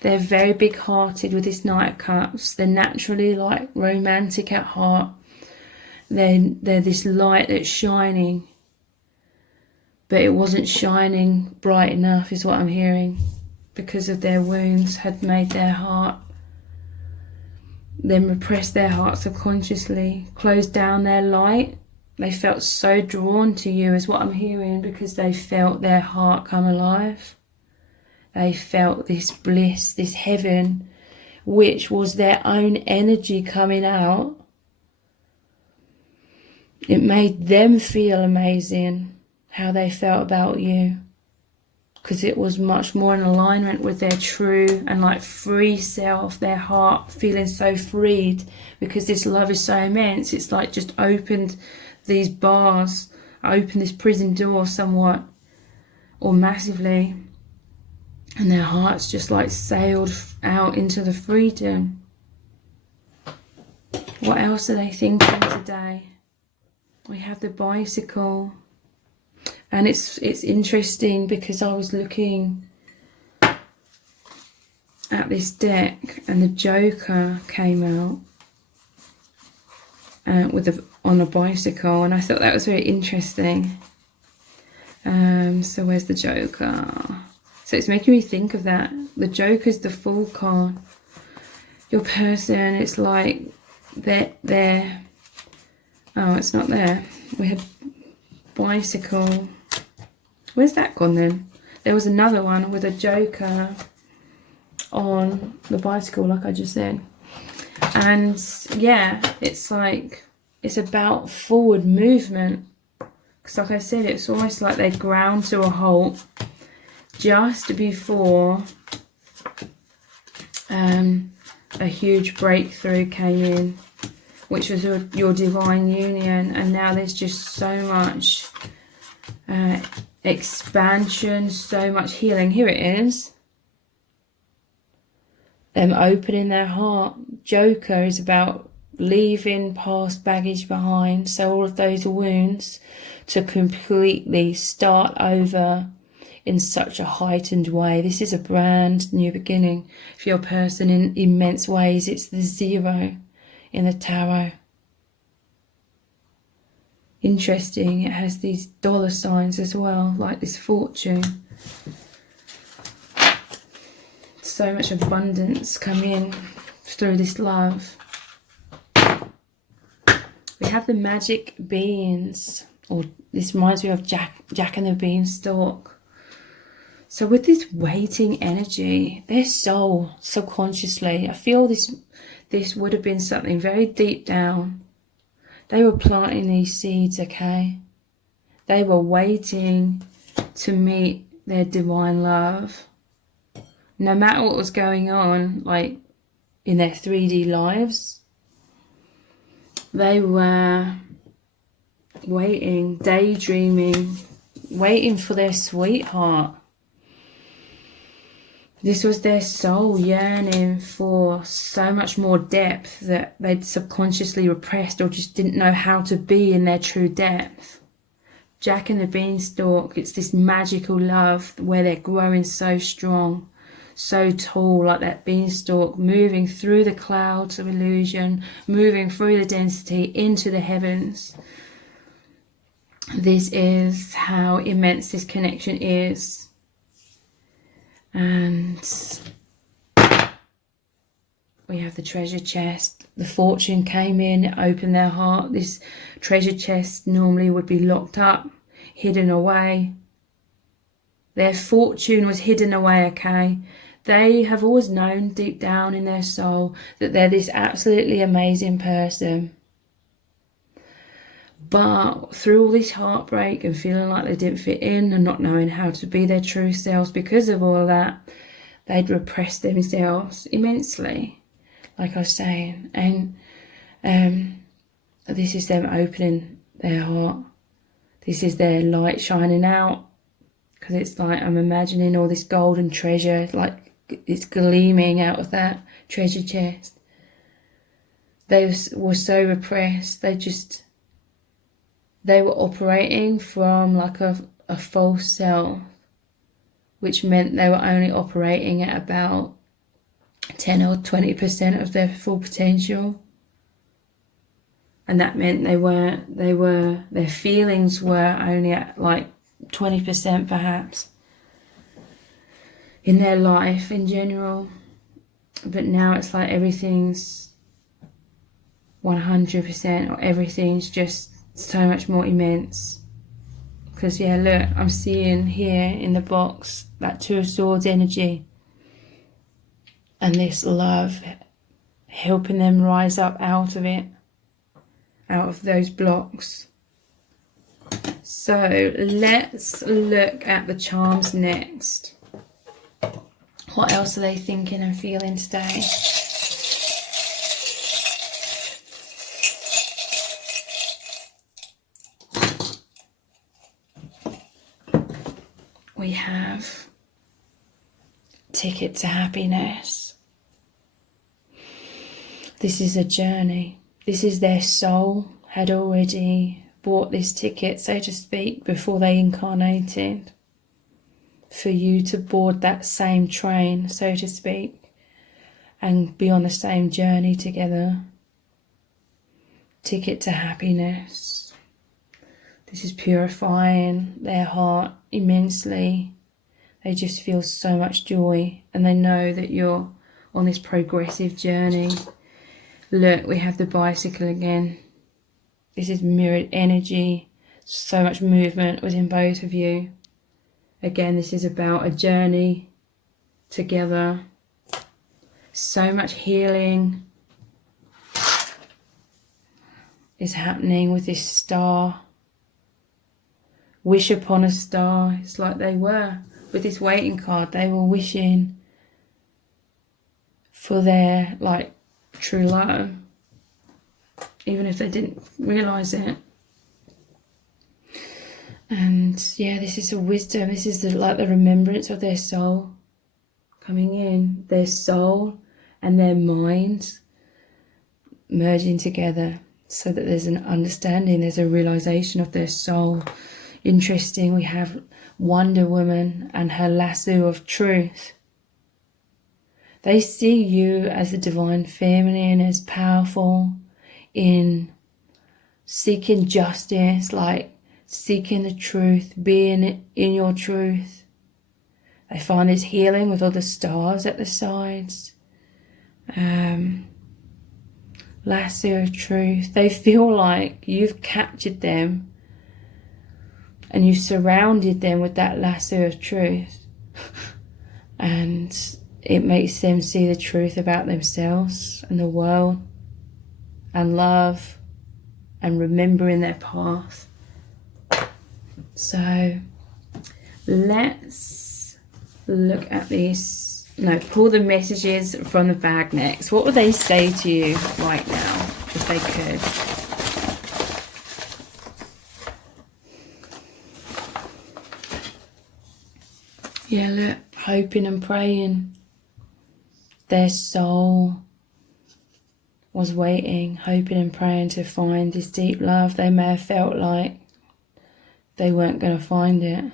They're very big-hearted with this Knight of Cups. They're naturally like romantic at heart. They're this light that's shining, but it wasn't shining bright enough is what I'm hearing, because of their wounds had made their heart, then repressed their heart subconsciously, closed down their light. They felt so drawn to you is what I'm hearing, because they felt their heart come alive. They felt this bliss, this heaven, which was their own energy coming out. It made them feel amazing how they felt about you, because it was much more in alignment with their true and like free self, their heart feeling so freed, because this love is so immense. It's like just opened these bars, opened this prison door somewhat or massively, and their hearts just like sailed out into the freedom. What else are they thinking today? We have the bicycle. And it's interesting because I was looking at this deck and the Joker came out on a bicycle, and I thought that was very interesting. So where's the Joker? So it's making me think of that. The Joker's the Fool card. Your person, it's like they're oh, it's not there. We had bicycle. Where's that gone then? There was another one with a Joker on the bicycle, like I just said. And yeah, it's like, it's about forward movement. Because like I said, it's almost like they ground to a halt just before a huge breakthrough came in, which was your divine union. And now there's just so much expansion, so much healing. Here it is. Them opening their heart. Joker is about leaving past baggage behind. So all of those wounds to completely start over in such a heightened way. This is a brand new beginning for your person in immense ways. It's the 0 in the tarot. Interesting, it has these dollar signs as well, like this fortune. So much abundance come in through this love. We have the magic beans. or this reminds me of Jack and the Beanstalk. So with this waiting energy, their soul subconsciously, I feel this would have been something very deep down. They were planting these seeds, okay? They were waiting to meet their divine love. No matter what was going on, like in their 3D lives, they were waiting, daydreaming, waiting for their sweetheart. This was their soul yearning for so much more depth that they'd subconsciously repressed or just didn't know how to be in their true depth. Jack and the Beanstalk, it's this magical love where they're growing so strong, so tall, like that beanstalk, moving through the clouds of illusion, moving through the density into the heavens. This is how immense this connection is. And we have the treasure chest. The fortune came in, it opened their heart. This treasure chest normally would be locked up, hidden away. Their fortune was hidden away, okay? They have always known deep down in their soul that they're this absolutely amazing person. But through all this heartbreak and feeling like they didn't fit in and not knowing how to be their true selves, because of all that, they'd repressed themselves immensely, like I was saying. And this is them opening their heart. This is their light shining out, because it's like I'm imagining all this golden treasure, like it's gleaming out of that treasure chest. They were so repressed. They were operating from like a false self, which meant they were only operating at about 10 or 20% of their full potential. And that meant their feelings were only at like 20% perhaps in their life in general. But now it's like everything's 100%, or everything's just so much more immense. Because yeah, look, I'm seeing here in the box that Two of Swords energy and this love helping them rise up out of it, out of those blocks. So let's look at the charms next. What else are they thinking and feeling today? We have Ticket to Happiness. This is a journey. This is their soul had already bought this ticket, so to speak, before they incarnated, for you to board that same train, so to speak, and be on the same journey together. Ticket to happiness. This is purifying their heart immensely. They just feel so much joy, and they know that you're on this progressive journey. Look, we have the bicycle again. This is mirrored energy. So much movement within both of you. Again, this is about a journey together. So much healing is happening with this star. Wish upon a star. It's like they were with this waiting card. They were wishing for their true love, even if they didn't realize it. And yeah, this is a wisdom. This is the remembrance of their soul coming in, their soul and their minds merging together, so that there's an understanding, there's a realization of their soul. Interesting, we have Wonder Woman and her lasso of truth. They see you as the divine feminine, as powerful in seeking justice, seeking the truth, being in your truth. They find this healing with all the stars at the sides. Lasso of truth. They feel like you've captured them And you've surrounded them with that lasso of truth. And it makes them see the truth about themselves and the world and love and remembering their path. So let's look at this. No, pull the messages from the bag next. What would they say to you right now if they could? Yeah, look, hoping and praying. Their soul was waiting, hoping and praying to find this deep love. They may have felt like they weren't going to find it.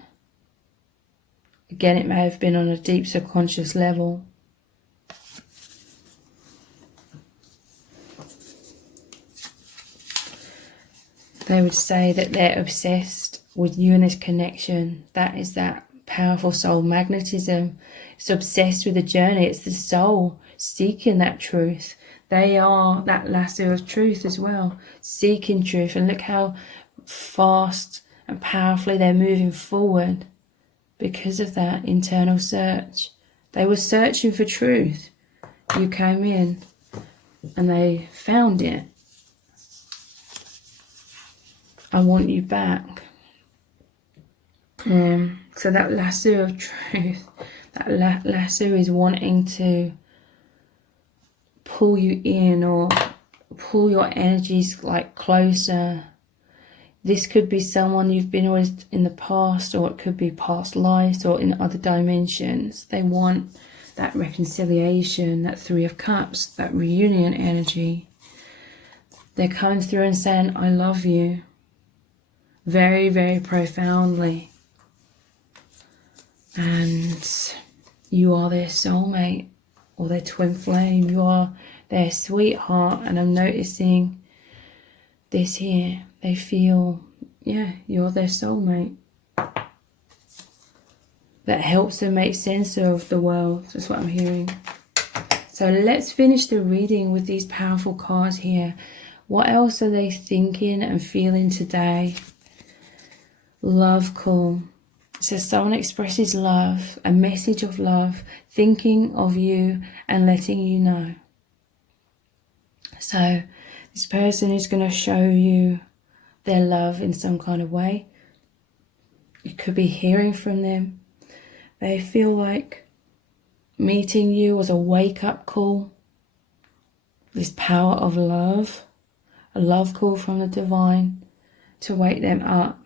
Again, it may have been on a deep subconscious level. They would say that they're obsessed with you and this connection. That is that powerful soul magnetism. It's obsessed with the journey. It's the soul seeking that truth. They are that lasso of truth as well, seeking truth. And look how fast and powerfully they're moving forward because of that internal search. They were searching for truth. You came in and they found it. I want you back. So that lasso of truth, that lasso is wanting to pull you in or pull your energies like closer. This could be someone you've been with in the past, or it could be past lives or in other dimensions. They want that reconciliation, that Three of Cups, that reunion energy. They're coming through and saying, I love you. Very, very profoundly. And you are their soulmate or their twin flame. You are their sweetheart. And I'm noticing this here. They feel, yeah, you're their soulmate. That helps them make sense of the world. That's what I'm hearing. So let's finish the reading with these powerful cards here. What else are they thinking and feeling today? Love call. So someone expresses love, a message of love, thinking of you and letting you know. So this person is going to show you their love in some kind of way. You could be hearing from them. They feel like meeting you was a wake-up call. This power of love, a love call from the divine to wake them up.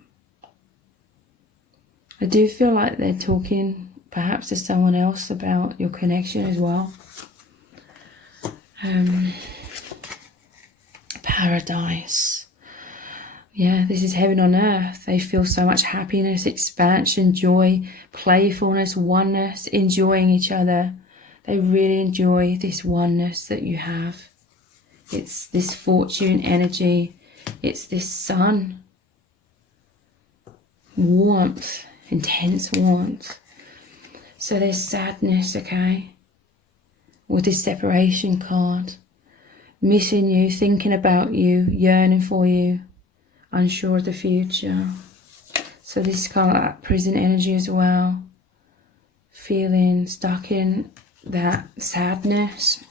I do feel like they're talking perhaps to someone else about your connection as well. Paradise. Yeah, this is heaven on earth. They feel so much happiness, expansion, joy, playfulness, oneness, enjoying each other. They really enjoy this oneness that you have. It's this fortune energy. It's this sun. Warmth. Intense warmth. So there's sadness, okay, with this separation card. Missing you, thinking about you, yearning for you, unsure of the future. So this is kind of like that prison energy as well. Feeling stuck in that sadness.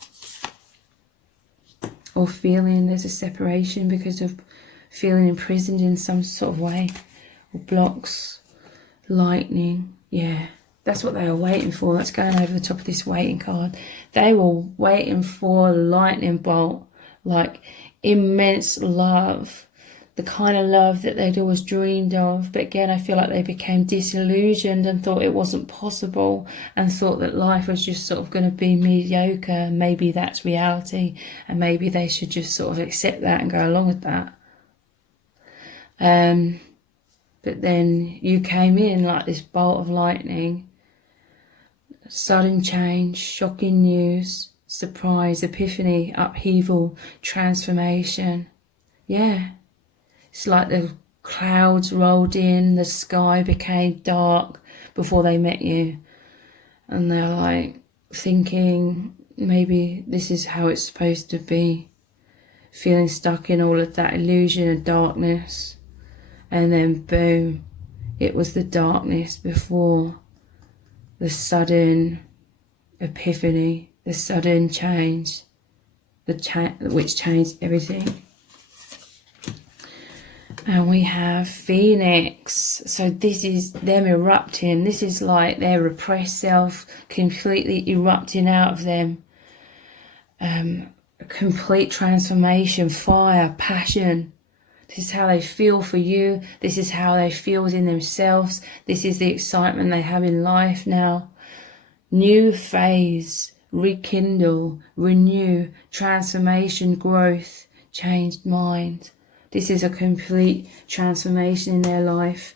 Or feeling there's a separation because of feeling imprisoned in some sort of way. Or blocks. Lightning, yeah, that's what they were waiting for. That's going over the top of this waiting card. They were waiting for a lightning bolt, like immense love, the kind of love that they'd always dreamed of. But again, I feel like they became disillusioned and thought it wasn't possible and thought that life was just sort of going to be mediocre. Maybe that's reality and maybe they should just sort of accept that and go along with that. But then you came in like this bolt of lightning, sudden change, shocking news, surprise, epiphany, upheaval, transformation. Yeah, it's like the clouds rolled in, the sky became dark before they met you. And they're like thinking, maybe this is how it's supposed to be. Feeling stuck in all of that illusion of darkness. And then boom, it was the darkness before the sudden epiphany, the sudden change, which changed everything. And we have Phoenix. So this is them erupting. This is like their repressed self completely erupting out of them. A complete transformation, fire, passion. This is how they feel for you. This is how they feel within themselves. This is the excitement they have in life now. New phase, rekindle, renew, transformation, growth, changed mind. This is a complete transformation in their life.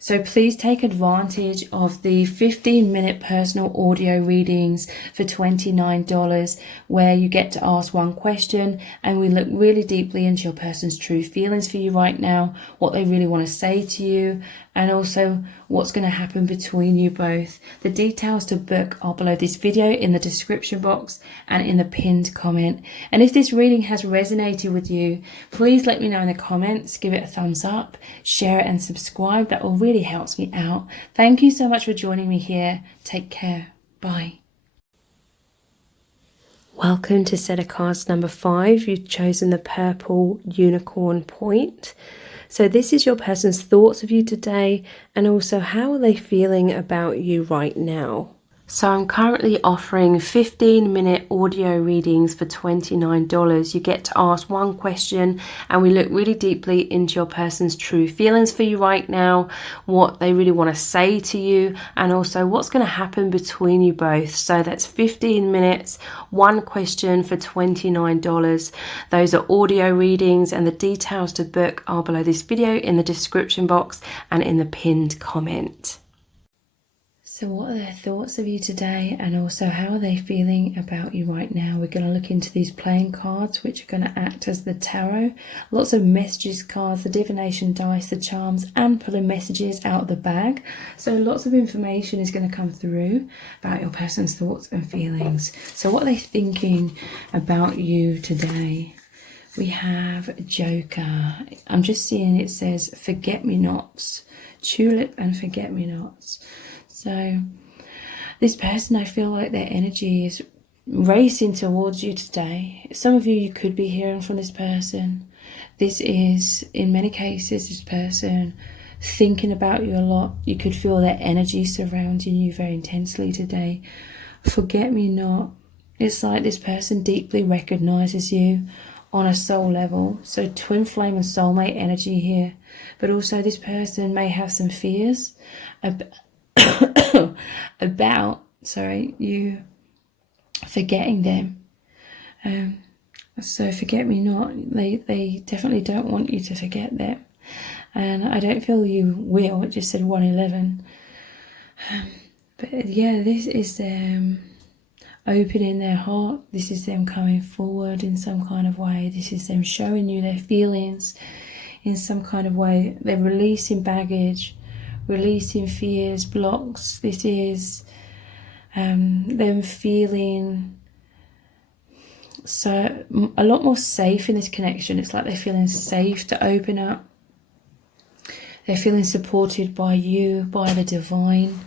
So please take advantage of the 15-minute personal audio readings for $29, where you get to ask one question and we look really deeply into your person's true feelings for you right now, what they really want to say to you, and also what's going to happen between you both. The details to book are below this video in the description box and in the pinned comment. And if this reading has resonated with you, please let me know in the comments, give it a thumbs up, share it and subscribe. That all really helps me out. Thank you so much for joining me here. Take care. Bye. Welcome to set of cards number 5. You've chosen the purple unicorn point. So this is your person's thoughts of you today, and also how are they feeling about you right now. So I'm currently offering 15-minute audio readings for $29. You get to ask one question and we look really deeply into your person's true feelings for you right now, what they really want to say to you, and also what's going to happen between you both. So that's 15 minutes, one question for $29. Those are audio readings, and the details to book are below this video in the description box and in the pinned comment. So what are their thoughts of you today, and also how are they feeling about you right now? We're going to look into these playing cards, which are going to act as the tarot. Lots of messages cards, the divination dice, the charms, and pulling messages out of the bag. So lots of information is going to come through about your person's thoughts and feelings. So what are they thinking about you today? We have Joker. I'm just seeing it says forget-me-nots, tulip and forget-me-nots. So this person, I feel like their energy is racing towards you today. Some of you could be hearing from this person. This is, in many cases, this person thinking about you a lot. You could feel their energy surrounding you very intensely today. Forget me not. It's like this person deeply recognizes you on a soul level. So twin flame and soulmate energy here. But also this person may have some fears about you forgetting them. So forget me not, they definitely don't want you to forget them, and I don't feel you will. It just said 111, but yeah, this is them opening their heart. This is them coming forward in some kind of way. This is them showing you their feelings in some kind of way. They're releasing baggage, releasing fears, blocks. This is them feeling so a lot more safe in this connection. It's like they're feeling safe to open up. They're feeling supported by you, by the divine.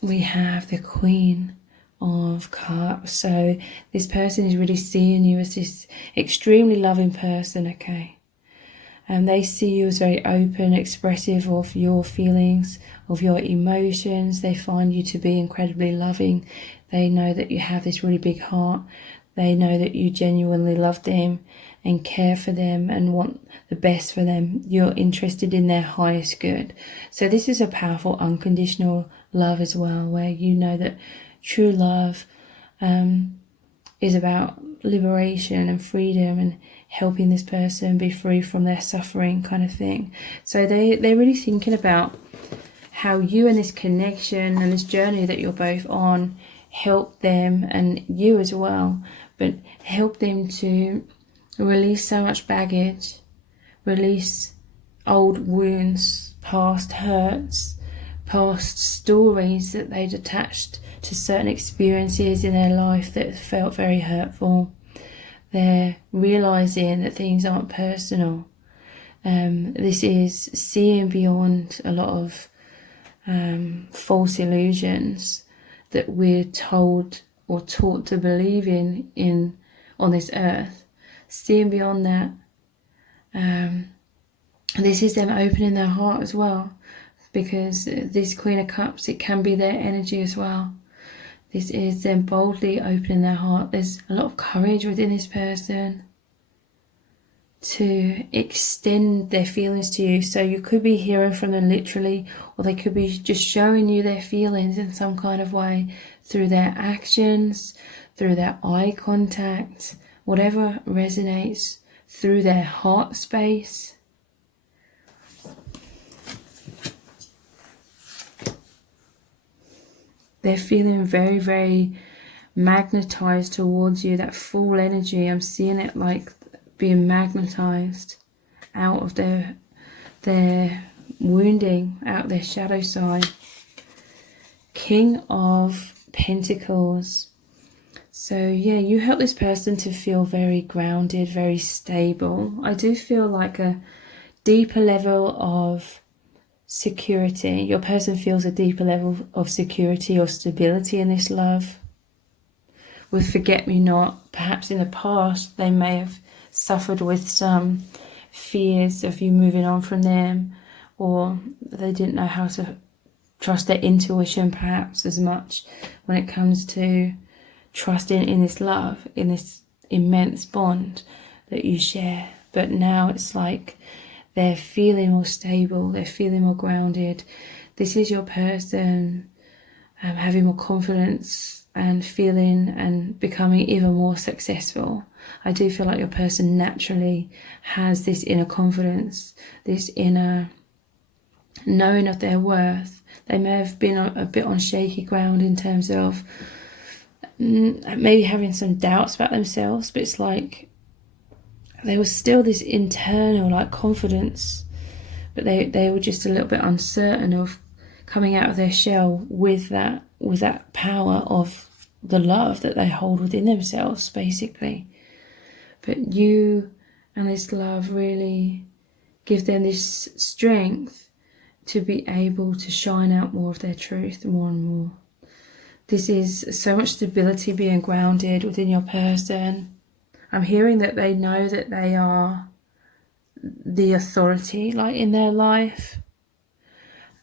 We have the Queen of Cups. So this person is really seeing you as this extremely loving person, okay? And they see you as very open, expressive of your feelings, of your emotions. They find you to be incredibly loving. They know that you have this really big heart. They know that you genuinely love them and care for them and want the best for them. You're interested in their highest good. So this is a powerful unconditional love as well, where you know that true love is about liberation and freedom and helping this person be free from their suffering, kind of thing. So they're really thinking about how you and this connection and this journey that you're both on help them, and you as well, but help them to release so much baggage, release old wounds, past hurts, past stories that they'd attached to certain experiences in their life that felt very hurtful. They're realizing that things aren't personal. This is seeing beyond a lot of false illusions that we're told or taught to believe in on this earth. Seeing beyond that. This is them opening their heart as well, because this Queen of Cups, it can be their energy as well. This is them boldly opening their heart. There's a lot of courage within this person to extend their feelings to you. So you could be hearing from them literally, or they could be just showing you their feelings in some kind of way through their actions, through their eye contact, whatever resonates, through their heart space. They're feeling very, very magnetized towards you, that full energy. I'm seeing it like being magnetized out of their wounding, out of their shadow side. King of Pentacles. So yeah, you help this person to feel very grounded, very stable. I do feel like a deeper level of security. Your person feels a deeper level of security or stability in this love. With forget-me-not, perhaps in the past they may have suffered with some fears of you moving on from them, or they didn't know how to trust their intuition perhaps as much when it comes to trusting in this love, in this immense bond that you share. But now it's like they're feeling more stable, they're feeling more grounded. This is your person having more confidence and feeling and becoming even more successful. I do feel like your person naturally has this inner confidence, this inner knowing of their worth. They may have been a bit on shaky ground in terms of maybe having some doubts about themselves, but it's like there was still this internal like confidence, but they were just a little bit uncertain of coming out of their shell with that power of the love that they hold within themselves, basically. But you and this love really give them this strength to be able to shine out more of their truth more and more. This is so much stability being grounded within your person. I'm hearing that they know that they are the authority, like in their life.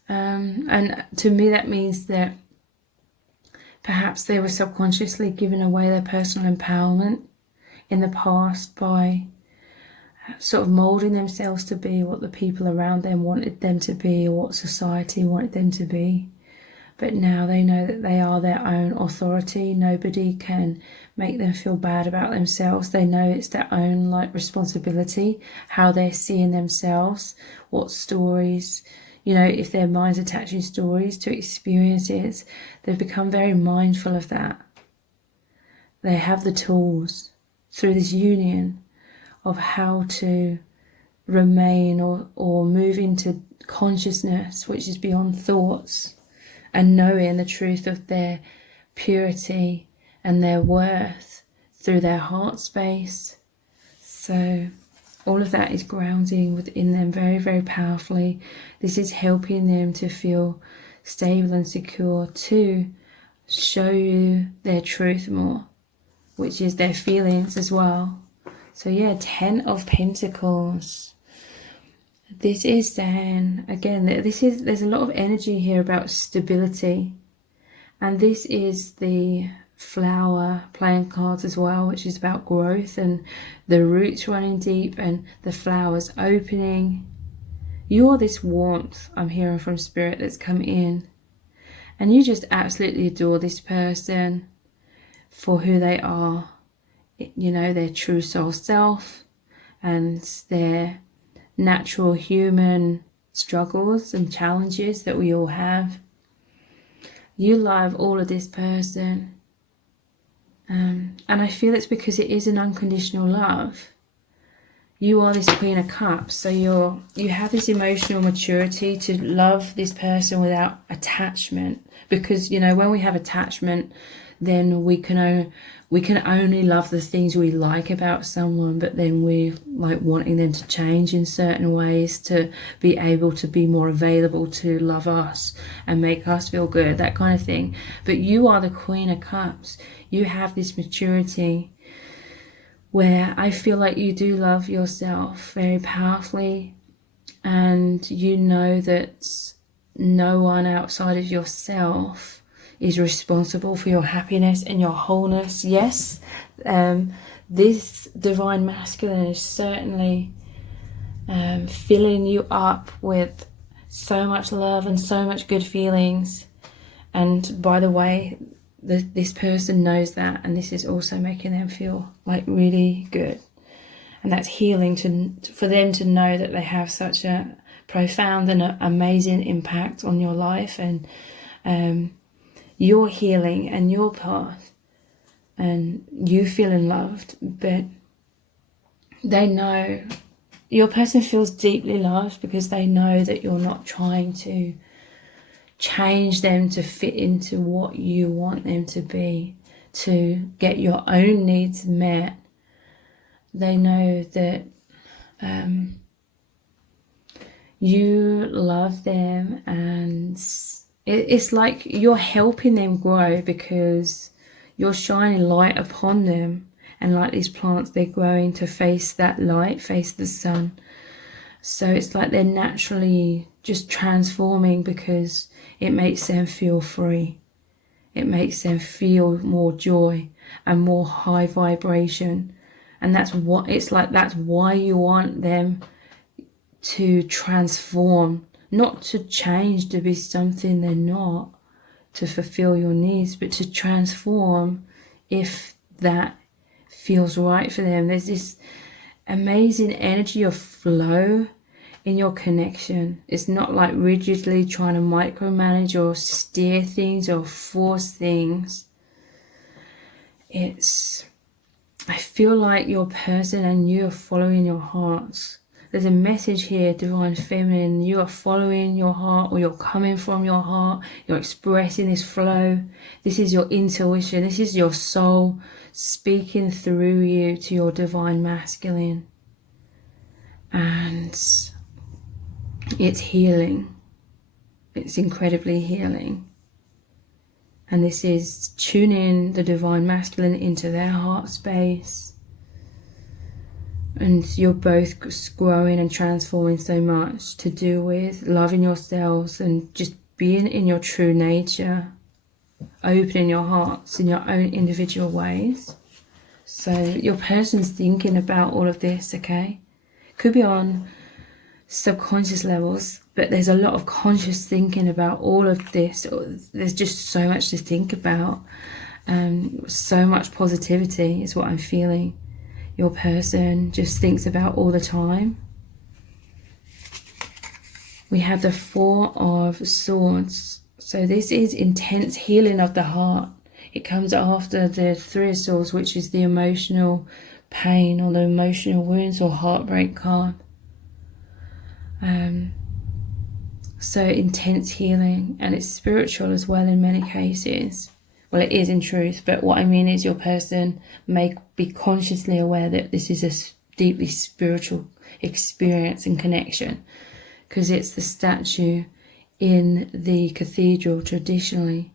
And to me that means that perhaps they were subconsciously giving away their personal empowerment in the past by sort of moulding themselves to be what the people around them wanted them to be, or what society wanted them to be. But now they know that they are their own authority. Nobody can make them feel bad about themselves. They know it's their own like responsibility, how they're seeing themselves, what stories, you know, if their mind's attaching stories to experiences. They've become very mindful of that. They have the tools through this union of how to remain or move into consciousness, which is beyond thoughts, and knowing the truth of their purity and their worth through their heart space. So all of that is grounding within them very, very powerfully. This is helping them to feel stable and secure, to show you their truth more, which is their feelings as well. So yeah, 10 of Pentacles. This is saying, again, there's a lot of energy here about stability. And this is the flower playing cards as well, which is about growth and the roots running deep and the flowers opening. You're this warmth I'm hearing from Spirit that's come in. And you just absolutely adore this person for who they are. You know, their true soul self and their natural human struggles and challenges that we all have. You love all of this person. And I feel it's because it is an unconditional love. You are this Queen of Cups, so you have this emotional maturity to love this person without attachment. Because, you know, when we have attachment, then we can only love the things we like about someone, but then we're like wanting them to change in certain ways to be able to be more available to love us and make us feel good, that kind of thing. But you are the Queen of Cups. You have this maturity where I feel like you do love yourself very powerfully, and you know that no one outside of yourself is responsible for your happiness and your wholeness. Yes, this divine masculine is certainly filling you up with so much love and so much good feelings. And by the way, this person knows that, and this is also making them feel like really good. And that's healing for them to know that they have such a profound and amazing impact on your life, and your healing and your path, and you feeling loved. But they know, your person feels deeply loved because they know that you're not trying to change them to fit into what you want them to be, to get your own needs met. They know that you love them, and it's like you're helping them grow because you're shining light upon them. And like these plants, they're growing to face that light, face the sun. So it's like they're naturally just transforming because it makes them feel free. It makes them feel more joy and more high vibration. And that's what it's like. That's why you want them to transform, not to change to be something they're not, to fulfill your needs, but to transform if that feels right for them. There's this amazing energy of flow in your connection. It's not like rigidly trying to micromanage or steer things or force things. I feel like your person and you are following your hearts. There's a message here, Divine Feminine. You are following your heart, or you're coming from your heart. You're expressing this flow. This is your intuition. This is your soul speaking through you to your Divine Masculine. And it's healing. It's incredibly healing. And this is tuning the Divine Masculine into their heart space. And you're both growing and transforming so much to do with loving yourselves and just being in your true nature, opening your hearts in your own individual ways. So your person's thinking about all of this, okay? Could be on subconscious levels, but there's a lot of conscious thinking about all of this. There's just so much to think about. So much positivity is what I'm feeling. Your person just thinks about all the time. We have the Four of Swords. So this is intense healing of the heart. It comes after the Three of Swords, which is the emotional pain or the emotional wounds or heartbreak card. So intense healing, and it's spiritual as well in many cases. Well, it is in truth, but what I mean is your person may be consciously aware that this is a deeply spiritual experience and connection, because it's the statue in the cathedral traditionally,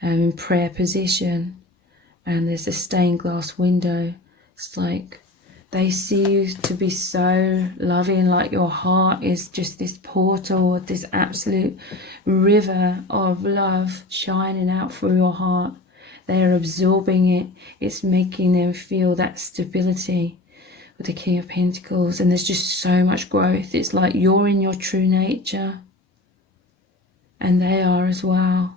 in prayer position, and there's a stained glass window. It's like they see you to be so loving, like your heart is just this portal, this absolute river of love shining out through your heart. They are absorbing it. It's making them feel that stability with the King of Pentacles. And there's just so much growth. It's like you're in your true nature, and they are as well.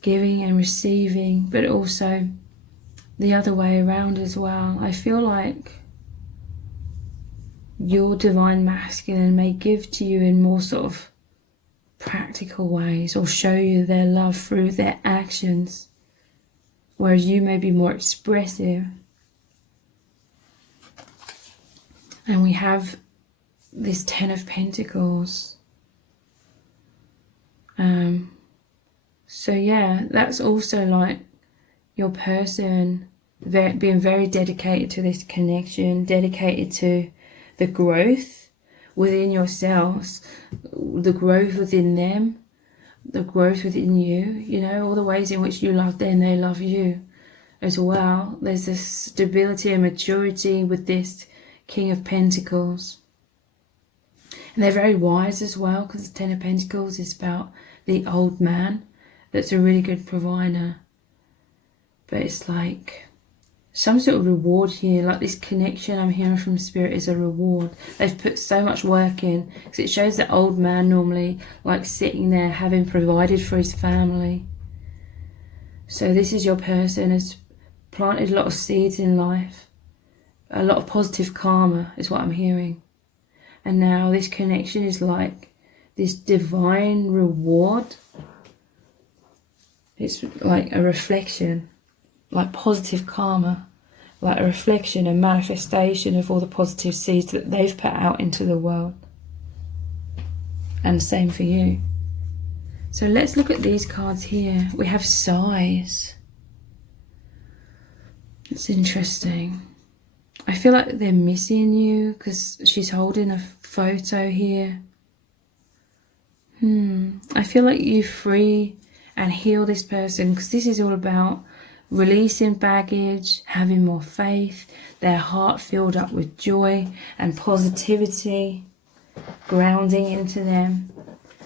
Giving and receiving, but also the other way around as well. I feel like your Divine Masculine may give to you in more sort of practical ways, or show you their love through their actions, whereas you may be more expressive. And we have this Ten of Pentacles. So yeah, that's also like your person being very dedicated to this connection, dedicated to the growth within yourselves, the growth within them, the growth within you, you know, all the ways in which you love them, they love you as well. There's this stability and maturity with this King of Pentacles. And they're very wise as well, because the Ten of Pentacles is about the old man that's a really good provider. But it's like some sort of reward here, like this connection I'm hearing from Spirit is a reward. They've put so much work in, because it shows that old man normally like sitting there having provided for his family. So this is your person has planted a lot of seeds in life, a lot of positive karma is what I'm hearing. And now this connection is like this divine reward. It's like a reflection, like positive karma, like a reflection and manifestation of all the positive seeds that they've put out into the world. And the same for you. So let's look at these cards here. We have sighs. It's interesting. I feel like they're missing you because she's holding a photo here. I feel like you free and heal this person, because this is all about releasing baggage, having more faith, their heart filled up with joy and positivity, grounding into them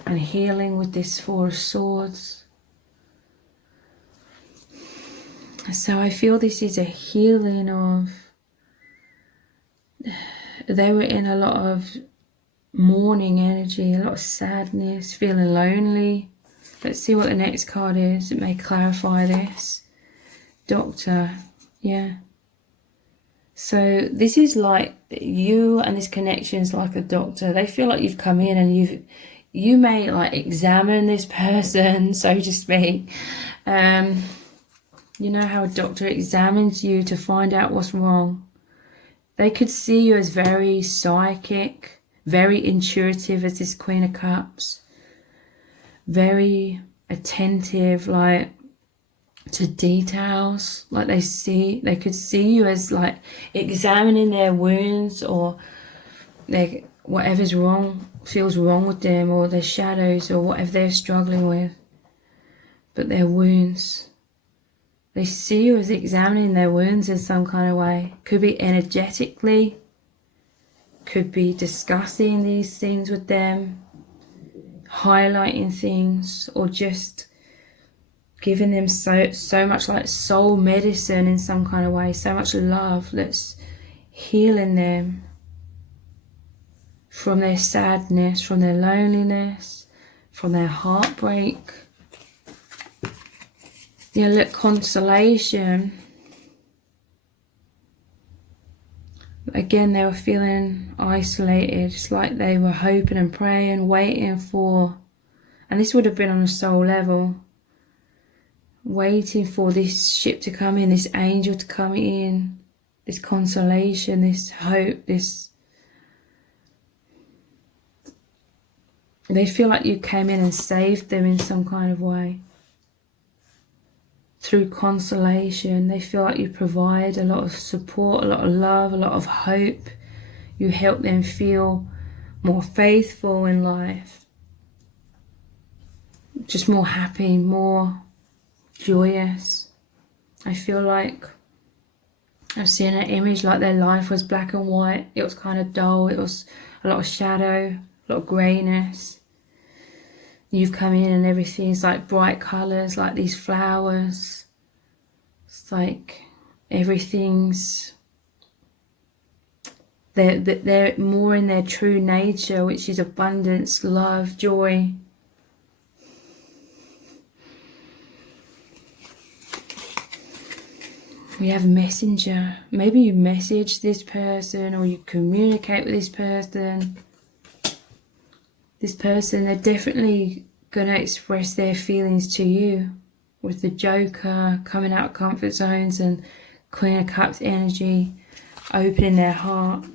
and healing with this Four of Swords. So I feel this is a healing of, they were in a lot of mourning energy, a lot of sadness, feeling lonely. Let's see what the next card is. It may clarify this. Doctor, yeah. So this is like you and this connection is like a doctor. They feel like you've come in and you may like examine this person, so to speak. You know how a doctor examines you to find out what's wrong. They could see you as very psychic, very intuitive as this Queen of Cups, very attentive, like to details. Like they could see you as like examining their wounds, or their whatever's wrong, feels wrong with them, or their shadows, or whatever they're struggling with. But their wounds, they see you as examining their wounds in some kind of way. Could be energetically, could be discussing these things with them, highlighting things, or just giving them so much like soul medicine in some kind of way, so much love that's healing them from their sadness, from their loneliness, from their heartbreak. Yeah, look, consolation. Again, they were feeling isolated. It's like they were hoping and praying, waiting for, and this would have been on a soul level, waiting for this ship to come in, this angel to come in, this consolation, this hope, this. They feel like you came in and saved them in some kind of way. Through consolation, they feel like you provide a lot of support, a lot of love, a lot of hope. You help them feel more faithful in life, just more happy, more joyous. I feel like I've seen an image like their life was black and white. It was kind of dull. It was a lot of shadow, a lot of greyness. You've come in and everything's like bright colours, like these flowers. It's like everything's, they're more in their true nature, which is abundance, love, joy. We have messenger. Maybe you message this person, or you communicate with this person. This person, they're definitely going to express their feelings to you, with the Joker coming out of comfort zones and Queen of Cups energy, opening their heart.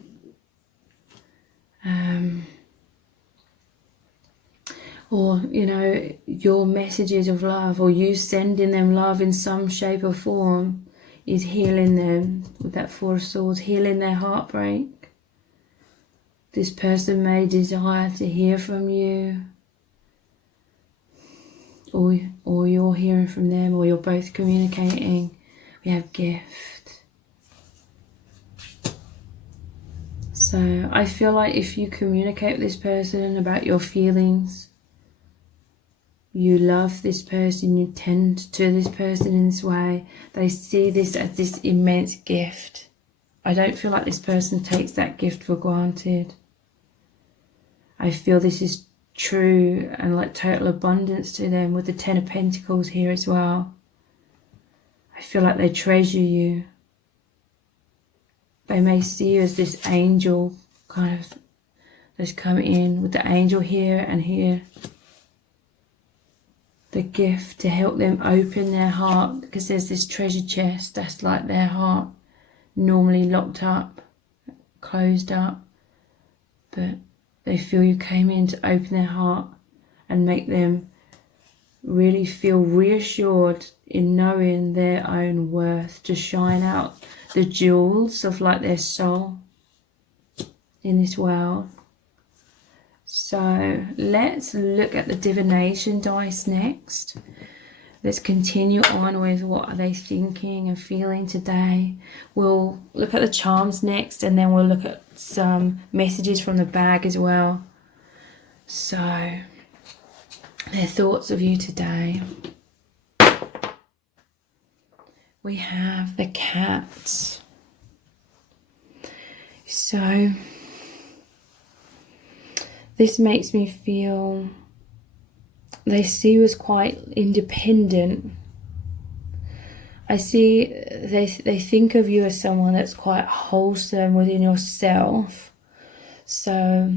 or, you know, your messages of love, or you sending them love in some shape or form, is healing them with that Four of Swords, healing their heartbreak. This person may desire to hear from you, or you're hearing from them, or you're both communicating. We have gift. So I feel like if you communicate with this person about your feelings, you love this person, you tend to this person in this way, they see this as this immense gift. I don't feel like this person takes that gift for granted. I feel this is true and like total abundance to them, with the Ten of Pentacles here as well. I feel like they treasure you. They may see you as this angel kind of that's come in, with the angel here and here. The gift to help them open their heart, because there's this treasure chest that's like their heart, normally locked up, closed up, but they feel you came in to open their heart and make them really feel reassured in knowing their own worth, to shine out the jewels of like their soul in this world. So let's look at the divination dice next. Let's continue on with what are they thinking and feeling today. We'll look at the charms next, and then we'll look at some messages from the bag as well. So their thoughts of you today. We have the Cat. So this makes me feel they see you as quite independent. I see they think of you as someone that's quite wholesome within yourself. So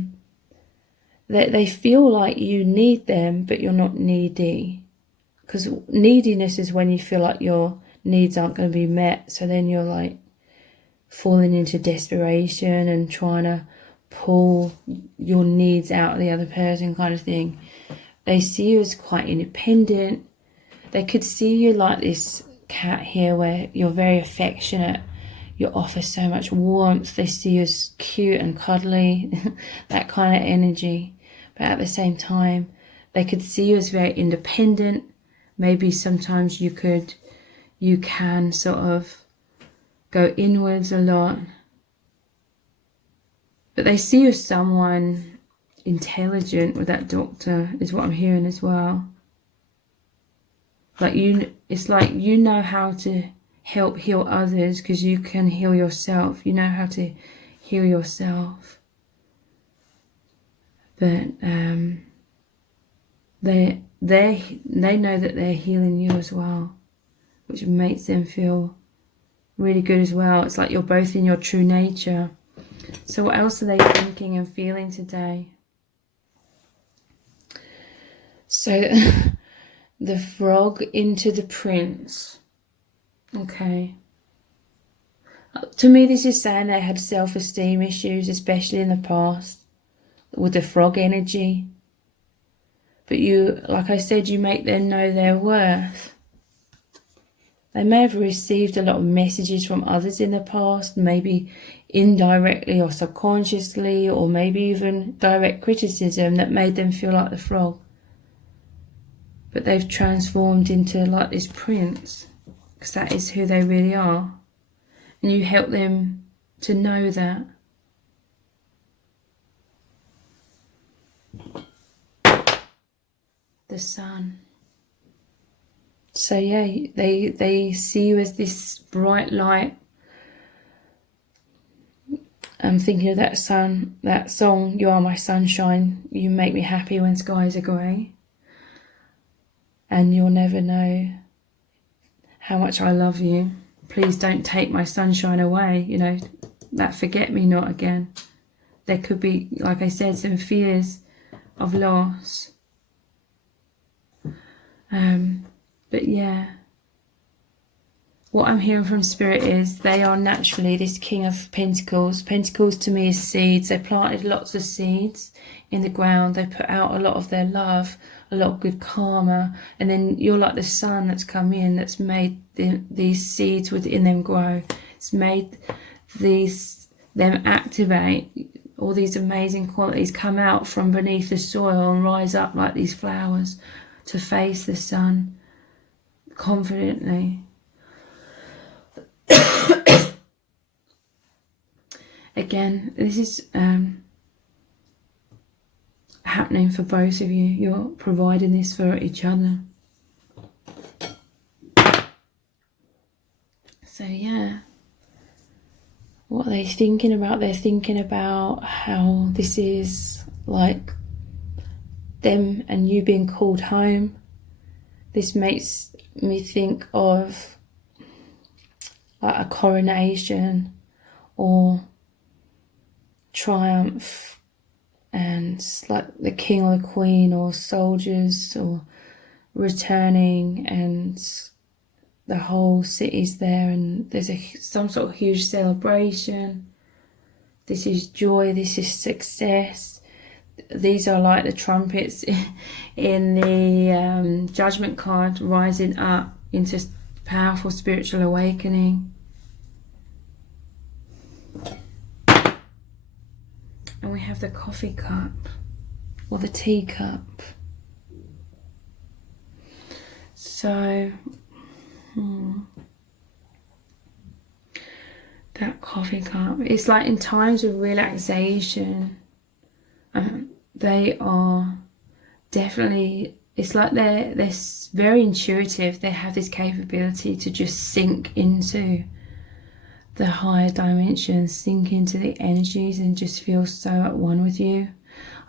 they feel like you need them, but you're not needy. Because neediness is when you feel like your needs aren't going to be met. So then you're like falling into desperation and trying to pull your needs out of the other person kind of thing. They see you as quite independent. They could see you like this cat here, where you're very affectionate, you offer so much warmth. They see you as cute and cuddly, that kind of energy. But at the same time, they could see you as very independent. Maybe sometimes you can sort of go inwards a lot. But they see you as someone intelligent, with that Doctor, is what I'm hearing as well. Like it's like you know how to help heal others because you can heal yourself. You know how to heal yourself. But they know that they're healing you as well, which makes them feel really good as well. It's like you're both in your true nature. So what else are they thinking and feeling today? So the Frog into the Prince. Okay. To me, this is saying they had self-esteem issues, especially in the past, with the Frog energy. But you, like I said, you make them know their worth. They may have received a lot of messages from others in the past, maybe indirectly or subconsciously, or maybe even direct criticism that made them feel like the Frog. But they've transformed into like this prince, because that is who they really are. And you help them to know that. The Sun. So yeah, they see you as this bright light. I'm thinking of that song, You Are My Sunshine, You Make Me Happy When Skies Are Grey. And you'll never know how much I love you. Please don't take my sunshine away, you know, that forget-me-not again. There could be, like I said, some fears of loss. But yeah, what I'm hearing from Spirit is they are naturally this King of Pentacles. Pentacles to me is seeds. They planted lots of seeds in the ground. They put out a lot of their love, a lot of good karma. And then you're like the sun that's come in, that's made these seeds within them grow. It's made them activate. All these amazing qualities come out from beneath the soil and rise up like these flowers to face the sun confidently. Again, this is happening for both of you. You're providing this for each other. So yeah, what are they thinking about? They're thinking about how this is like them and you being called home. This makes me think of like a coronation or triumph, and like the king or the queen or soldiers or returning, and the whole city's there and there's some sort of huge celebration. This is joy, this is success. These are like the trumpets in the judgment card, rising up into powerful spiritual awakening. And we have the coffee cup or the tea cup. So that coffee cup, it's like in times of relaxation, they are definitely, it's like they're very intuitive. They have this capability to just sink into the higher dimensions, sink into the energies and just feel so at one with you.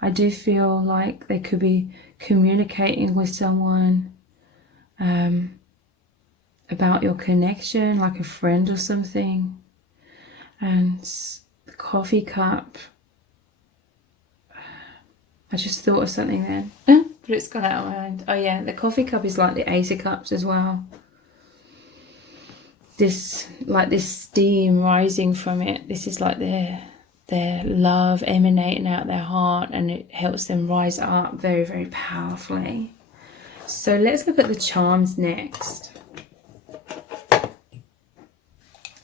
I do feel like they could be communicating with someone about your connection, like a friend or something. And the coffee cup, I just thought of something then, but it's gone out of my mind. Oh yeah, the coffee cup is like the Ace of Cups as well. This, like this steam rising from it, this is like their love emanating out their heart, and it helps them rise up very, very powerfully. So let's look at the charms next.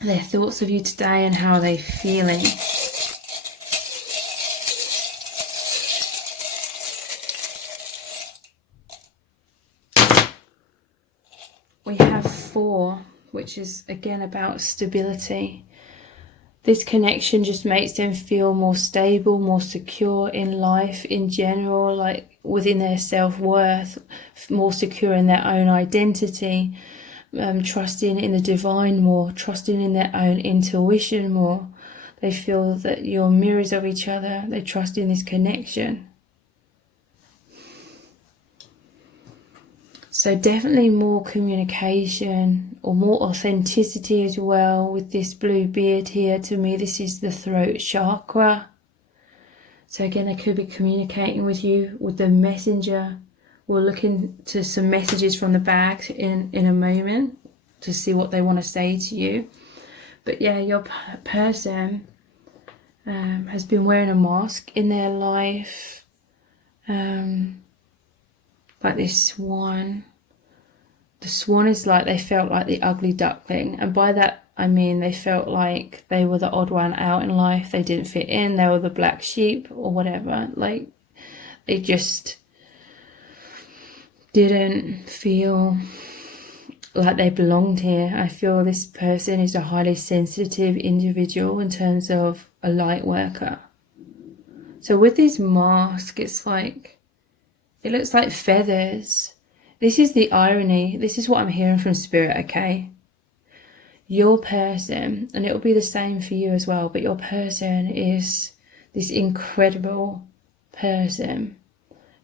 Their thoughts of you today and how they're feeling. We have 4, which is again about stability. This connection just makes them feel more stable, more secure in life in general, like within their self-worth, more secure in their own identity, trusting in the divine more, trusting in their own intuition more. They feel that you're mirrors of each other. They trust in this connection. So definitely more communication or more authenticity as well with this blue beard here. To me, this is the throat chakra. So again, they could be communicating with you with the messenger. We'll look into some messages from the bag in a moment to see what they want to say to you. But yeah, your person has been wearing a mask in their life. Like this swan. The swan is like they felt like the ugly duckling, and by that I mean they felt like they were the odd one out in life. They didn't fit in, they were the black sheep or whatever. Like they just didn't feel like they belonged here. I feel this person is a highly sensitive individual in terms of a light worker. So with this mask, it's like, it looks like feathers. This is the irony. This is what I'm hearing from Spirit, okay? Your person, and it'll be the same for you as well, but your person is this incredible person.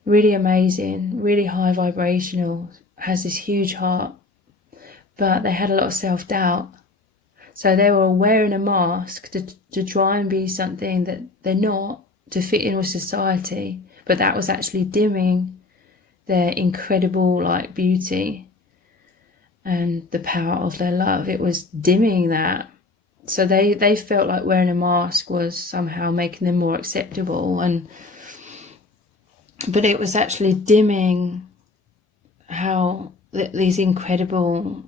Really amazing, really high vibrational, has this huge heart, but they had a lot of self-doubt. So they were wearing a mask to try and be something that they're not, to fit in with society. But that was actually dimming their incredible like beauty. and the power of their love. It was dimming that. So they felt like wearing a mask was somehow making them more acceptable, but it was actually dimming how their incredible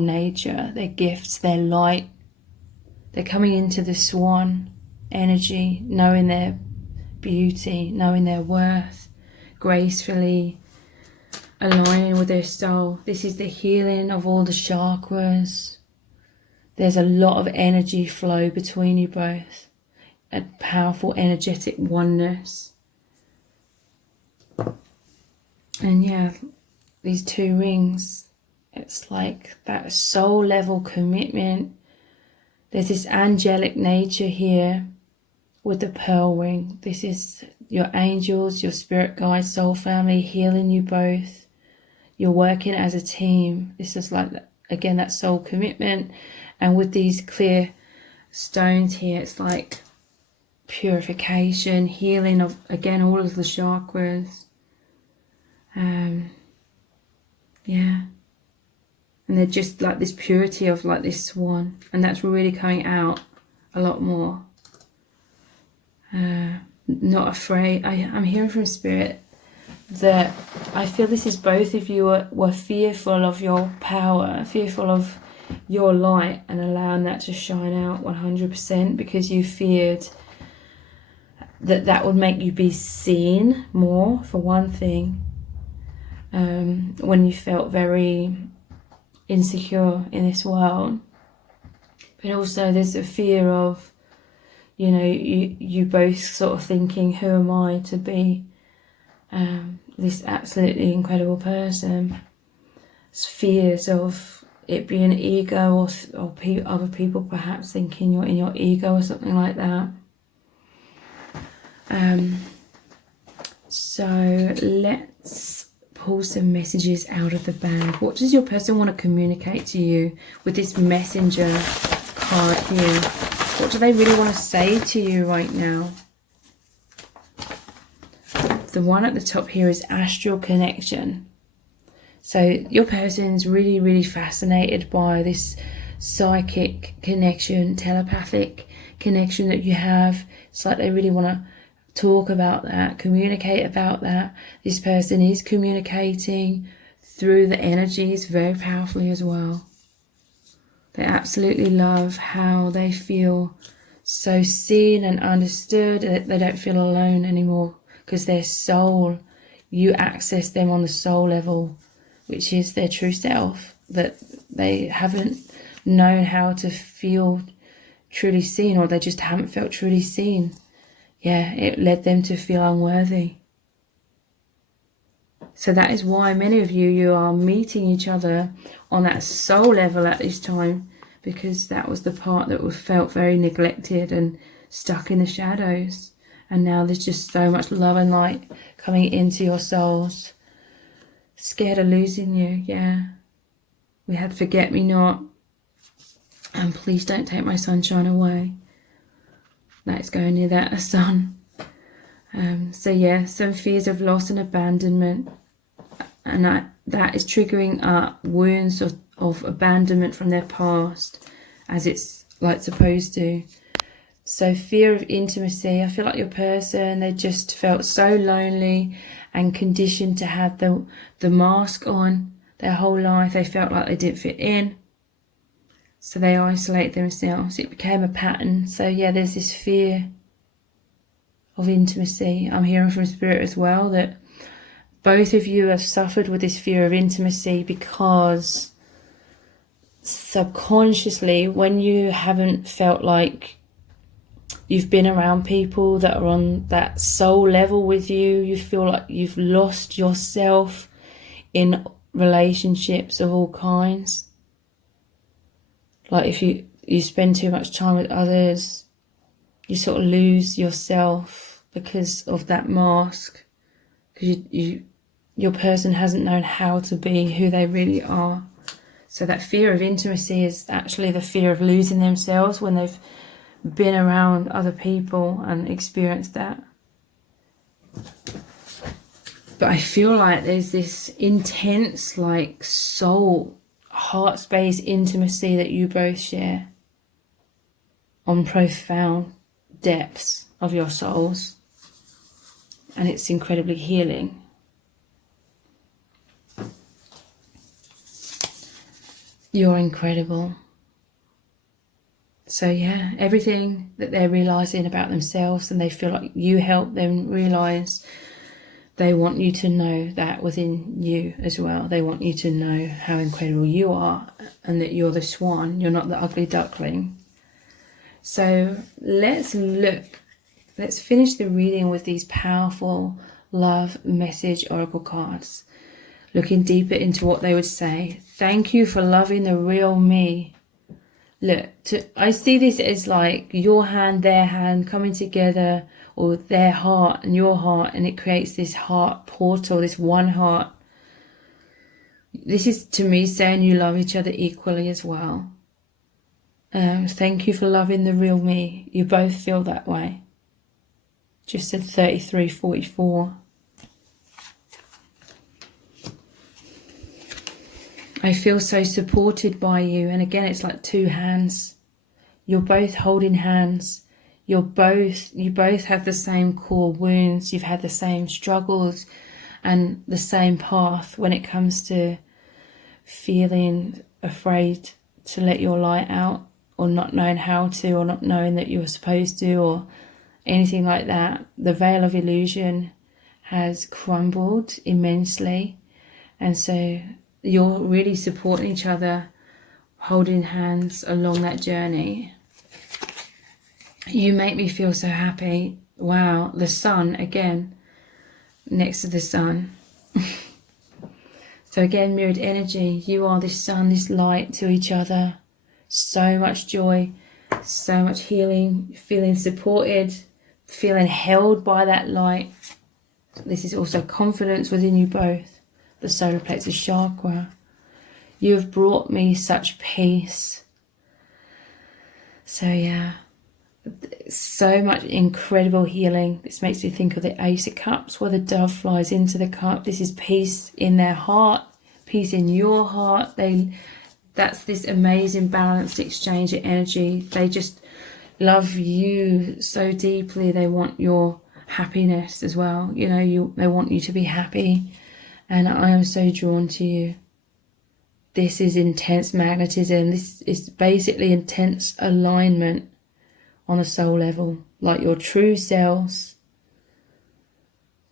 nature, their gifts, their light. They're coming into the swan energy, knowing their beauty, knowing their worth, gracefully aligning with their soul. This is the healing of all the chakras. There's a lot of energy flow between you both, a powerful energetic oneness. And yeah, these two rings, it's like that soul level commitment. There's this angelic nature here with the pearl ring. This is your angels, your spirit guides, soul family healing you both. You're working as a team. This is like, again, that soul commitment. And with these clear stones here, it's like purification, healing of, again, all of the chakras. Yeah. And they're just like this purity of like this swan. And that's really coming out a lot more. Not afraid. I'm hearing from spirit that I feel this is both of you were fearful of your power, fearful of your light, and allowing that to shine out 100%, because you feared that would make you be seen more, for one thing, when you felt very insecure in this world. But also there's a fear of, you know, you both sort of thinking, who am I to be this absolutely incredible person? It's fears of it being ego, or other people perhaps thinking you're in your ego or something like that. So let's pull some messages out of the bag. What does your person want to communicate to you with this messenger card here? What do they really want to say to you right now? The one at the top here is astral connection. So your person's really, really fascinated by this psychic connection, telepathic connection that you have. It's like they really want to talk about that, communicate about that. This person is communicating through the energies very powerfully as well. They absolutely love how they feel so seen and understood, that they don't feel alone anymore, because their soul, you access them on the soul level, which is their true self, that they haven't known how to feel truly seen, or they just haven't felt truly seen. Yeah, it led them to feel unworthy. So that is why many of you are meeting each other on that soul level at this time, because that was the part that was felt very neglected and stuck in the shadows. And now there's just so much love and light coming into your souls. Scared of losing you, yeah. We had forget me not, and please don't take my sunshine away. That's going near that, a sun. So yeah, some fears of loss and abandonment, and that is triggering up wounds of abandonment from their past, as it's like supposed to. So fear of intimacy. I feel like your person, they just felt so lonely and conditioned to have the mask on their whole life. They felt like they didn't fit in, so they isolate themselves. It became a pattern. So yeah, there's this fear of intimacy. I'm hearing from spirit as well that both of you have suffered with this fear of intimacy, because subconsciously, when you haven't felt like you've been around people that are on that soul level with you, you feel like you've lost yourself in relationships of all kinds. Like if you spend too much time with others, you sort of lose yourself because of that mask, because your person hasn't known how to be who they really are. So that fear of intimacy is actually the fear of losing themselves when they've been around other people and experienced that. But I feel like there's this intense like soul heart space intimacy that you both share on profound depths of your souls, and it's incredibly healing. You're incredible. So yeah, everything that they're realizing about themselves and they feel like you help them realize, they want you to know that within you as well. They want you to know how incredible you are and that you're the swan, you're not the ugly duckling. So let's finish the reading with these powerful love message oracle cards. Looking deeper into what they would say. Thank you for loving the real me. Look, I see this as like your hand, their hand coming together, or their heart and your heart, and it creates this heart portal, this one heart. This is to me saying you love each other equally as well. Thank you for loving the real me. You both feel that way. Just said 3344. I feel so supported by you. And again, it's like two hands. You're both holding hands. You both have the same core wounds. You've had the same struggles and the same path when it comes to feeling afraid to let your light out, or not knowing how to, or not knowing that you were supposed to, or anything like that. The veil of illusion has crumbled immensely. And so you're really supporting each other, holding hands along that journey. You make me feel so happy. Wow, the sun again, next to the sun. So again, mirrored energy. You are this sun, this light to each other. So much joy, so much healing, feeling supported, feeling held by that light. This is also confidence within you both. The solar plexus chakra. You have brought me such peace. So yeah, so much incredible healing. This makes me think of the Ace of Cups, where the dove flies into the cup. This is peace in their heart, peace in your heart. That's this amazing balanced exchange of energy. They just love you so deeply. They want your happiness as well. You know, they want you to be happy. And I am so drawn to you. This is intense magnetism. This is basically intense alignment on a soul level. Like your true selves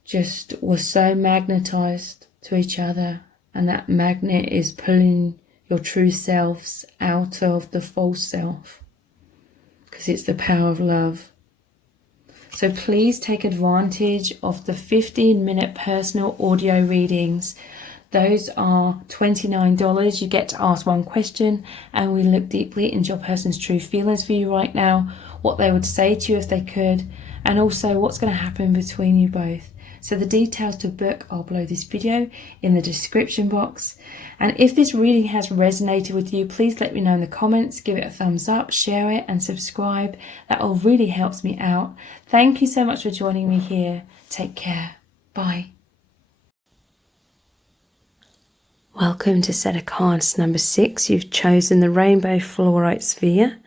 just were so magnetized to each other. And that magnet is pulling your true selves out of the false self. Because it's the power of love. So please take advantage of the 15-minute personal audio readings. Those are $29. You get to ask one question and we look deeply into your person's true feelings for you right now, what they would say to you if they could, and also what's going to happen between you both. So the details to book are below this video in the description box. And if this reading has resonated with you, please let me know in the comments, give it a thumbs up, share it and subscribe. That all really helps me out. Thank you so much for joining me here. Take care. Bye. Welcome to set of cards number 6. You've chosen the rainbow fluorite sphere.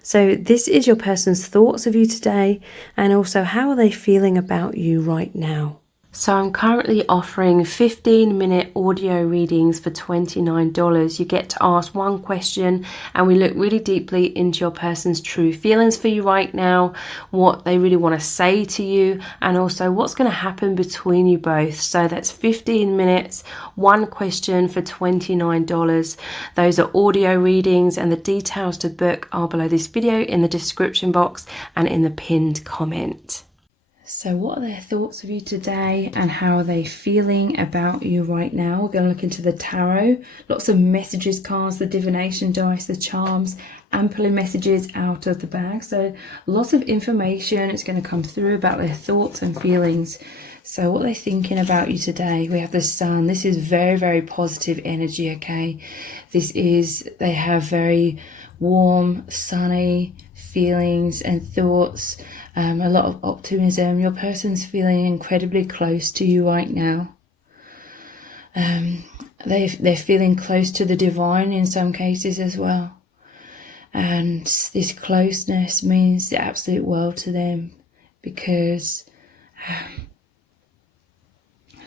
So this is your person's thoughts of you today, and also how are they feeling about you right now. So I'm currently offering 15-minute audio readings for $29. You get to ask one question and we look really deeply into your person's true feelings for you right now, what they really want to say to you, and also what's going to happen between you both. So that's 15 minutes, one question for $29. Those are audio readings, and the details to book are below this video in the description box and in the pinned comment. So what are their thoughts of you today, and how are they feeling about you right now? We're going to look into the tarot, lots of messages cards, the divination dice, the charms, and pulling messages out of the bag. So lots of information is going to come through about their thoughts and feelings. So what are they thinking about you today? We have the sun. This is very, very positive energy, okay? They have very warm, sunny feelings and thoughts. A lot of optimism. Your person's feeling incredibly close to you right now. they're feeling close to the divine in some cases as well. And this closeness means the absolute world to them, because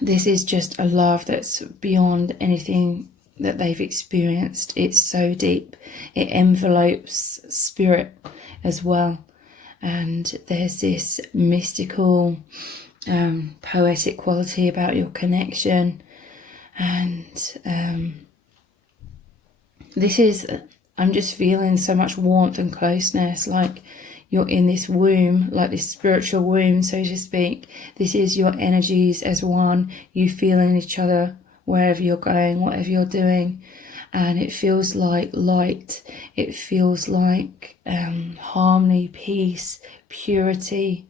this is just a love that's beyond anything that they've experienced. It's so deep. It envelopes spirit as well. And there's this mystical, poetic quality about your connection. And this is, I'm just feeling so much warmth and closeness, like you're in this womb, like this spiritual womb, so to speak. This is your energies as one, you feeling each other wherever you're going, whatever you're doing. And it feels like light. It feels like harmony, peace, purity.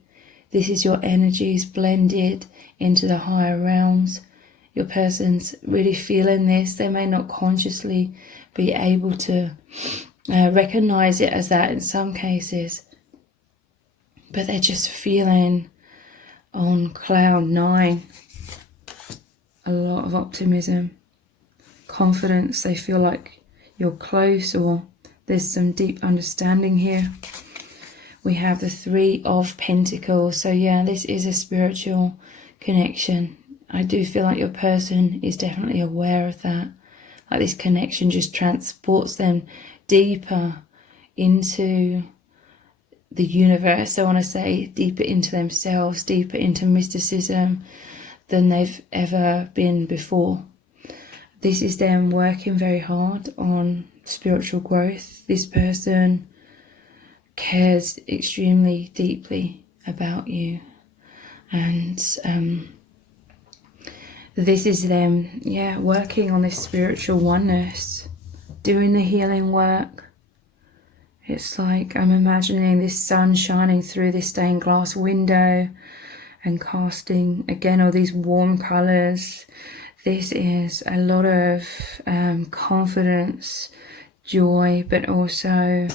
This is your energies blended into the higher realms. Your person's really feeling this. They may not consciously be able to recognize it as that in some cases, but they're just feeling on cloud 9. A lot of optimism, confidence. They feel like you're close, or there's some deep understanding here. We have the 3 of Pentacles. So yeah, this is a spiritual connection. I do feel like your person is definitely aware of that. Like this connection just transports them deeper into the universe. I want to say deeper into themselves, deeper into mysticism than they've ever been before. This is them working very hard on spiritual growth. This person cares extremely deeply about you. And this is them, working on this spiritual oneness, doing the healing work. It's like I'm imagining this sun shining through this stained glass window and casting, again, all these warm colours. This is a lot of confidence, joy, but also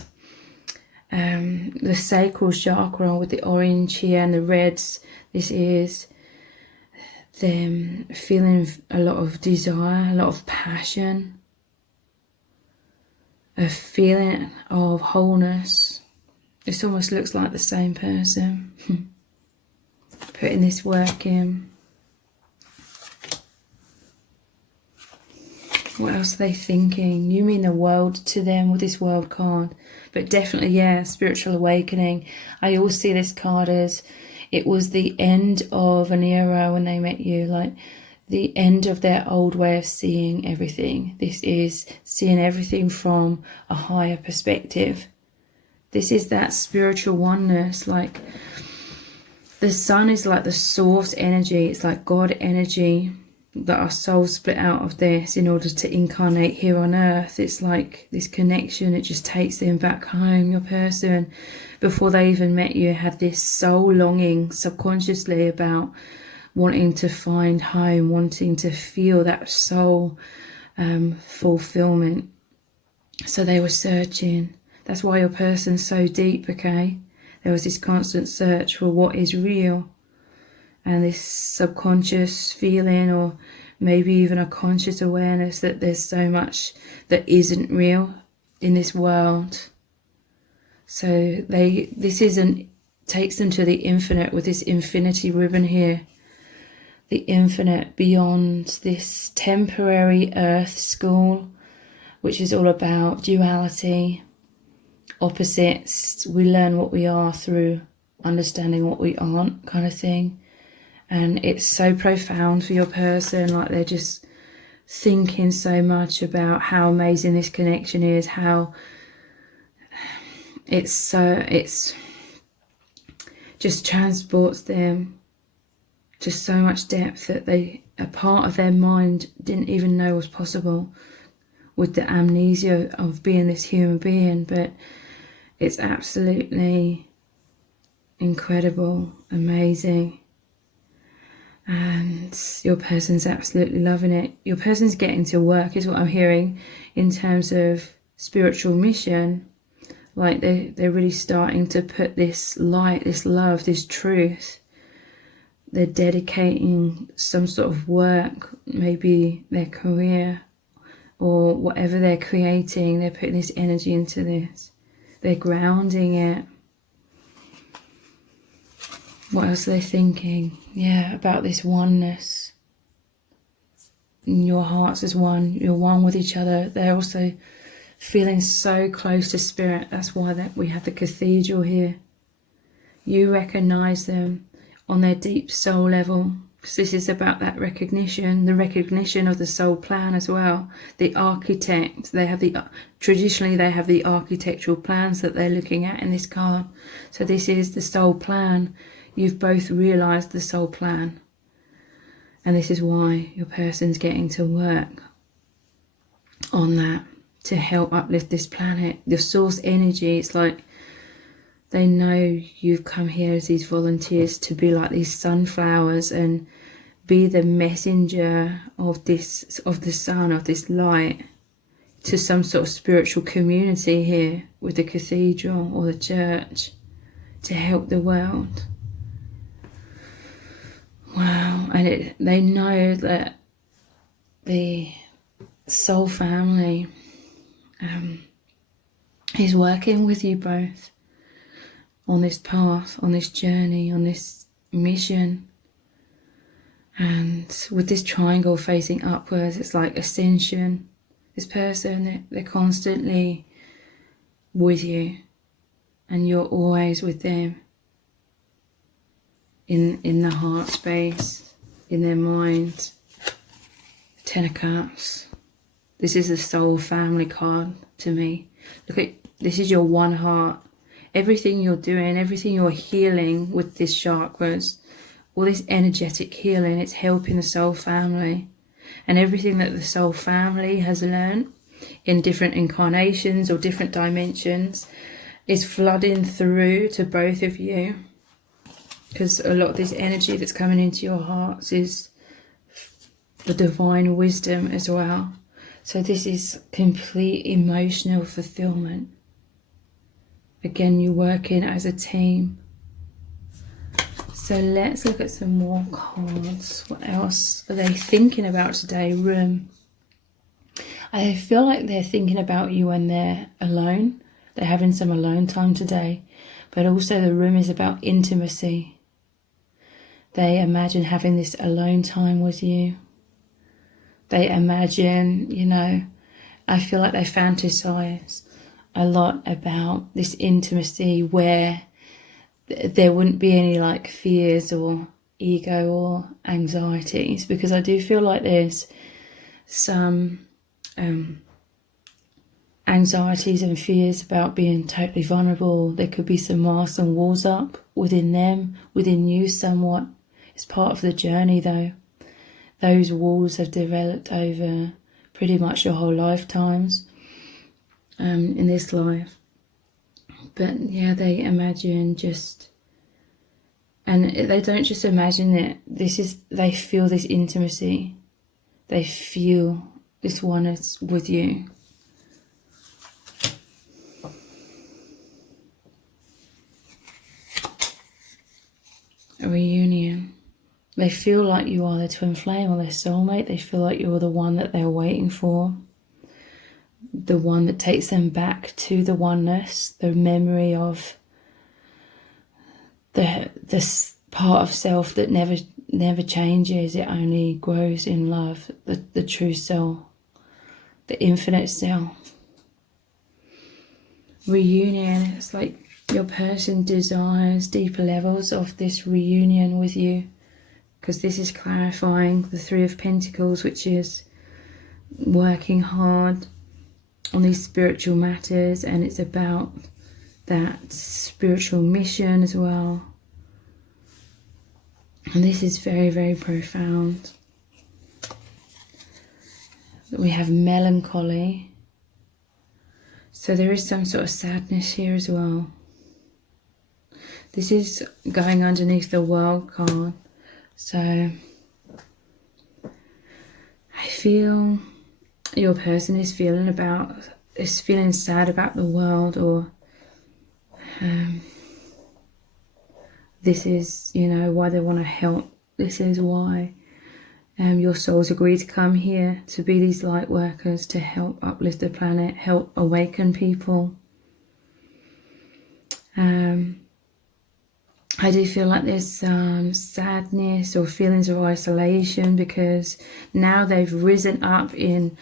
the sacral chakra with the orange here and the reds. This is them feeling a lot of desire, a lot of passion, a feeling of wholeness. This almost looks like the same person. Putting this work in. What else are they thinking? You mean the world to them with this world card. But definitely, spiritual awakening. I always see this card as it was the end of an era when they met you, like the end of their old way of seeing everything. This is seeing everything from a higher perspective. This is that spiritual oneness. Like the sun is like the source energy. It's like God energy, that our souls split out of this in order to incarnate here on earth. It's like this connection, it just takes them back home. Your person, before they even met you, had this soul longing subconsciously about wanting to find home, wanting to feel that soul fulfillment. So they were searching. That's why your person's so deep, okay? There was this constant search for what is real. And this subconscious feeling, or maybe even a conscious awareness that there's so much that isn't real in this world. So this takes them to the infinite with this infinity ribbon here. The infinite beyond this temporary earth school, which is all about duality, opposites. We learn what we are through understanding what we aren't, kind of thing. And it's so profound for your person, like they're just thinking so much about how amazing this connection is, how it's just transports them to so much depth that a part of their mind didn't even know was possible with the amnesia of being this human being. But it's absolutely incredible, amazing. And your person's absolutely loving it. Your person's getting to work is what I'm hearing in terms of spiritual mission. Like they're really starting to put this light, this love, this truth they're dedicating some sort of work, maybe their career or whatever they're creating. They're putting this energy into this. They're grounding it. What else are they thinking? Yeah, about this oneness. Your hearts as one. You're one with each other. They're also feeling so close to spirit. That's why we have the cathedral here. You recognize them on their deep soul level, because this is about that recognition, the recognition of the soul plan as well. The architect, traditionally they have the architectural plans that they're looking at in this card. So this is the soul plan. You've both realized the soul plan, and this is why your person's getting to work on that to help uplift this planet. The source energy, it's like they know you've come here as these volunteers to be like these sunflowers and be the messenger of the sun, of this light, to some sort of spiritual community here with the cathedral or the church to help the world. Wow. And they know that the soul family is working with you both on this path, on this journey, on this mission. And with this triangle facing upwards, it's like ascension. This person, they're constantly with you, and you're always with them in the heart space, in their mind. Ten of Cups. This is the soul family card to me. Look at, this is your one heart. Everything you're doing, everything you're healing with this chakras, all this energetic healing, it's helping the soul family. And everything that the soul family has learned in different incarnations or different dimensions is flooding through to both of you. Because a lot of this energy that's coming into your hearts is the divine wisdom as well. So this is complete emotional fulfillment. Again, you're working as a team. So let's look at some more cards. What else are they thinking about today? Room. I feel like they're thinking about you when they're alone. They're having some alone time today. But also the room is about intimacy. They imagine having this alone time with you. They imagine, you know, I feel like they fantasize a lot about this intimacy where there wouldn't be any like fears or ego or anxieties, because I do feel like there's some anxieties and fears about being totally vulnerable. There could be some masks and walls up within them, within you somewhat. It's part of the journey though. Those walls have developed over pretty much your whole lifetimes in this life. But yeah, they imagine just, and they don't just imagine it, they feel this intimacy. They feel this oneness with you. A reunion. They feel like you are their twin flame or their soulmate. They feel like you're the one that they're waiting for. The one that takes them back to the oneness, the memory of this part of self that never changes. It only grows in love, the true self, the infinite self. Reunion, it's like your person desires deeper levels of this reunion with you, because this is clarifying the Three of Pentacles, which is working hard on these spiritual matters, and it's about that spiritual mission as well. And this is very, very profound. We have melancholy. So there is some sort of sadness here as well. This is going underneath the World card. So I feel your person is feeling sad about the world, or this is, you know, why they want to help This is why your souls agreed to come here, to be these light workers, to help uplift the planet, help awaken people. I do feel like there's some sadness or feelings of isolation, because now they've risen up in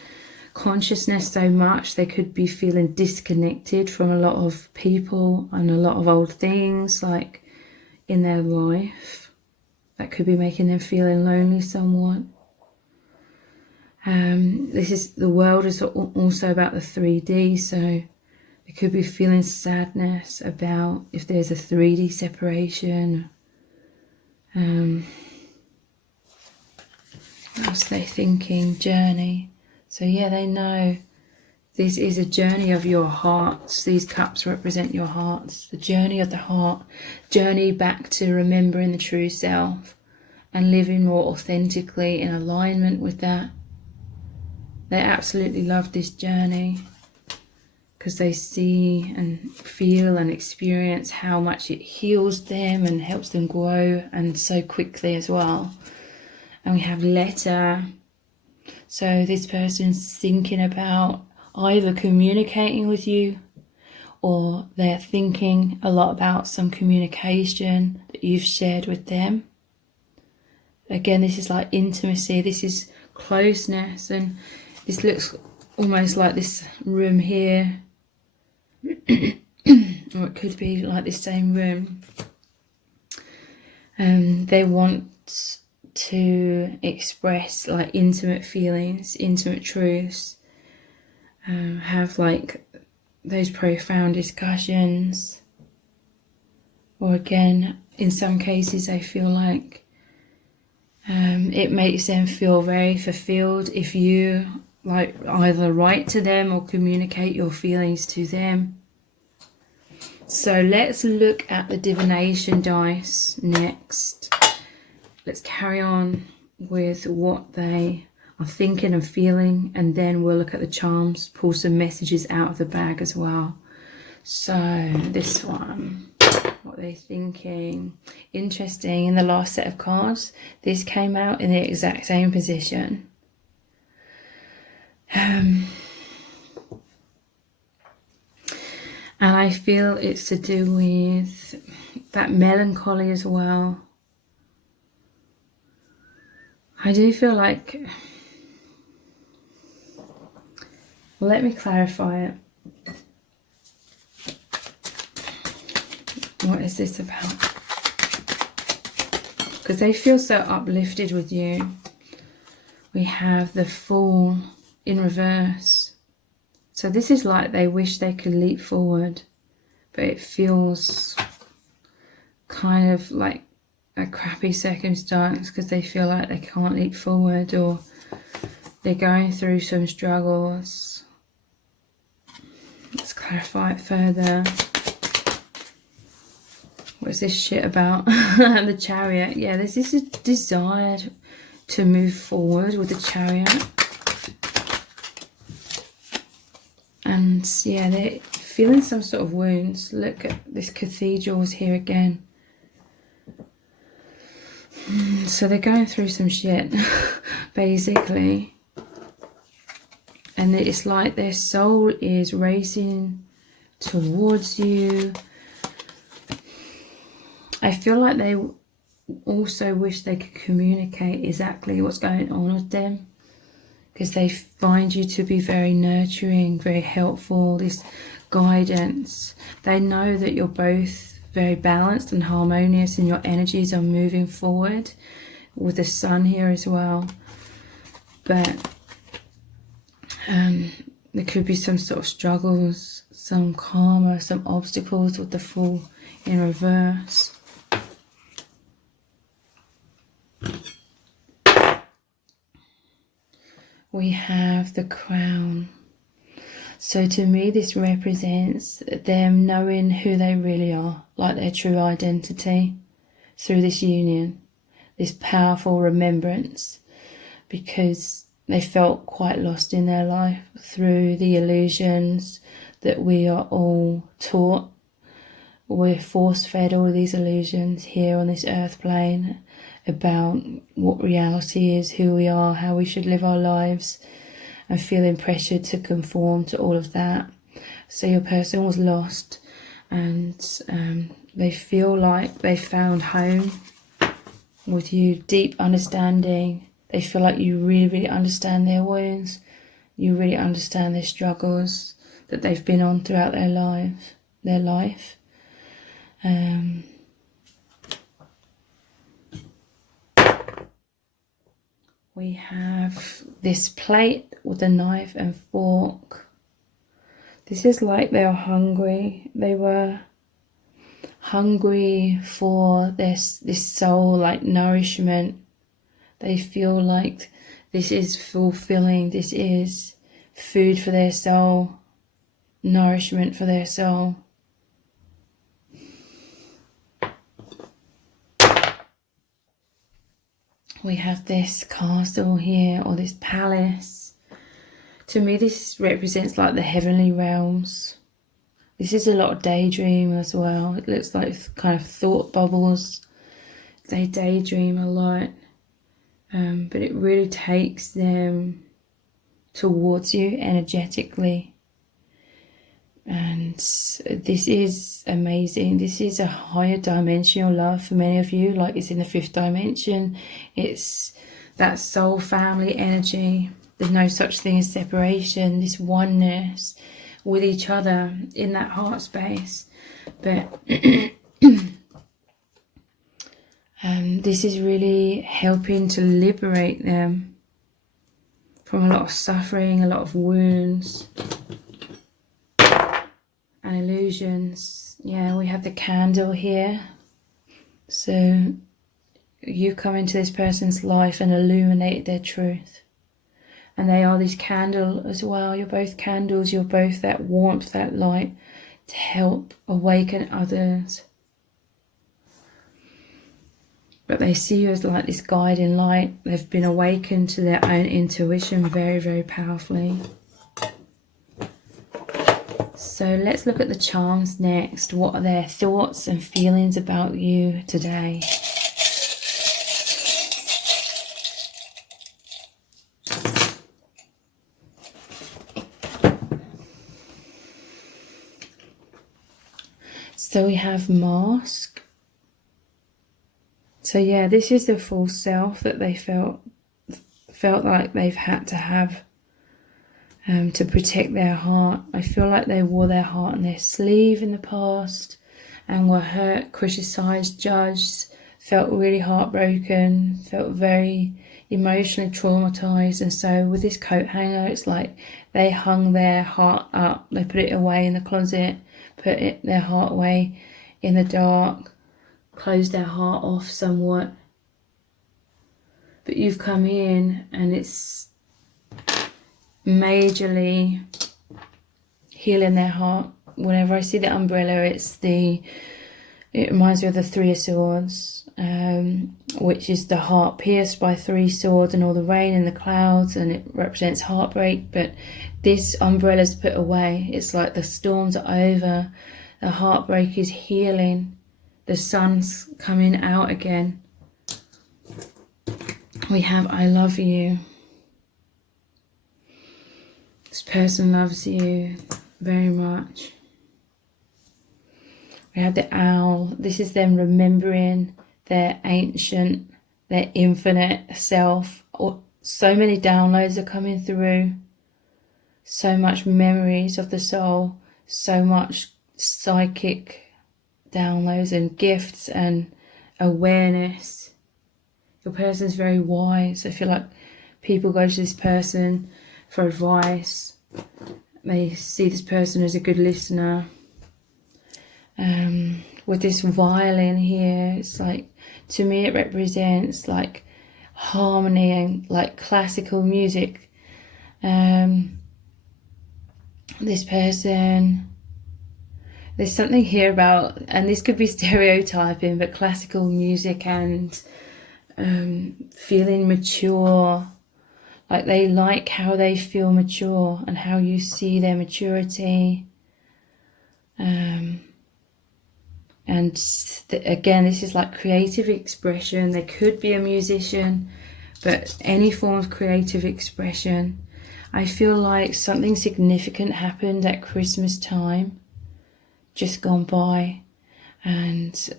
consciousness so much, they could be feeling disconnected from a lot of people and a lot of old things like in their life that could be making them feeling lonely somewhat. The world is also about the 3D, so they could be feeling sadness about if there's a 3D separation. What else are they thinking? Journey. So yeah, they know this is a journey of your hearts. These cups represent your hearts. The journey of the heart. Journey back to remembering the true self and living more authentically in alignment with that. They absolutely love this journey because they see and feel and experience how much it heals them and helps them grow, and so quickly as well. And we have letter. So this person's thinking about either communicating with you, or they're thinking a lot about some communication that you've shared with them. Again, this is like intimacy, this is closeness, and this looks almost like this room here, or it could be like this same room. They want to express like intimate feelings, intimate truths, have like those profound discussions. Or again, in some cases I feel like it makes them feel very fulfilled if you like either write to them or communicate your feelings to them. So let's look at the divination dice next. Let's carry on with what they are thinking and feeling, and then we'll look at the charms, pull some messages out of the bag as well. So this one, what they're thinking. Interesting, in the last set of cards, this came out in the exact same position. And I feel it's to do with that melancholy as well. I do feel like, well, let me clarify it. What is this about? Because they feel so uplifted with you. We have the Fool in reverse. So this is like they wish they could leap forward, but it feels kind of like a crappy circumstance because they feel like they can't leap forward, or they're going through some struggles. Let's clarify it further. What is this shit about? The Chariot. Yeah, this is a desire to move forward with the Chariot. And yeah, they're feeling some sort of wounds. Look at this cathedrals here again. So they're going through some shit, basically. And it's like their soul is racing towards you. I feel like they also wish they could communicate exactly what's going on with them, because they find you to be very nurturing, very helpful, this guidance. They know that you're both very balanced and harmonious, and your energies are moving forward with the sun here as well. But there could be some sort of struggles, some karma, some obstacles with the Fool in reverse. We have the Crown. So to me, this represents them knowing who they really are, like their true identity, through this union, this powerful remembrance, because they felt quite lost in their life through the illusions that we are all taught. We're force-fed all these illusions here on this earth plane, about what reality is, who we are, how we should live our lives, and feeling pressured to conform to all of that. So your person was lost, and they feel like they found home with you, deep understanding. They feel like you really, really understand their wounds. You really understand their struggles that they've been on throughout their life. We have this plate with a knife and fork. This is like they are hungry. They were hungry for this soul, like nourishment. They feel like this is fulfilling. This is food for their soul, nourishment for their soul. We have this castle here, or this palace. To me, this represents like the heavenly realms. This is a lot of daydream as well. It looks like kind of thought bubbles. They daydream a lot, but it really takes them towards you energetically. And this is amazing. This is a higher dimensional love for many of you, like it's in the 5th dimension. It's that soul family energy. There's no such thing as separation, this oneness with each other in that heart space. But this is really helping to liberate them from a lot of suffering, a lot of wounds and illusions. Yeah, we have the candle here. So you come into this person's life and illuminate their truth. And they are this candle as well. You're both candles. You're both that warmth, that light to help awaken others. But they see you as like this guiding light. They've been awakened to their own intuition very, very powerfully. So let's look at the charms next. What are their thoughts and feelings about you today? So we have mask. So yeah, this is the false self that they felt like they've had to have to protect their heart. I feel like they wore their heart on their sleeve in the past and were hurt, criticised, judged, felt really heartbroken, felt very emotionally traumatised. And so with this coat hanger, it's like they hung their heart up. They put it away in the closet, put their heart away in the dark, closed their heart off somewhat. But you've come in and it's majorly healing their heart. Whenever I see the umbrella, it reminds me of the 3 of Swords, which is the heart pierced by 3 swords and all the rain and the clouds, and it represents heartbreak. But this umbrella's put away. It's like the storms are over, the heartbreak is healing, the sun's coming out again. We have I love you. This person loves you very much. We have the owl. This is them remembering their ancient, their infinite self. So many downloads are coming through. So much memories of the soul. So much psychic downloads and gifts and awareness. Your person's very wise. I feel like people go to this person for advice. They see this person as a good listener. With this violin here, it's like, to me it represents like harmony and like classical music. This person, there's something here about, and this could be stereotyping, but classical music and feeling mature. Like they like how they feel mature and how you see their maturity. And again, this is like creative expression. They could be a musician, but any form of creative expression. I feel like something significant happened at Christmas time, just gone by. And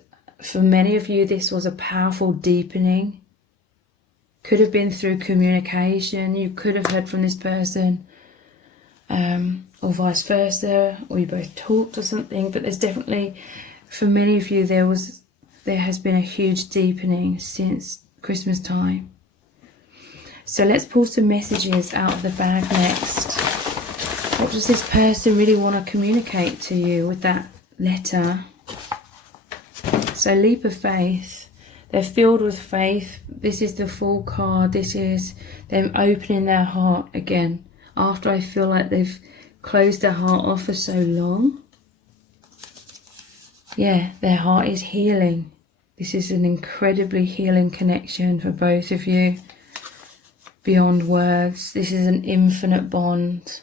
for many of you, this was a powerful deepening. Could have been through communication. You could have heard from this person, or vice versa, or you both talked or something. But there's definitely, for many of you, there has been a huge deepening since Christmas time. So let's pull some messages out of the bag next. What does this person really want to communicate to you with that letter? So leap of faith. They're filled with faith. This is the Fool card. This is them opening their heart again. After I feel like they've closed their heart off for so long. Yeah, their heart is healing. This is an incredibly healing connection for both of you. Beyond words. This is an infinite bond.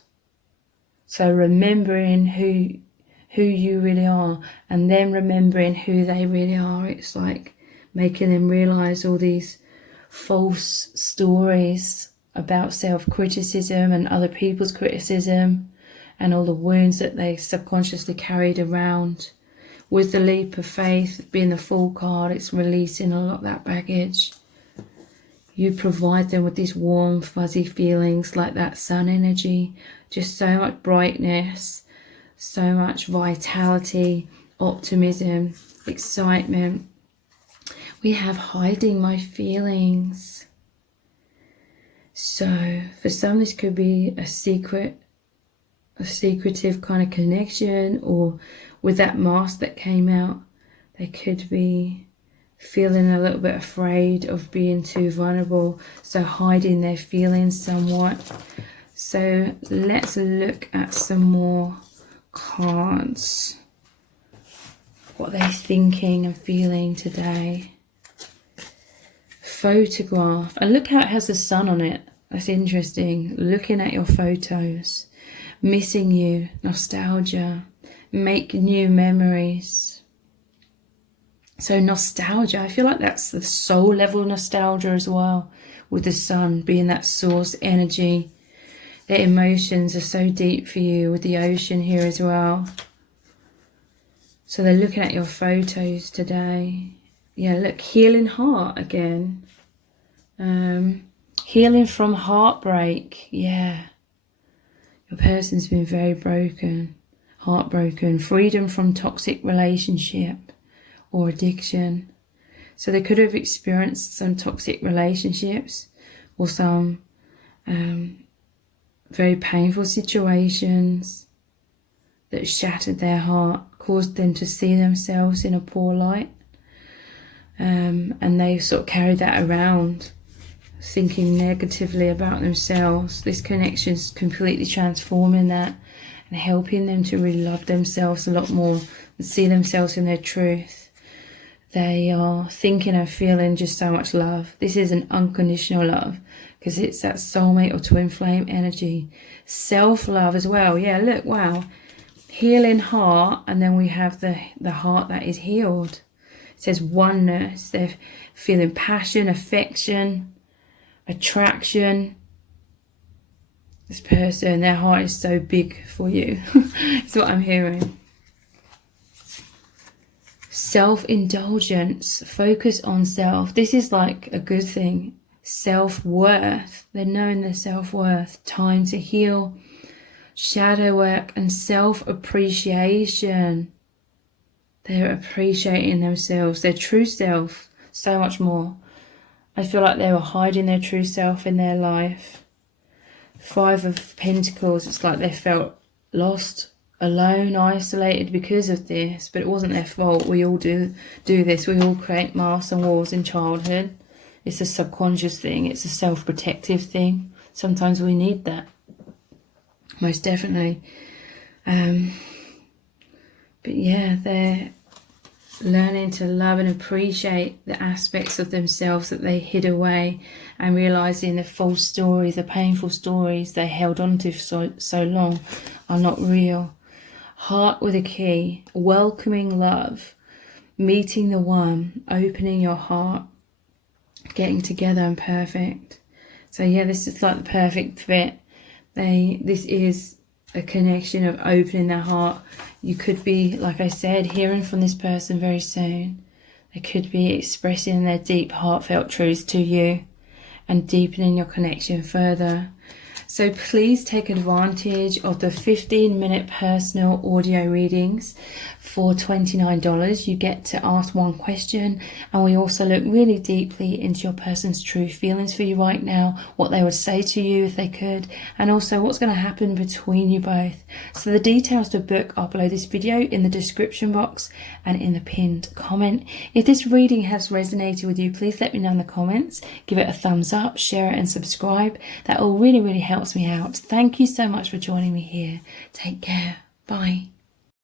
So remembering who you really are, and them remembering who they really are. It's like making them realize all these false stories about self-criticism and other people's criticism, and all the wounds that they subconsciously carried around. With the leap of faith being the Fool card, it's releasing a lot of that baggage. You provide them with these warm, fuzzy feelings like that sun energy, just so much brightness, so much vitality, optimism, excitement. We have hiding my feelings. So for some, this could be a secretive kind of connection, or with that mask that came out, they could be feeling a little bit afraid of being too vulnerable, so hiding their feelings somewhat. So let's look at some more cards. What they're thinking and feeling today. Photograph, and look how it has the sun on it. That's interesting. Looking at your photos. Missing you, nostalgia. Make new memories. So nostalgia, I feel like that's the soul level nostalgia as well, with the sun being that source energy. The emotions are so deep for you, with the ocean here as well. So they're looking at your photos today. Yeah, look, healing heart again. Healing from heartbreak. Yeah. Your person's been very broken, heartbroken. Freedom from toxic relationship or addiction. So they could have experienced some toxic relationships, or some very painful situations that shattered their heart, caused them to see themselves in a poor light. And they sort of carried that around, thinking negatively about themselves. This connection's completely transforming that and helping them to really love themselves a lot more and see themselves in their truth. They are thinking and feeling just so much love. This is an unconditional love, because it's that soulmate or twin flame energy. Self-love as well. Yeah, look, wow. Healing heart, and then we have the heart that is healed. It says oneness. They're feeling passion, affection, attraction. This person, their heart is so big for you. That's what I'm hearing. Self-indulgence, focus on self. This is like a good thing. Self-worth, they're knowing their self-worth. Time to heal, shadow work, and self-appreciation. They're appreciating themselves, their true self, so much more. I feel like they were hiding their true self in their life. 5 of Pentacles, it's like they felt lost, alone, isolated because of this, but it wasn't their fault. We all do this. We all create masks and walls in childhood. It's a subconscious thing. It's a self-protective thing. Sometimes we need that, most definitely. But yeah, they're learning to love and appreciate the aspects of themselves that they hid away, and realizing the false stories, the painful stories they held on to for so long are not real. Heart with a key, welcoming love. meeting the one, opening your heart, getting together and perfect. So yeah, this is like the perfect fit. This is a connection of opening their heart. You could be, like I said, hearing from this person very soon. They could be expressing their deep, heartfelt truths to you and deepening your connection further. So please take advantage of the 15-minute personal audio readings for $29. You get to ask one question, and we also look really deeply into your person's true feelings for you right now, what they would say to you if they could, and also what's going to happen between you both. So the details to book are below this video in the description box and in the pinned comment. If this reading has resonated with you, please let me know in the comments. Give it a thumbs up, share it and subscribe. That all really helps me out. Thank you so much for joining me here. Take care. Bye.